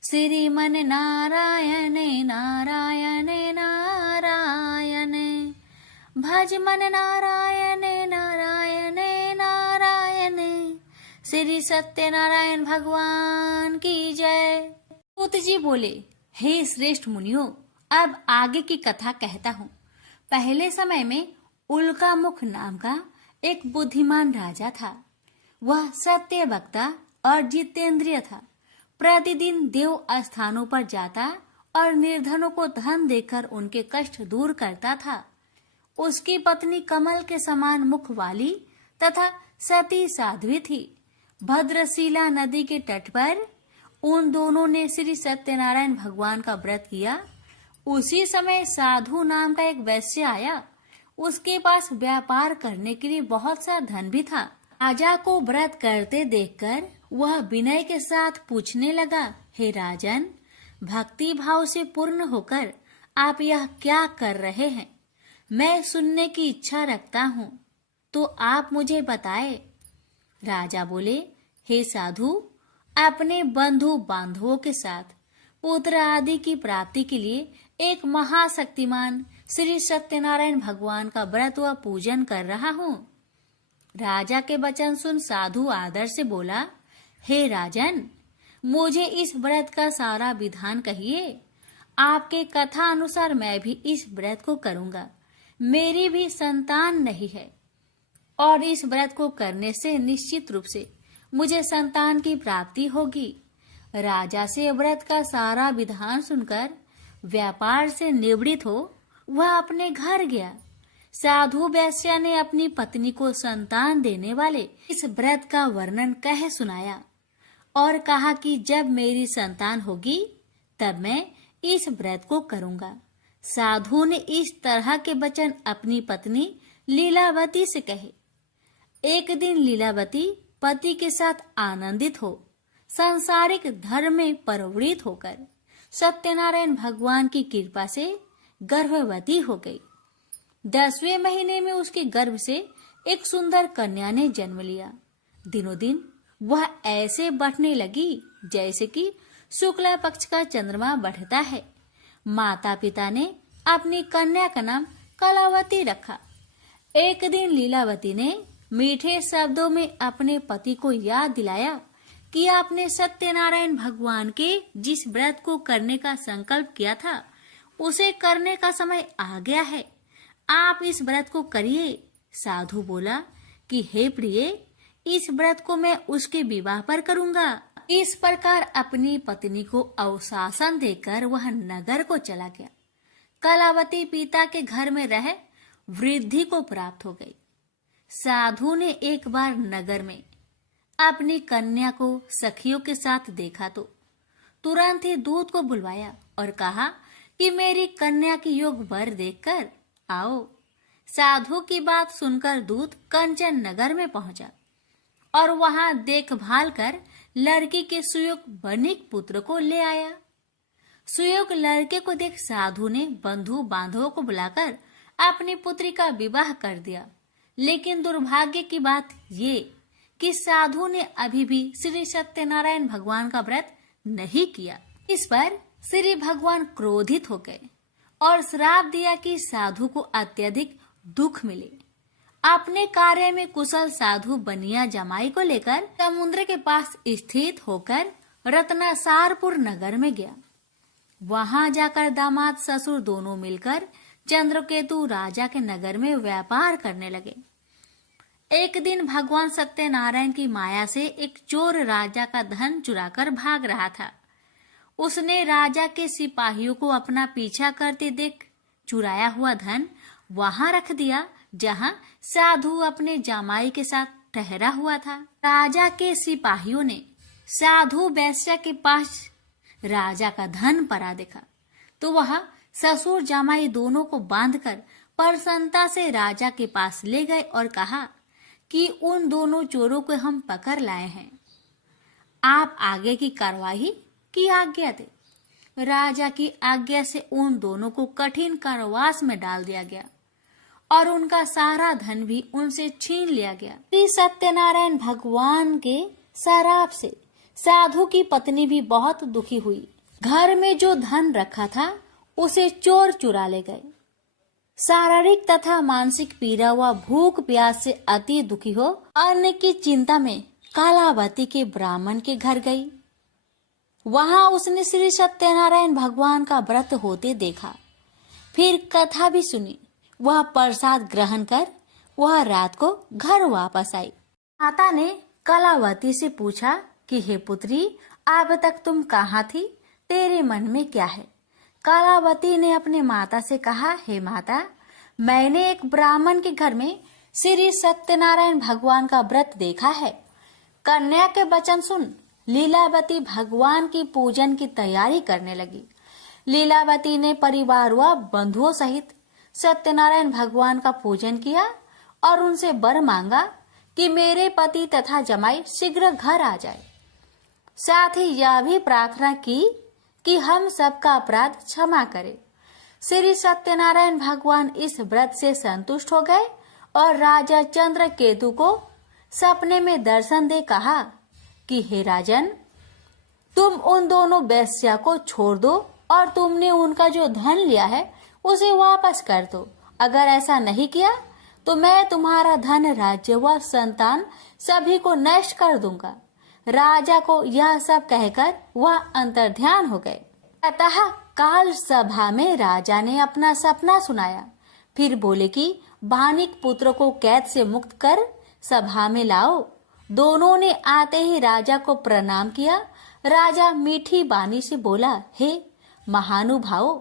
श्रीमन नारायण नारायण नारायण भज मन नारायण नारायण नारायण। श्री सत्यनारायण भगवान की जय। सूत जी बोले, हे श्रेष्ठ मुनियों, अब आगे की कथा कहता हूँ। पहले समय में उल्कामुख नाम का एक बुद्धिमान राजा था। वह सत्य वक्ता और जितेंद्रिय था। प्रतिदिन देव स्थानों पर जाता और निर्धनों को धन देकर उनके कष्ट दूर करता था। उसकी पत्नी कमल के समान मुख वाली तथा सती साध्वी थी। भद्रशिला नदी के तट पर उन दोनों ने श्री सत्यनारायण भगवान का व्रत किया। उसी समय साधु नाम का एक वैश्य आया। उसके पास व्यापार करने के लिए बहुत सा धन भी था। राजा को व्रत करते देखकर वह विनय के साथ पूछने लगा, हे राजन, भक्ति भाव से पूर्ण होकर आप यह क्या कर रहे हैं? मैं सुनने की इच्छा रखता हूँ, तो आप मुझे बताए। राजा बोले, हे साधु, अपने बंधु बांधवों के साथ पुत्र आदि की प्राप्ति के लिए एक महाशक्तिमान श्री सत्यनारायण भगवान का व्रत व पूजन कर रहा हूँ। राजा के वचन सुन साधु आदर से बोला, हे राजन, मुझे इस व्रत का सारा विधान कहिए। आपके कथा अनुसार मैं भी इस व्रत को करूंगा। मेरी भी संतान नहीं है और इस व्रत को करने से निश्चित रूप से मुझे संतान की प्राप्ति होगी। राजा से व्रत का सारा विधान सुनकर व्यापार से निवृत्त हो वह अपने घर गया। साधु वैश्य ने अपनी पत्नी को संतान देने वाले इस व्रत का वर्णन कह सुनाया और कहा कि जब मेरी संतान होगी तब मैं इस व्रत को करूंगा। साधु ने इस तरह के वचन अपनी पत्नी लीलावती से कहे। एक दिन लीलावती पति के साथ आनंदित हो सांसारिक धर्म में प्रवृत्त होकर सत्यनारायण भगवान की कृपा से गर्भवती हो गई। 10वें महीने में उसके गर्भ से एक सुंदर कन्या ने जन्म लिया। दिनों दिन वह ऐसे बढ़ने लगी जैसे कि शुक्ला पक्ष का चंद्रमा बढ़ता है। माता पिता ने अपनी कन्या का नाम कलावती रखा। एक दिन लीलावती ने मीठे शब्दों में अपने पति को याद दिलाया कि आपने सत्यनारायण भगवान के जिस व्रत को करने का संकल्प किया था उसे करने का समय आ गया है। आप इस व्रत को करिए। साधु बोला कि हे प्रिय, इस व्रत को मैं उसके विवाह पर करूंगा। इस प्रकार अपनी पत्नी को अवशासन देकर वह नगर को चला गया। कलावती पिता के घर में रह वृद्धि को प्राप्त हो गई। साधु ने एक बार नगर में अपनी कन्या को सखियों के साथ देखा तो तुरंत ही दूत को बुलवाया और कहा कि मेरी कन्या की योग वर देखकर आओ। साधु की बात सुनकर दूत कंचन नगर में पहुंचा और वहां देखभाल कर लड़की के सुयोग बनिक पुत्र को ले आया। सुयोग लड़के को देख साधु ने बंधु बांधवों को बुलाकर अपनी पुत्री का विवाह कर दिया। लेकिन दुर्भाग्य की बात ये कि साधु ने अभी भी श्री सत्यनारायण भगवान का व्रत नहीं किया। इस पर श्री भगवान क्रोधित हो गए और श्राप दिया कि साधु को अत्यधिक दुख मिले। अपने कार्य में कुशल साधु बनिया जमाई को लेकर समुद्र के पास स्थित होकर रत्नासारपुर नगर में गया। वहां जाकर दामाद ससुर दोनों मिलकर चंद्रकेतु राजा के नगर में व्यापार करने लगे। एक दिन भगवान सत्यनारायण की माया से एक चोर राजा का धन चुराकर भाग रहा था। उसने राजा के सिपाहियों को अपना पीछा करते देख चुराया हुआ धन वहां रख दिया जहां साधु अपने जमाई के साथ ठहरा हुआ था। राजा के सिपाहियों ने साधु वैश्या के पास राजा का धन पड़ा देखा तो वह ससुर जमाई दोनों को बांधकर प्रसन्नता से राजा के पास ले गए और कहा कि उन दोनों चोरों को हम पकड़ लाए हैं, आप आगे की कार्रवाई की आज्ञा दे। राजा की आज्ञा से उन दोनों को कठिन कारावास में डाल दिया गया और उनका सारा धन भी उनसे छीन लिया गया। श्री सत्यनारायण भगवान के श्राप से साधु की पत्नी भी बहुत दुखी हुई। घर में जो धन रखा था उसे चोर चुरा ले गए। शारीरिक तथा मानसिक पीड़ा व भूख प्यास से अति दुखी हो अन्न की चिंता में कालावती के ब्राह्मण के घर गई। वहां उसने श्री सत्यनारायण भगवान का व्रत होते देखा। फिर कथा भी सुनी। वह प्रसाद ग्रहण कर वह रात को घर वापस आई। माता ने कलावती से पूछा कि हे पुत्री, अब तक तुम कहाँ थी, तेरे मन में क्या है? कलावती ने अपने माता से कहा, हे माता, मैंने एक ब्राह्मण के घर में श्री सत्यनारायण भगवान का व्रत देखा है। कन्या के वचन सुन लीलावती भगवान की पूजन की तैयारी करने लगी। लीलावती ने परिवार व बंधुओं सहित सत्यनारायण भगवान का पूजन किया और उनसे वर मांगा कि मेरे पति तथा जमाई शीघ्र घर आ जाए। साथ ही यह भी प्रार्थना की कि हम सबका अपराध क्षमा करे। श्री सत्यनारायण भगवान इस व्रत से संतुष्ट हो गए और राजा चंद्रकेतु को सपने में दर्शन दे कहा कि हे राजन, तुम उन दोनों वेश्या को छोड़ दो और तुमने उनका जो धन लिया है उसे वापस कर दो। अगर ऐसा नहीं किया तो मैं तुम्हारा धन, राज्य व संतान सभी को नष्ट कर दूंगा। राजा को यह सब कहकर वह अंतर्ध्यान हो गए। अतः काल सभा में राजा ने अपना सपना सुनाया। फिर बोले कि बानिक पुत्र को कैद से मुक्त कर सभा में लाओ। दोनों ने आते ही राजा को प्रणाम किया। राजा मीठी बानी से बोला, हे महानुभावो,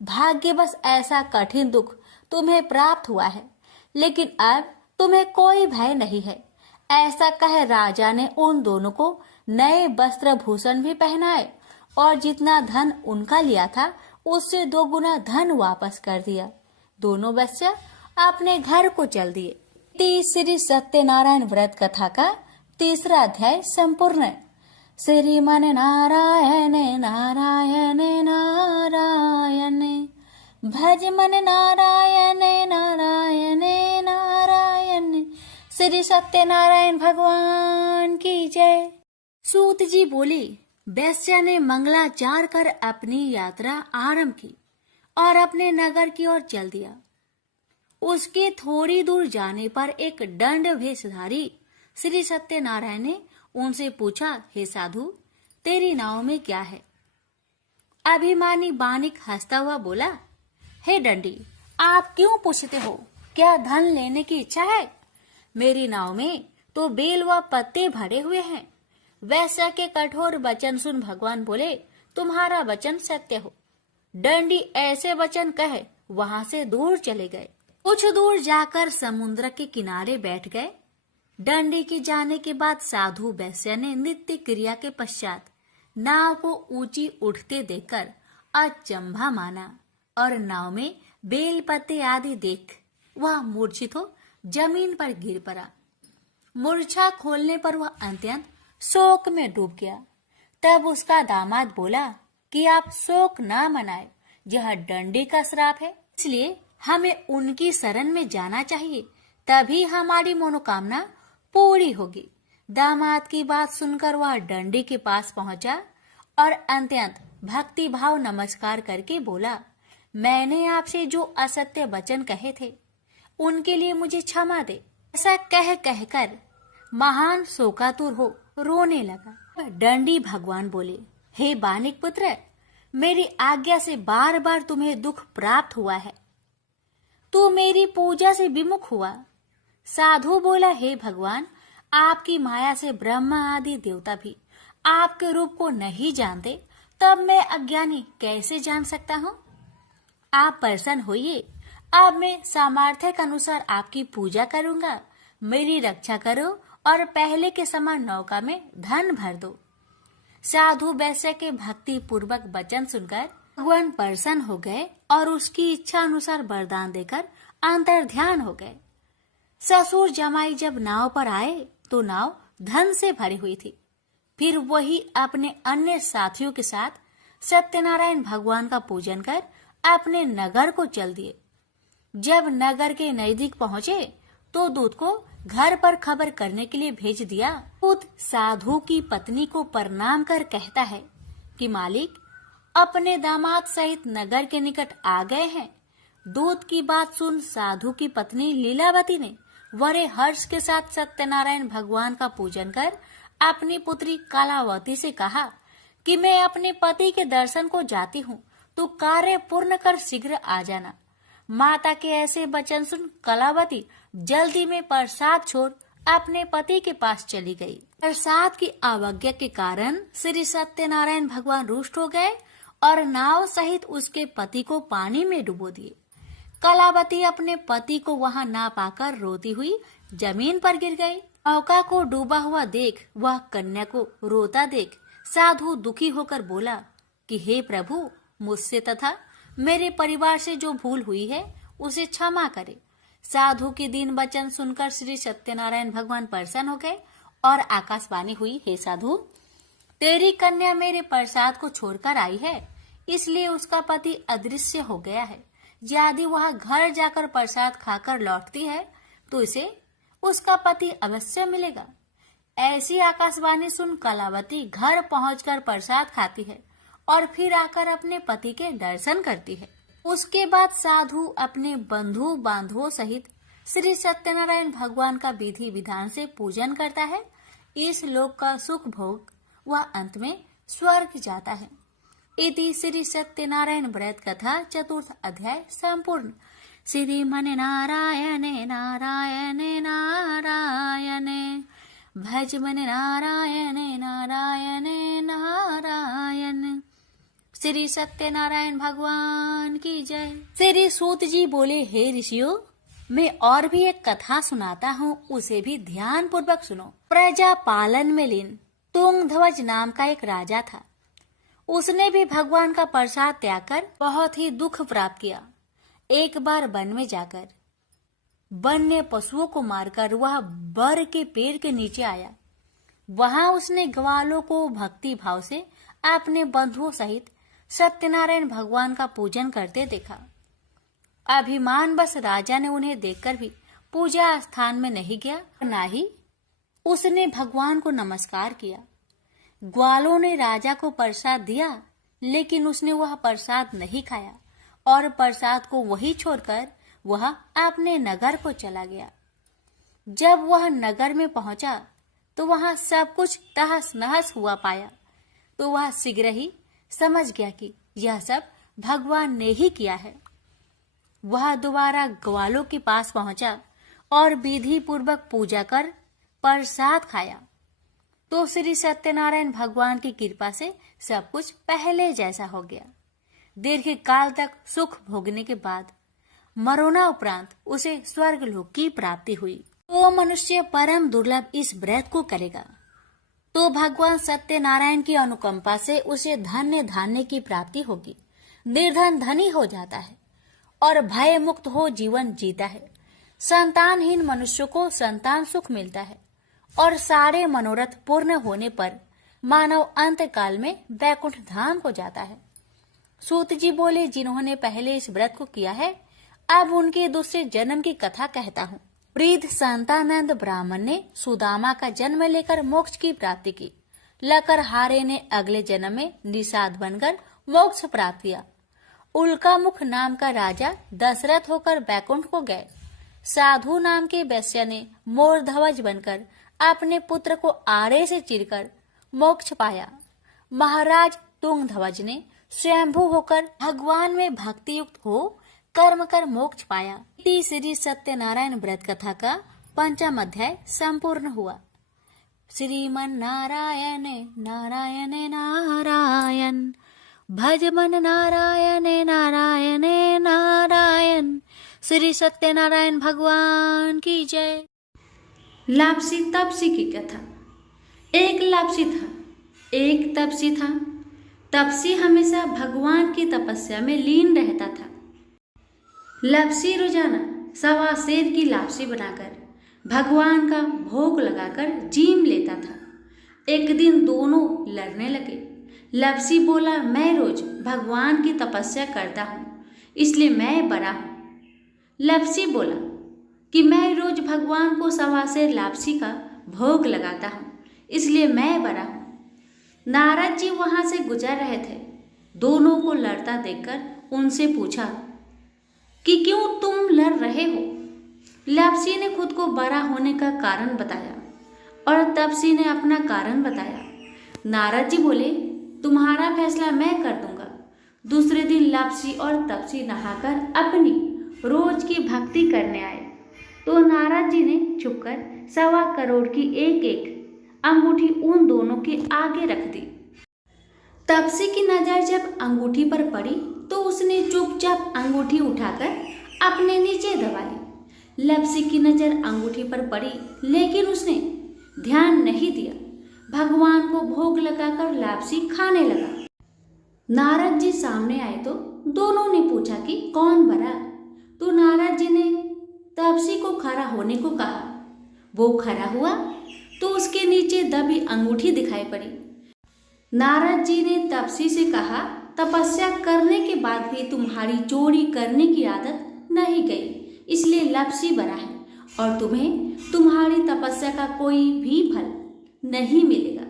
भाग्यवश ऐसा कठिन दुख तुम्हें प्राप्त हुआ है, लेकिन अब तुम्हें कोई भय नहीं है। ऐसा कह राजा ने उन दोनों को नए वस्त्र भूषण भी पहनाए और जितना धन उनका लिया था उससे 2 गुना धन वापस कर दिया। दोनों वेश्या अपने घर को चल दिए। श्री सत्यनारायण व्रत कथा का 3रा अध्याय संपूर्ण। श्रीमन नारायण नारायण नारायण, भज मन नारायण नारायण नारायण। श्री सत्यनारायण भगवान की जय। सूत जी बोली, वैश्या ने मंगलाचार कर अपनी यात्रा आरंभ की और अपने नगर की ओर चल दिया। उसके थोड़ी दूर जाने पर एक दंड भेषधारी श्री सत्यनारायण ने उनसे पूछा, हे साधु, तेरी नाव में क्या है? अभिमानी बानिक हंसता हुआ बोला, हे दंडी, आप क्यों पूछते हो? क्या धन लेने की इच्छा है? मेरी नाव में तो बेल व पत्ते भरे हुए हैं। वैश्या के कठोर वचन सुन भगवान बोले, तुम्हारा वचन सत्य हो। दंडी ऐसे वचन कहे वहां से दूर चले गए। कुछ दूर जाकर समुद्र के किनारे बैठ गए। दंडी के जाने के बाद साधु वैश्या ने नित्य क्रिया के पश्चात नाव को ऊंची उठते देखकर अचंभा माना और नाव में बेल पत्ते आदि देख वह मूर्छित हो जमीन पर गिर पड़ा। मूर्छा खोलने पर वह अत्यंत शोक में डूब गया। तब उसका दामाद बोला कि आप शोक ना मनाए, यह दंडी का श्राप है, इसलिए हमें उनकी शरण में जाना चाहिए, तभी हमारी मनोकामना पूरी होगी। दामाद की बात सुनकर वह डंडी के पास पहुंचा और अत्यंत भक्ति भाव नमस्कार करके बोला, मैंने आपसे जो असत्य वचन कहे थे उनके लिए मुझे क्षमा दे। ऐसा कह कहकर महान शोकातुर हो रोने लगा। डंडी भगवान बोले, हे बानिक पुत्र, मेरी आज्ञा से बार बार तुम्हें दुख प्राप्त हुआ है, तू मेरी पूजा से विमुख हुआ। साधु बोला, हे भगवान, आपकी माया से ब्रह्मा आदि देवता भी आपके रूप को नहीं जानते, तब मैं अज्ञानी कैसे जान सकता हूँ? आप प्रसन्न होइए, अब मैं सामर्थ्य के अनुसार आपकी पूजा करूंगा। मेरी रक्षा करो और पहले के समान नौका में धन भर दो। साधु वैश्य के भक्ति पूर्वक वचन सुनकर भगवान प्रसन्न हो गए और उसकी इच्छा अनुसार वरदान देकर अंतर ध्यान हो गए। ससुर जमाई जब नाव पर आए तो नाव धन से भरी हुई थी। फिर वही अपने अन्य साथियों के साथ सत्यनारायण भगवान का पूजन कर अपने नगर को चल दिए। जब नगर के नजदीक पहुंचे तो दूत को घर पर खबर करने के लिए भेज दिया। दूत साधु की पत्नी को प्रणाम कर कहता है कि मालिक अपने दामाद सहित नगर के निकट आ गए हैं। दूत की बात सुन साधु की पत्नी लीलावती ने बड़े हर्ष के साथ सत्यनारायण भगवान का पूजन कर अपनी पुत्री कलावती से कहा कि मैं अपने पति के दर्शन को जाती हूँ, तू कार्य पूर्ण कर शीघ्र आ जाना। माता के ऐसे वचन सुन कलावती जल्दी में प्रसाद छोड़ अपने पति के पास चली गई। प्रसाद की अवज्ञा के कारण श्री सत्यनारायण भगवान रुष्ट हो गए और नाव सहित उसके पति को पानी में डुबो दिए। कलावती अपने पति को वहां ना पाकर रोती हुई जमीन पर गिर गई। नौका को डूबा हुआ देख वह कन्या को रोता देख साधु दुखी होकर बोला कि हे प्रभु, मुझसे तथा मेरे परिवार से जो भूल हुई है उसे क्षमा करे। साधु के दीन वचन सुनकर श्री सत्यनारायण भगवान प्रसन्न हो गए और आकाशवाणी हुई, हे साधु, तेरी कन्या मेरे प्रसाद को छोड़कर आई है, इसलिए उसका पति अदृश्य हो गया है। यदि वह घर जाकर प्रसाद खाकर लौटती है तो इसे उसका पति अवश्य मिलेगा। ऐसी आकाशवाणी सुन कलावती घर पहुंचकर प्रसाद खाती है और फिर आकर अपने पति के दर्शन करती है। उसके बाद साधु अपने बंधु बांधवों सहित श्री सत्यनारायण भगवान का विधि विधान से पूजन करता है। इस लोक का सुख भोग वह अंत में स्वर्ग जाता है। इति श्री सत्यनारायण व्रत कथा चतुर्थ अध्याय संपूर्ण। श्रीमन नारायणे नारायणे नारायणे भज मन नारायणे नारायणे नारायण। श्री सत्यनारायण भगवान की जय। श्री सूत जी बोले, हे ऋषियों, मैं और भी एक कथा सुनाता हूँ, उसे भी ध्यान पूर्वक सुनो। प्रजा पालन में लीन तुंगध्वज नाम का एक राजा था। उसने भी भगवान का प्रसाद त्याग कर बहुत ही दुख प्राप्त किया। एक बार वन में जाकर वन्य पशुओं को मारकर वह बर के पेड़ के नीचे आया। वहां उसने ग्वालों को भक्ति भाव से अपने बंधुओं सहित सत्यनारायण भगवान का पूजन करते देखा। अभिमानवश राजा ने उन्हें देखकर भी पूजा स्थान में नहीं गया, न ही उसने भगवान को नमस्कार किया। ग्वालों ने राजा को प्रसाद दिया, लेकिन उसने वह प्रसाद नहीं खाया और प्रसाद को वही छोड़कर वह अपने नगर को चला गया। जब वह नगर में पहुंचा तो वहां सब कुछ तहस नहस हुआ पाया, तो वह शीघ्र ही समझ गया कि यह सब भगवान ने ही किया है। वह दोबारा ग्वालों के पास पहुंचा और विधि पूर्वक पूजा कर प्रसाद खाया, तो श्री सत्यनारायण भगवान की कृपा से सब कुछ पहले जैसा हो गया। दीर्घ काल तक सुख भोगने के बाद मरोना उपरांत उसे स्वर्ग लोक की प्राप्ति हुई। तो मनुष्य परम दुर्लभ इस व्रत को करेगा तो भगवान सत्यनारायण की अनुकंपा से उसे धन्य धान्य की प्राप्ति होगी। निर्धन धनी हो जाता है और भय मुक्त हो जीवन जीता है। संतानहीन मनुष्य को संतान सुख मिलता है और सारे मनोरथ पूर्ण होने पर मानव अंत काल में वैकुंठ धाम को जाता है। सूत जी बोले, जिन्होंने पहले इस व्रत को किया है, अब उनके दूसरे जन्म की कथा कहता हूँ। वृद्ध शांतानंद ब्राह्मण ने सुदामा का जन्म लेकर मोक्ष की प्राप्ति की। लकरहारे ने अगले जन्म में निषाद बनकर मोक्ष प्राप्त किया। उल्कामुख नाम का राजा दशरथ होकर बैकुंठ को गए। साधु नाम के वैश्य ने मोर ध्वज बनकर अपने पुत्र को आरे से चीरकर मोक्ष पाया। महाराज तुंगध्वज ने स्वयंभू होकर भगवान में भक्ति युक्त हो कर्म कर मोक्ष पाया। श्री सत्यनारायण व्रत कथा का 5वां अध्याय संपूर्ण हुआ। श्रीमन नारायण नारायण नारायण भज मन नारायण नारायण नारायण। श्री सत्यनारायण भगवान की जय। लापसी तपसी की कथा। एक लापसी था, एक तपसी था। तपसी हमेशा भगवान की तपस्या में लीन रहता था। लापसी रोजाना 1.25 सेर की लापसी बनाकर भगवान का भोग लगाकर जीम लेता था। एक दिन दोनों लड़ने लगे। लापसी बोला, मैं रोज भगवान की तपस्या करता हूँ, इसलिए मैं बड़ा हूँ। लापसी बोला कि मैं रोज भगवान को 1.25 सेर लापसी का भोग लगाता हूँ, इसलिए मैं बड़ा हूँ। नारद जी वहां से गुजर रहे थे। दोनों को लड़ता देखकर उनसे पूछा कि क्यों तुम लड़ रहे हो। लापसी ने खुद को बड़ा होने का कारण बताया और तपसी ने अपना कारण बताया। नारद जी बोले, तुम्हारा फैसला मैं कर दूंगा। दूसरे दिन लापसी और तपसी नहाकर अपनी रोज की भक्ति करने आए तो नारद जी ने छुपकर 1.25 करोड़ की एक अंगूठी उन दोनों के आगे रख दी। तपसी की नजर जब अंगूठी पर पड़ी तो उसने चुपचाप अंगूठी उठाकर अपने नीचे दबा ली। लापसी की नजर अंगूठी पर पड़ी लेकिन उसने ध्यान नहीं दिया। भगवान को भोग लगाकर लापसी खाने लगा। नारद जी सामने आए तो दोनों ने पूछा कि कौन बड़ा। तो नारद जी ने तपसी को खड़ा होने को कहा। वो खड़ा हुआ तो उसके नीचे दबी अंगूठी दिखाई पड़ी। नारद जी ने तपसी से कहा, तपस्या करने के बाद भी तुम्हारी चोरी करने की आदत नहीं गई, इसलिए लापसी बड़ा है और तुम्हें तुम्हारी तपस्या का कोई भी फल नहीं मिलेगा।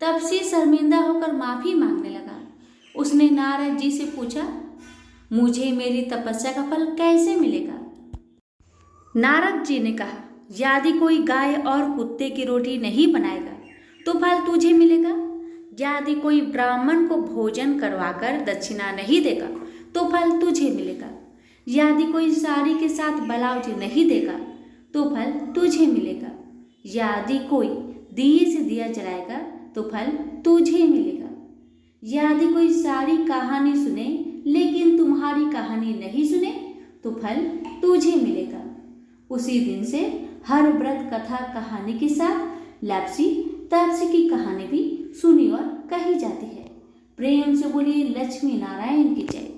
तपसी शर्मिंदा होकर माफी मांगने लगा। उसने नारद जी से पूछा, मुझे मेरी तपस्या का फल कैसे मिलेगा। नारद जी ने कहा, यदि कोई गाय और कुत्ते की रोटी नहीं बनाएगा तो फल तुझे मिलेगा। यदि कोई ब्राह्मण को भोजन करवाकर दक्षिणा नहीं देगा तो फल तुझे मिलेगा। यदि कोई साड़ी के साथ ब्लाउज नहीं देगा तो फल तुझे मिलेगा। यदि कोई दिए से दिया जलाएगा तो फल तुझे मिलेगा। यदि कोई सारी कहानी सुने लेकिन तुम्हारी कहानी नहीं सुने तो फल तुझे मिलेगा। उसी दिन से हर व्रत कथा कहानी के साथ लापसी तपसी की कहानी भी सुनी और कही जाती है। प्रेम से बोलिए लक्ष्मी नारायण की जय।